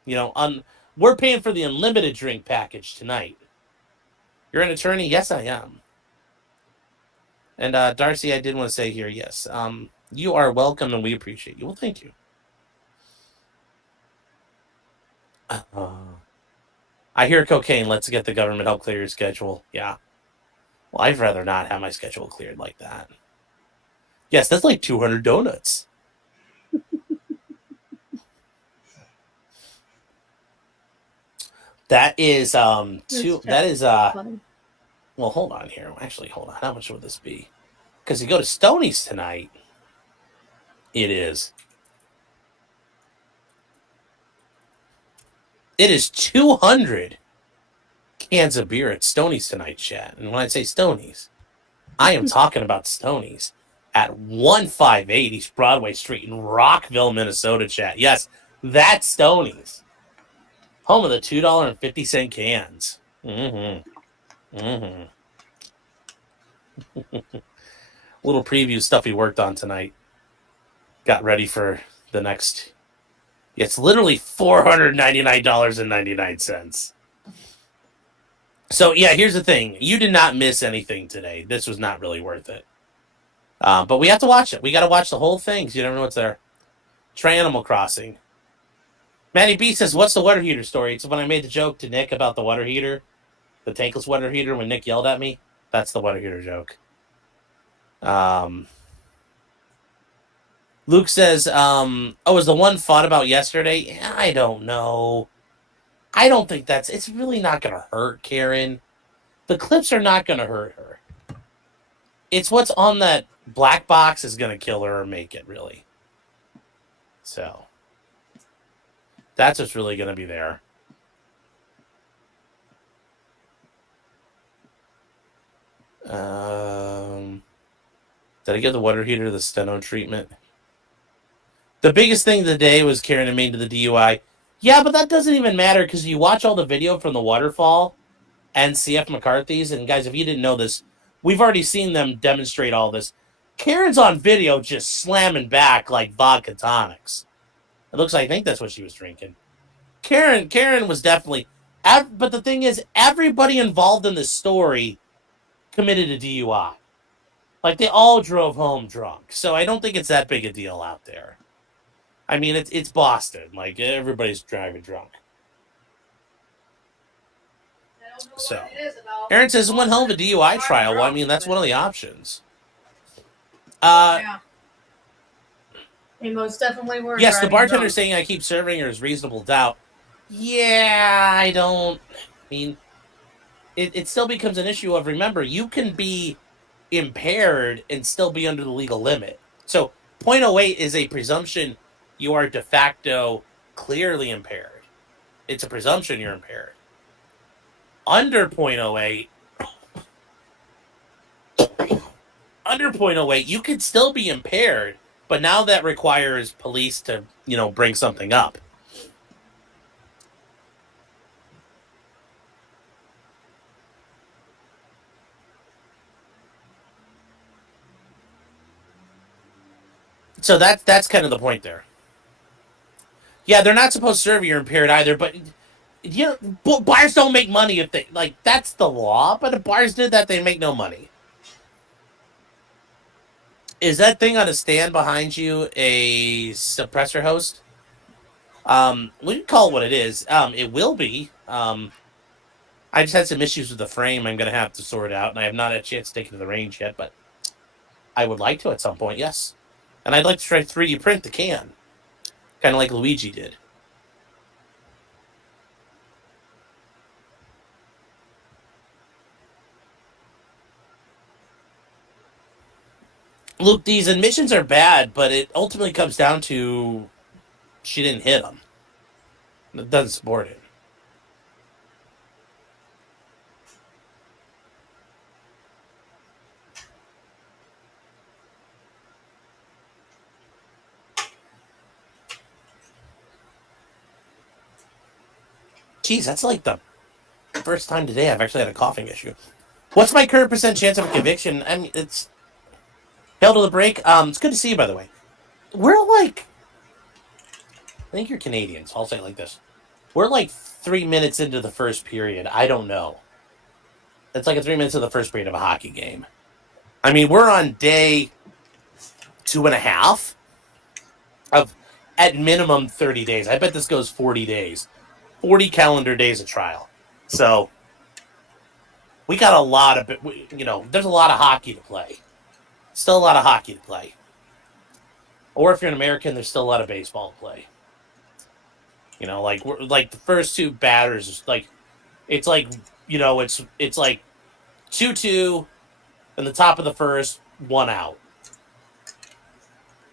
You know, we're paying for the unlimited drink package tonight. You're an attorney? Yes, I am. And Darcy, I did want to say here, yes. You are welcome and we appreciate you. Well, thank you. I hear cocaine. Let's get the government help clear your schedule. Yeah. Well, I'd rather not have my schedule cleared like that. Yes, that's like 200 donuts. That is well, hold on here. Actually, hold on. How much would this be? Because you go to Stoney's tonight. It is 200 cans of beer at Stoney's tonight, chat. And when I say Stoney's, I am talking about Stoney's at 158 East Broadway Street in Rockville, Minnesota, chat. Yes, that's Stoney's. Home of the $2.50 cans. Little preview stuff he worked on tonight. Got ready for the next... It's literally $499.99. So, yeah, here's the thing. You did not miss anything today. This was not really worth it. But we have to watch it. We got to watch the whole thing because you never know what's there. Try Animal Crossing. Matty B says, what's the water heater story? It's when I made the joke to Nick about the water heater. The tankless water heater when Nick yelled at me. That's the water heater joke. Luke says, is the one fought about yesterday? I don't know. I don't think it's really not going to hurt Karen. The clips are not going to hurt her. It's what's on that black box is going to kill her or make it, really. So, that's what's really going to be there. Did I give the water heater the steno treatment? The biggest thing of the day was Karen and Maine to the DUI. Yeah, but that doesn't even matter because you watch all the video from the waterfall and CF McCarthy's. And guys, if you didn't know this, we've already seen them demonstrate all this. Karen's on video just slamming back like vodka tonics. It looks like, I think that's what she was drinking. Karen was definitely... But the thing is, everybody involved in this story committed a DUI. Like, they all drove home drunk. So I don't think it's that big a deal out there. I mean, it's Boston. Like, everybody's driving drunk. So, Aaron says, one hell of a DUI trial. Well, I mean, that's one of the options. Yeah. They most definitely were. Yes, the bartender drunk. saying I keep serving her is reasonable doubt. Yeah, I don't. I mean, it still becomes an issue of, remember, you can be impaired and still be under the legal limit. So 0.08 is a presumption you are de facto clearly impaired. It's a presumption you're impaired. Under 0.08, you could still be impaired, but now that requires police to, bring something up. So that's kind of the point there. Yeah, they're not supposed to serve you impaired either, but bars don't make money if they, that's the law, but if bars did that, they'd make no money. Is that thing on a stand behind you a suppressor host? We can call it what it is. It will be. I just had some issues with the frame I'm going to have to sort out, and I have not had a chance to take it to the range yet, but I would like to at some point, yes. And I'd like to try 3D print the can, kind of like Luigi did. Luke, these admissions are bad, but it ultimately comes down to she didn't hit him. It doesn't support it. Geez, that's like the first time today I've actually had a coughing issue. What's my current % chance of a conviction? I mean, it's hail to the break. It's good to see you, by the way. We're like, I think you're Canadian, so I'll say it like this. We're like 3 minutes into the first period. I don't know. It's like 3 minutes of the first period of a hockey game. I mean, we're on day 2.5 of at minimum 30 days. I bet this goes 40 days. 40 calendar days of trial. So we got a lot of, there's a lot of hockey to play. Still a lot of hockey to play. Or if you're an American, there's still a lot of baseball to play. Like the first two batters, it's like 2-2 in the top of the first, 1 out.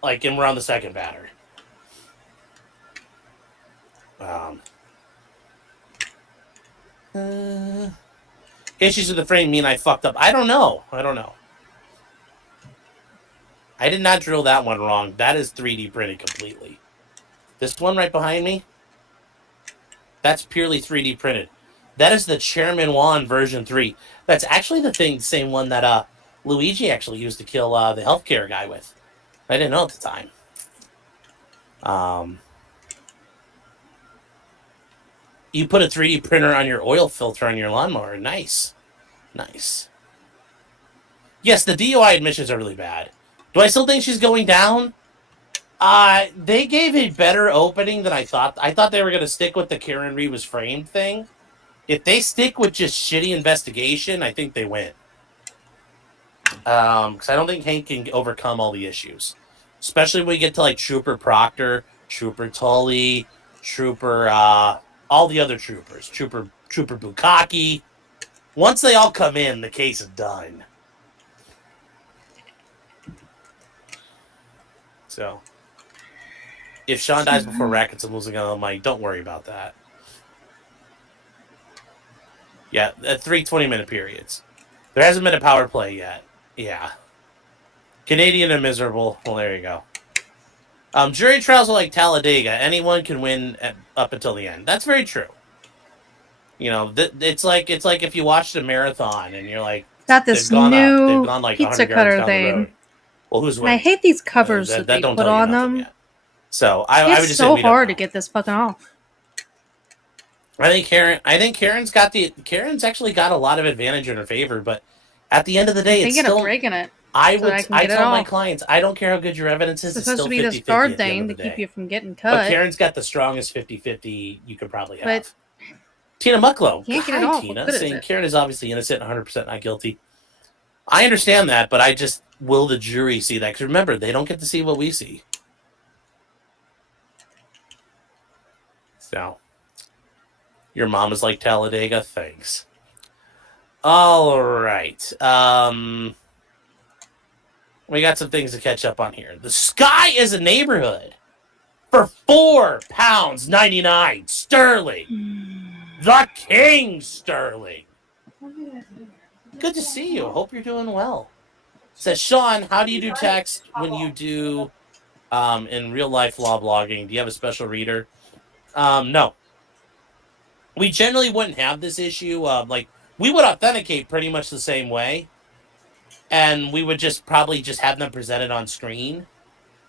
And we're on the second batter. Issues with the frame mean I fucked up. I don't know. I did not drill that one wrong. That is 3D printed completely. This one right behind me, that's purely 3D printed. That is the Chairman Juan version 3. That's actually the same one that Luigi actually used to kill the healthcare guy with. I didn't know at the time. You put a 3D printer on your oil filter on your lawnmower. Nice. Yes, the DUI admissions are really bad. Do I still think she's going down? They gave a better opening than I thought. I thought they were going to stick with the Karen Reed was framed thing. If they stick with just shitty investigation, I think they win. Because I don't think Hank can overcome all the issues. Especially when we get to Trooper Proctor, Trooper Tully, Trooper, all the other troopers. Trooper Bukaki. Once they all come in, the case is done. So, if Sean dies before Rackets, I'm losing on the mic. Don't worry about that. Yeah, at 3 20-minute periods. There hasn't been a power play yet. Yeah. Canadian and miserable. Well, there you go. Jury trials are like Talladega. Anyone can win up until the end. That's very true. It's like if you watched a marathon and you're like, got this they've new gone like pizza 100 yards cutter down the road. thing. Well, who's And I winning? hate these covers that they don't put tell you on nothing them. yet. So I would It's just so say we don't hard know. to get this fucking off. I think Karen's actually got a lot of advantage in her favor, but at the end of the day, it's Thinking of still. breaking it. I so I tell my off. clients, I don't care how good your evidence is. It's It's supposed still to be 50-50 this guard at the end thing of to the keep day. you from getting But cut. Karen's got the strongest 50-50 you could probably have. But Tina Mucklow. can't get it Hi, off. Tina. What good is Saying it? Karen is obviously innocent, 100% not guilty. I understand that, but I just will the jury see that? Because remember, they don't get to see what we see. So, your mom is like Talladega. Thanks. All right. We got some things to catch up on here. The Sky is a neighborhood for £4.99 sterling. The King Sterling. Good to see you. Hope you're doing well. Says Sean, how do you do text when you do in real life law blogging? Do you have a special reader? No. We generally wouldn't have this issue of we would authenticate pretty much the same way. And we would probably just have them presented on screen.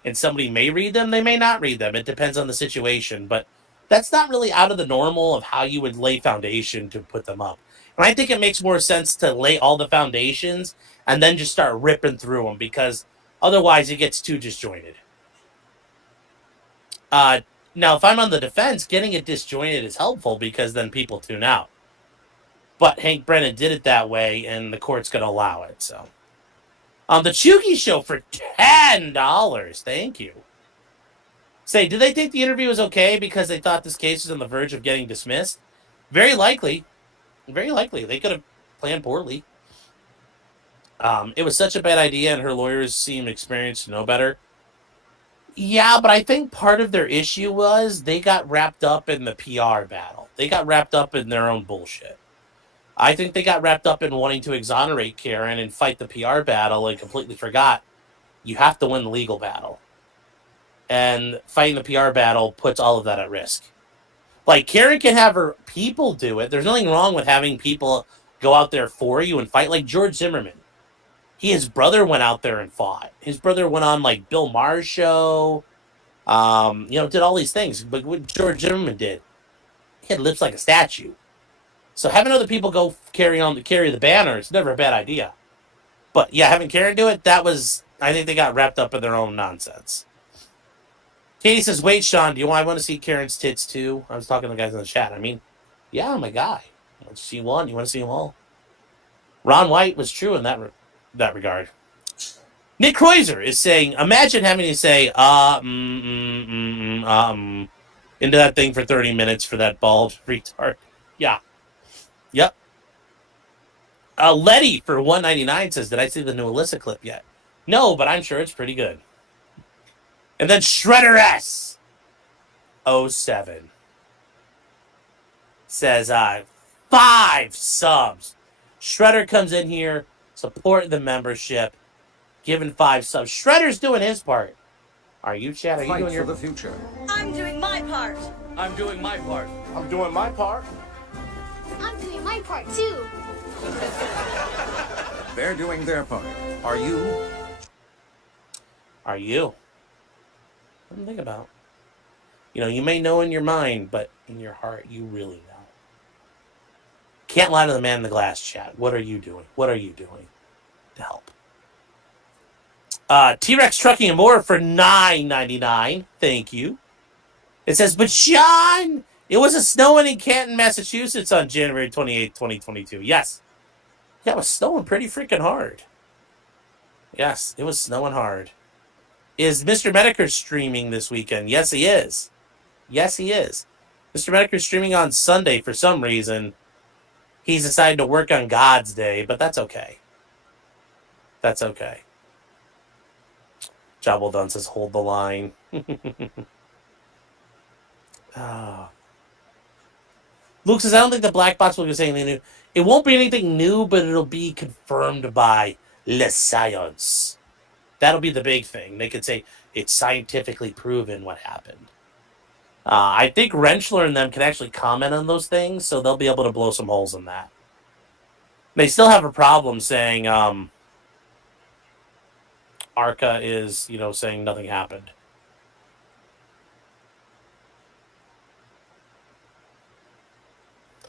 And somebody may read them, they may not read them. It depends on the situation. But that's not really out of the normal of how you would lay foundation to put them up. And I think it makes more sense to lay all the foundations and then just start ripping through them. Because Otherwise, it gets too disjointed. Now, if I'm on the defense, getting it disjointed is helpful because then people tune out. But Hank Brennan did it that way, and the court's going to allow it. So, the Chugi Show for $10. Thank you. Say, did they think the interview was okay because they thought this case was on the verge of getting dismissed? Very likely. Very likely. They could have planned poorly. It was such a bad idea, and her lawyers seemed experienced to know better. Yeah, but I think part of their issue was they got wrapped up in the PR battle. They got wrapped up in their own bullshit. I think they got wrapped up in wanting to exonerate Karen and fight the PR battle and completely forgot you have to win the legal battle. And fighting the PR battle puts all of that at risk. Like, Karen can have her people do it. There's nothing wrong with having people go out there for you and fight. Like George Zimmerman. His brother went out there and fought. His brother went on, like, Bill Maher's show. Did all these things. But what George Zimmerman did, he had lips like a statue. So having other people go carry the banner is never a bad idea. But, yeah, having Karen do it, I think they got wrapped up in their own nonsense. Katie says, wait, Sean, I want to see Karen's tits too? I was talking to the guys in the chat. I mean, yeah, my guy. You want to see one? You want to see them all? Ron White was true in that regard. Nick Kreuzer is saying, imagine having to say, into that thing for 30 minutes for that bald retard. Yeah. Yep. Letty for $1.99 says, did I see the new Alyssa clip yet? No, but I'm sure it's pretty good. And then Shredder S 07 says 5 subs. Shredder comes in here, supporting the membership, giving 5 subs. Shredder's doing his part. Are you, Chad? Are you doing your future? I'm doing my part. I'm doing my part. I'm doing my part. I'm doing my part too. They're doing their part. Are you? Are you? Something to think about. You may know in your mind, but in your heart, you really know. Can't lie to the man in the glass, chat. What are you doing? What are you doing to help? T-Rex Trucking and More for $9.99. Thank you. It says, but Sean, it was a snowing in Canton, Massachusetts on January 28th, 2022. Yes. Yeah, it was snowing pretty freaking hard. Yes, it was snowing hard. Is Mr. Medicare streaming this weekend? Yes, he is. Yes, he is. Mr. Medicare streaming on Sunday for some reason. He's decided to work on God's day, but that's okay. That's okay. Job well done says, hold the line. Luke says, I don't think the black box will be saying anything new. It won't be anything new, but it'll be confirmed by Le Science. That'll be the big thing. They could say it's scientifically proven what happened. I think Rentschler and them can actually comment on those things, so they'll be able to blow some holes in that. They still have a problem saying ARCA is, saying nothing happened.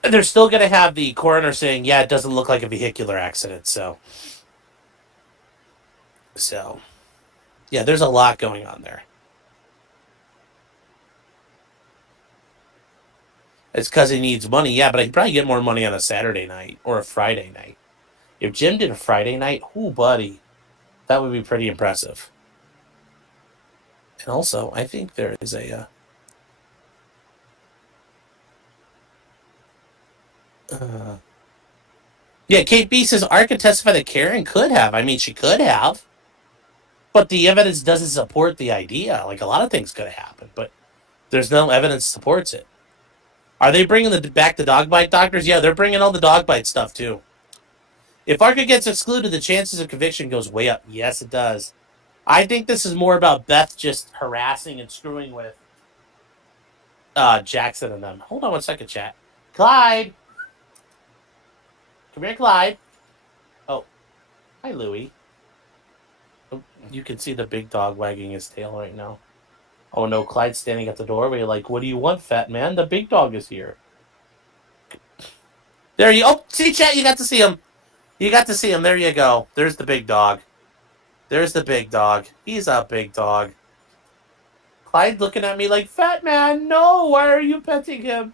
They're still going to have the coroner saying, yeah, it doesn't look like a vehicular accident, So, yeah, there's a lot going on there. It's because he needs money. Yeah, but I could probably get more money on a Saturday night or a Friday night. If Jim did a Friday night, buddy, that would be pretty impressive. And also, I think there is a... yeah, Kate B says, Arca testified that Karen could have. I mean, she could have. But the evidence doesn't support the idea. Like, a lot of things could have happened, but there's no evidence that supports it. Are they bringing back the dog bite doctors? Yeah, they're bringing all the dog bite stuff, too. If ARCA gets excluded, the chances of conviction goes way up. Yes, it does. I think this is more about Beth just harassing and screwing with Jackson and them. Hold on one second, chat. Clyde! Come here, Clyde. Oh. Hi, Louie. Oh, you can see the big dog wagging his tail right now. Oh, no, Clyde's standing at the doorway like, what do you want, fat man? The big dog is here. There you... Oh, see, chat, you got to see him. You got to see him. There you go. There's the big dog. There's the big dog. He's a big dog. Clyde looking at me like, fat man, no, why are you petting him?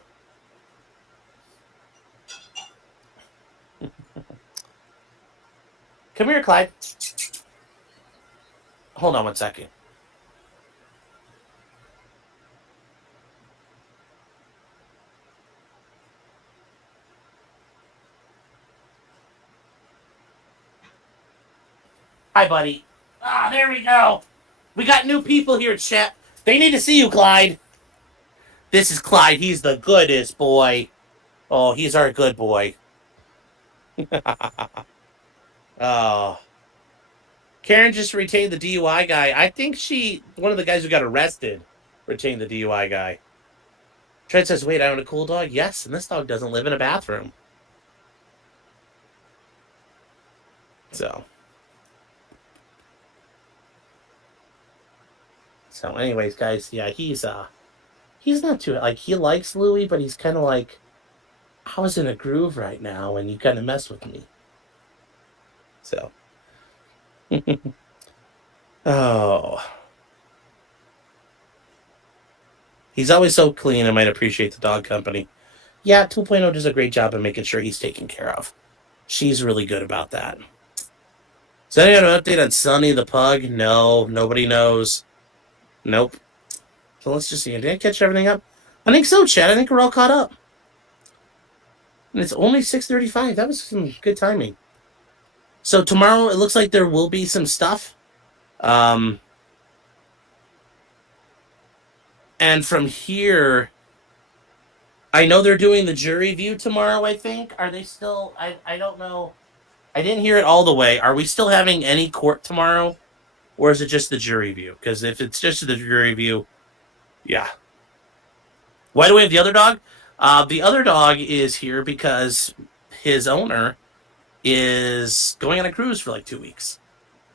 Come here, Clyde. Hold on one second. Hi, buddy. Ah, there we go. We got new people here, chat. They need to see you, Clyde. This is Clyde. He's the goodest boy. Oh, he's our good boy. Oh. Karen just retained the DUI guy. I think one of the guys who got arrested, retained the DUI guy. Trent says, wait, I own a cool dog? Yes, and this dog doesn't live in a bathroom. So anyways, guys, yeah, he's not too, like, he likes Louie, but he's kind of like, I was in a groove right now, and you kind of mess with me. So. Oh. He's always so clean. I might appreciate the dog company. Yeah, 2.0 does a great job of making sure he's taken care of. She's really good about that. Is there any update on Sunny the pug? No, nobody knows. Nope. So let's just see. Did I catch everything up? I think so, Chad. I think we're all caught up. And it's only 6:35. That was some good timing. So tomorrow, it looks like there will be some stuff. And from here, I know they're doing the jury view tomorrow, I think. Are they still? I don't know. I didn't hear it all the way. Are we still having any court tomorrow? Or is it just the jury view? Because if it's just the jury view, yeah. Why do we have the other dog? The other dog is here because his owner is going on a cruise for like 2 weeks.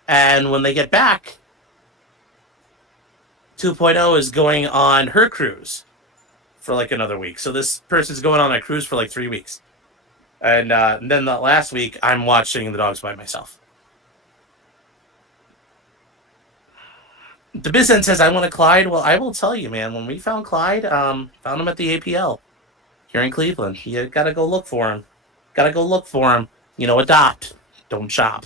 And when they get back, 2.0 is going on her cruise for like another week. So this person's going on a cruise for like 3 weeks. And then the last week, I'm watching the dogs by myself. The Bizzen says, I want a Clyde. Well, I will tell you, man, when we found Clyde, found him at the APL here in Cleveland. You got to go look for him. Got to go look for him. You know, adopt. Don't shop.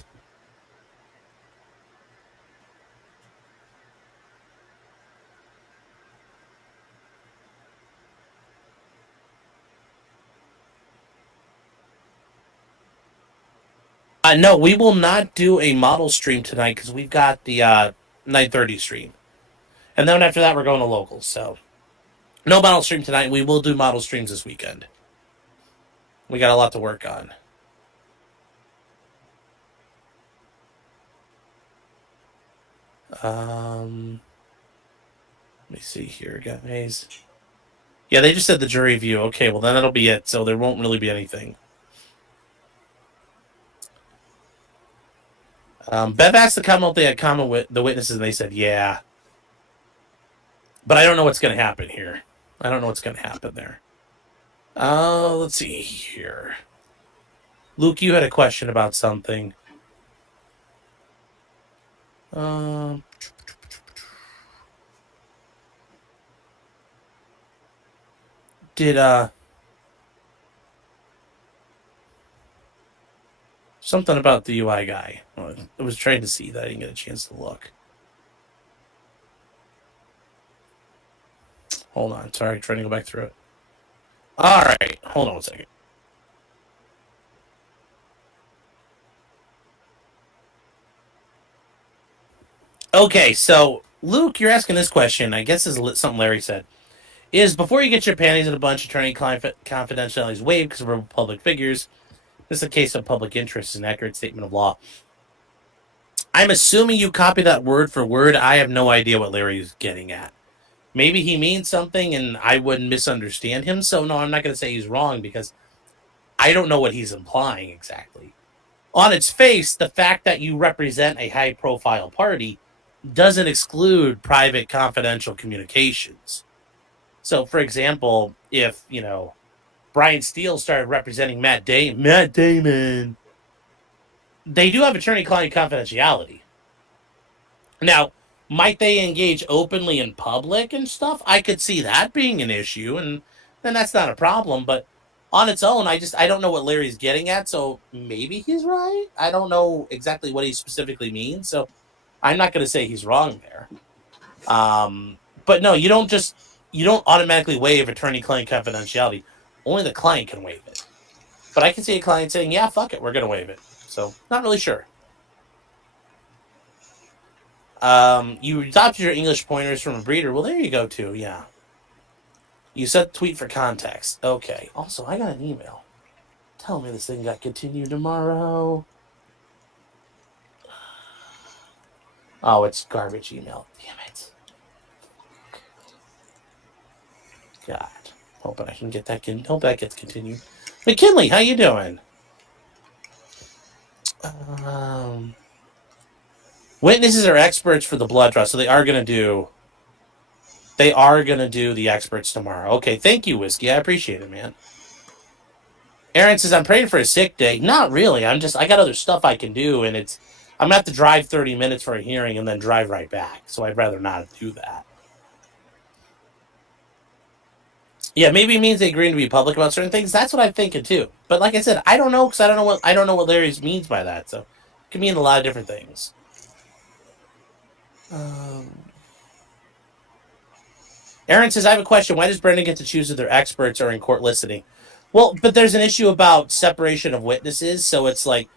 No, we will not do a model stream tonight because we've got the 9:30 stream. And then after that, we're going to locals. So no model stream tonight. We will do model streams this weekend. We got a lot to work on. Let me see here, guys. Yeah, they just said the jury view. Okay, well, then that'll be it. So there won't really be anything. Bev asked to come out there comment the witnesses, and they said, yeah. But I don't know what's going to happen here. I don't know what's going to happen there. Let's see here. Luke, you had a question about something. Something about the UI guy. I was trying to see that. I didn't get a chance to look. Hold on. Sorry, trying to go back through it. All right. Hold on one second. Okay, so Luke, you're asking this question. I guess this is something Larry said. Is before you get your panties in a bunch, attorney-client confidentiality is waived because we're public figures. This is a case of public interest, an accurate statement of law. I'm assuming you copy that word for word. I have no idea what Larry's getting at. Maybe he means something and I wouldn't misunderstand him. So, no, I'm not going to say he's wrong because I don't know what he's implying exactly. On its face, the fact that you represent a high-profile party doesn't exclude private confidential communications. So, for example, if, Brian Steele started representing Matt Damon, they do have attorney-client confidentiality. Now, might they engage openly in public and stuff? I could see that being an issue, and then that's not a problem. But on its own, I don't know what Larry's getting at, so maybe he's right. I don't know exactly what he specifically means, so I'm not going to say he's wrong there. But no, you don't automatically waive attorney-client confidentiality. Only the client can waive it. But I can see a client saying, "Yeah, fuck it, we're going to waive it." So not really sure. You adopted your English pointers from a breeder. Well, there you go, too. Yeah. You set tweet for context. Okay. Also, I got an email. Tell me this thing got continued tomorrow. Oh, it's garbage email. Damn it. God. Hoping I can get that. Hope that gets continued. McKinley, how you doing? Witnesses are experts for the blood draw, so they are gonna do the experts tomorrow. Okay, thank you, Whiskey. I appreciate it, man. Aaron says, I'm praying for a sick day. Not really. I got other stuff I can do, and I'm gonna have to drive 30 minutes for a hearing and then drive right back. So I'd rather not do that. Yeah, maybe it means they agree to be public about certain things. That's what I'm thinking too. But like I said, I don't know because I don't know what Larry means by that. So it can mean a lot of different things. Aaron says, I have a question. Why does Brendan get to choose if they're experts or in court listening? Well, but there's an issue about separation of witnesses. So it's like,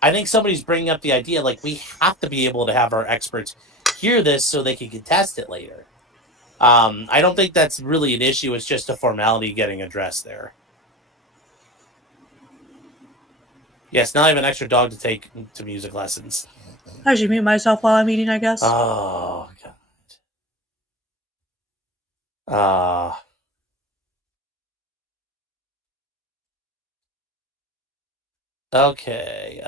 I think somebody's bringing up the idea, like, we have to be able to have our experts hear this so they can contest it later. I don't think that's really an issue. It's just a formality getting addressed there. Yes, now I have an extra dog to take to music lessons. I should mute myself while I'm eating, I guess. Oh, God. Okay.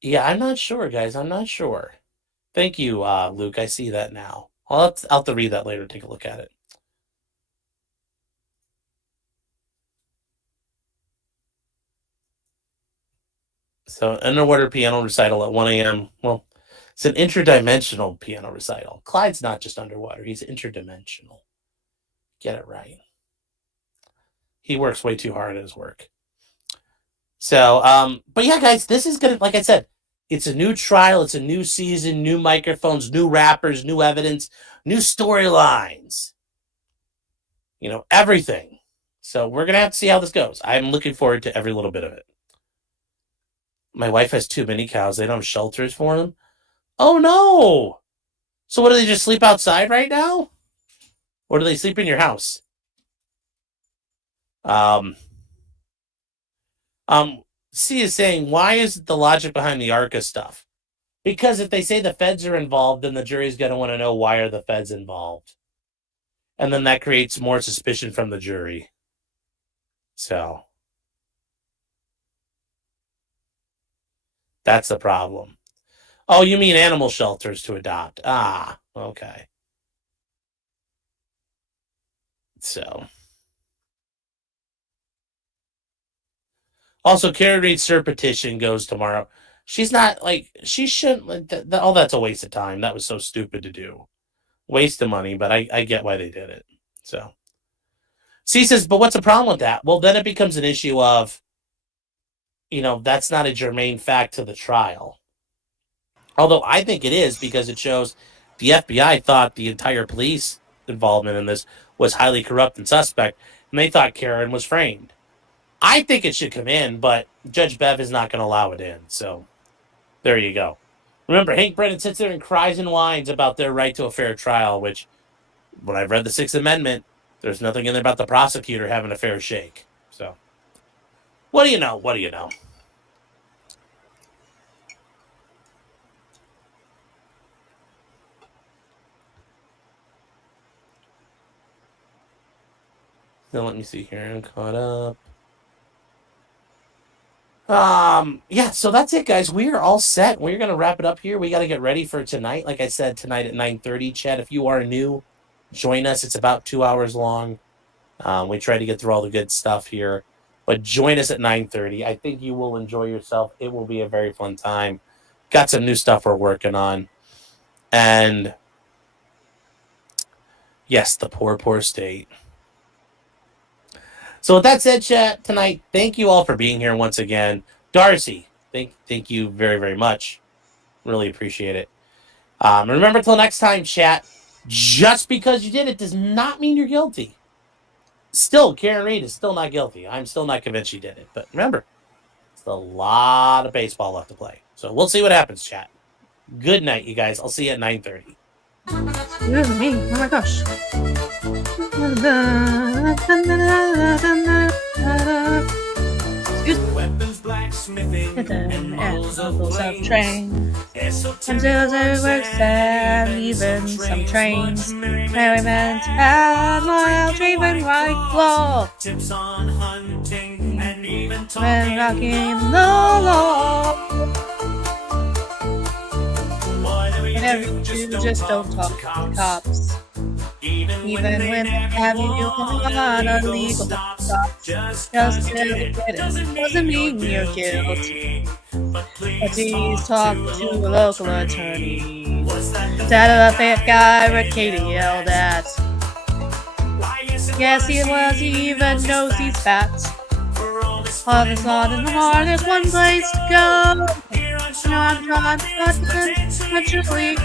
Yeah, I'm not sure, guys. I'm not sure. Thank you, Luke. I see that now. I'll have to read that later. Take a look at it. So, underwater piano recital at 1 a.m. Well, it's an interdimensional piano recital. Clyde's not just underwater. He's interdimensional. Get it right. He works way too hard at his work. So, but yeah, guys, this is gonna, like I said, it's a new trial, it's a new season, new microphones, new rappers, new evidence, new storylines. Everything. So we're gonna have to see how this goes. I'm looking forward to every little bit of it. My wife has too many cows. They don't have shelters for them. Oh no! So what do they just sleep outside right now? Or do they sleep in your house? C is saying, why is the logic behind the ARCA stuff? Because if they say the feds are involved, then the jury's going to want to know why are the feds involved. And then that creates more suspicion from the jury. So that's the problem. Oh, you mean animal shelters to adopt? Ah, okay. So. Also, Karen Reed's her petition goes tomorrow. She's not she shouldn't. All that's a waste of time. That was so stupid to do. Waste of money, but I get why they did it. So. C says, but what's the problem with that? Well, then it becomes an issue of, that's not a germane fact to the trial. Although I think it is because it shows the FBI thought the entire police involvement in this was highly corrupt and suspect, and they thought Karen was framed. I think it should come in, but Judge Bev is not going to allow it in. So there you go. Remember, Hank Brennan sits there and cries and whines about their right to a fair trial, which, when I've read the Sixth Amendment, there's nothing in there about the prosecutor having a fair shake. So, what do you know? What do you know? Now let me see here. I'm caught up. Yeah, so that's it, guys. We are all set. We're gonna wrap it up here. We got to get ready for tonight. Like I said, tonight at 9:30. Chad, if you are new, join us. It's about 2 hours long. We try to get through all the good stuff here. But join us at 9:30. I think you will enjoy yourself. It will be a very fun time. Got some new stuff we're working on. And yes, the poor state. So with that said, chat, tonight, thank you all for being here once again. Darcy, thank you very, very much. Really appreciate it. Remember, till next time, chat, just because you did it does not mean you're guilty. Still, Karen Reed is still not guilty. I'm still not convinced she did it. But remember, it's a lot of baseball left to play. So we'll see what happens, chat. Good night, you guys. I'll see you at 9:30. Excuse me. Oh my gosh. Excuse me. Echoes of train. And sails everywhere, and even some trains. Merry men and loyal treatment right law. Tips on hunting and even talking rocking the law. Whatever you do, just don't talk to the cops. Even when they have you on illegal stops. Just because you did it doesn't mean you're guilty. But please talk to a local attorney. That a fat guy Red Katie yelled at. Yes, he was, he even knows he's fat. All this lot in the heart, there's one place to go. You know I'm trying to eventually.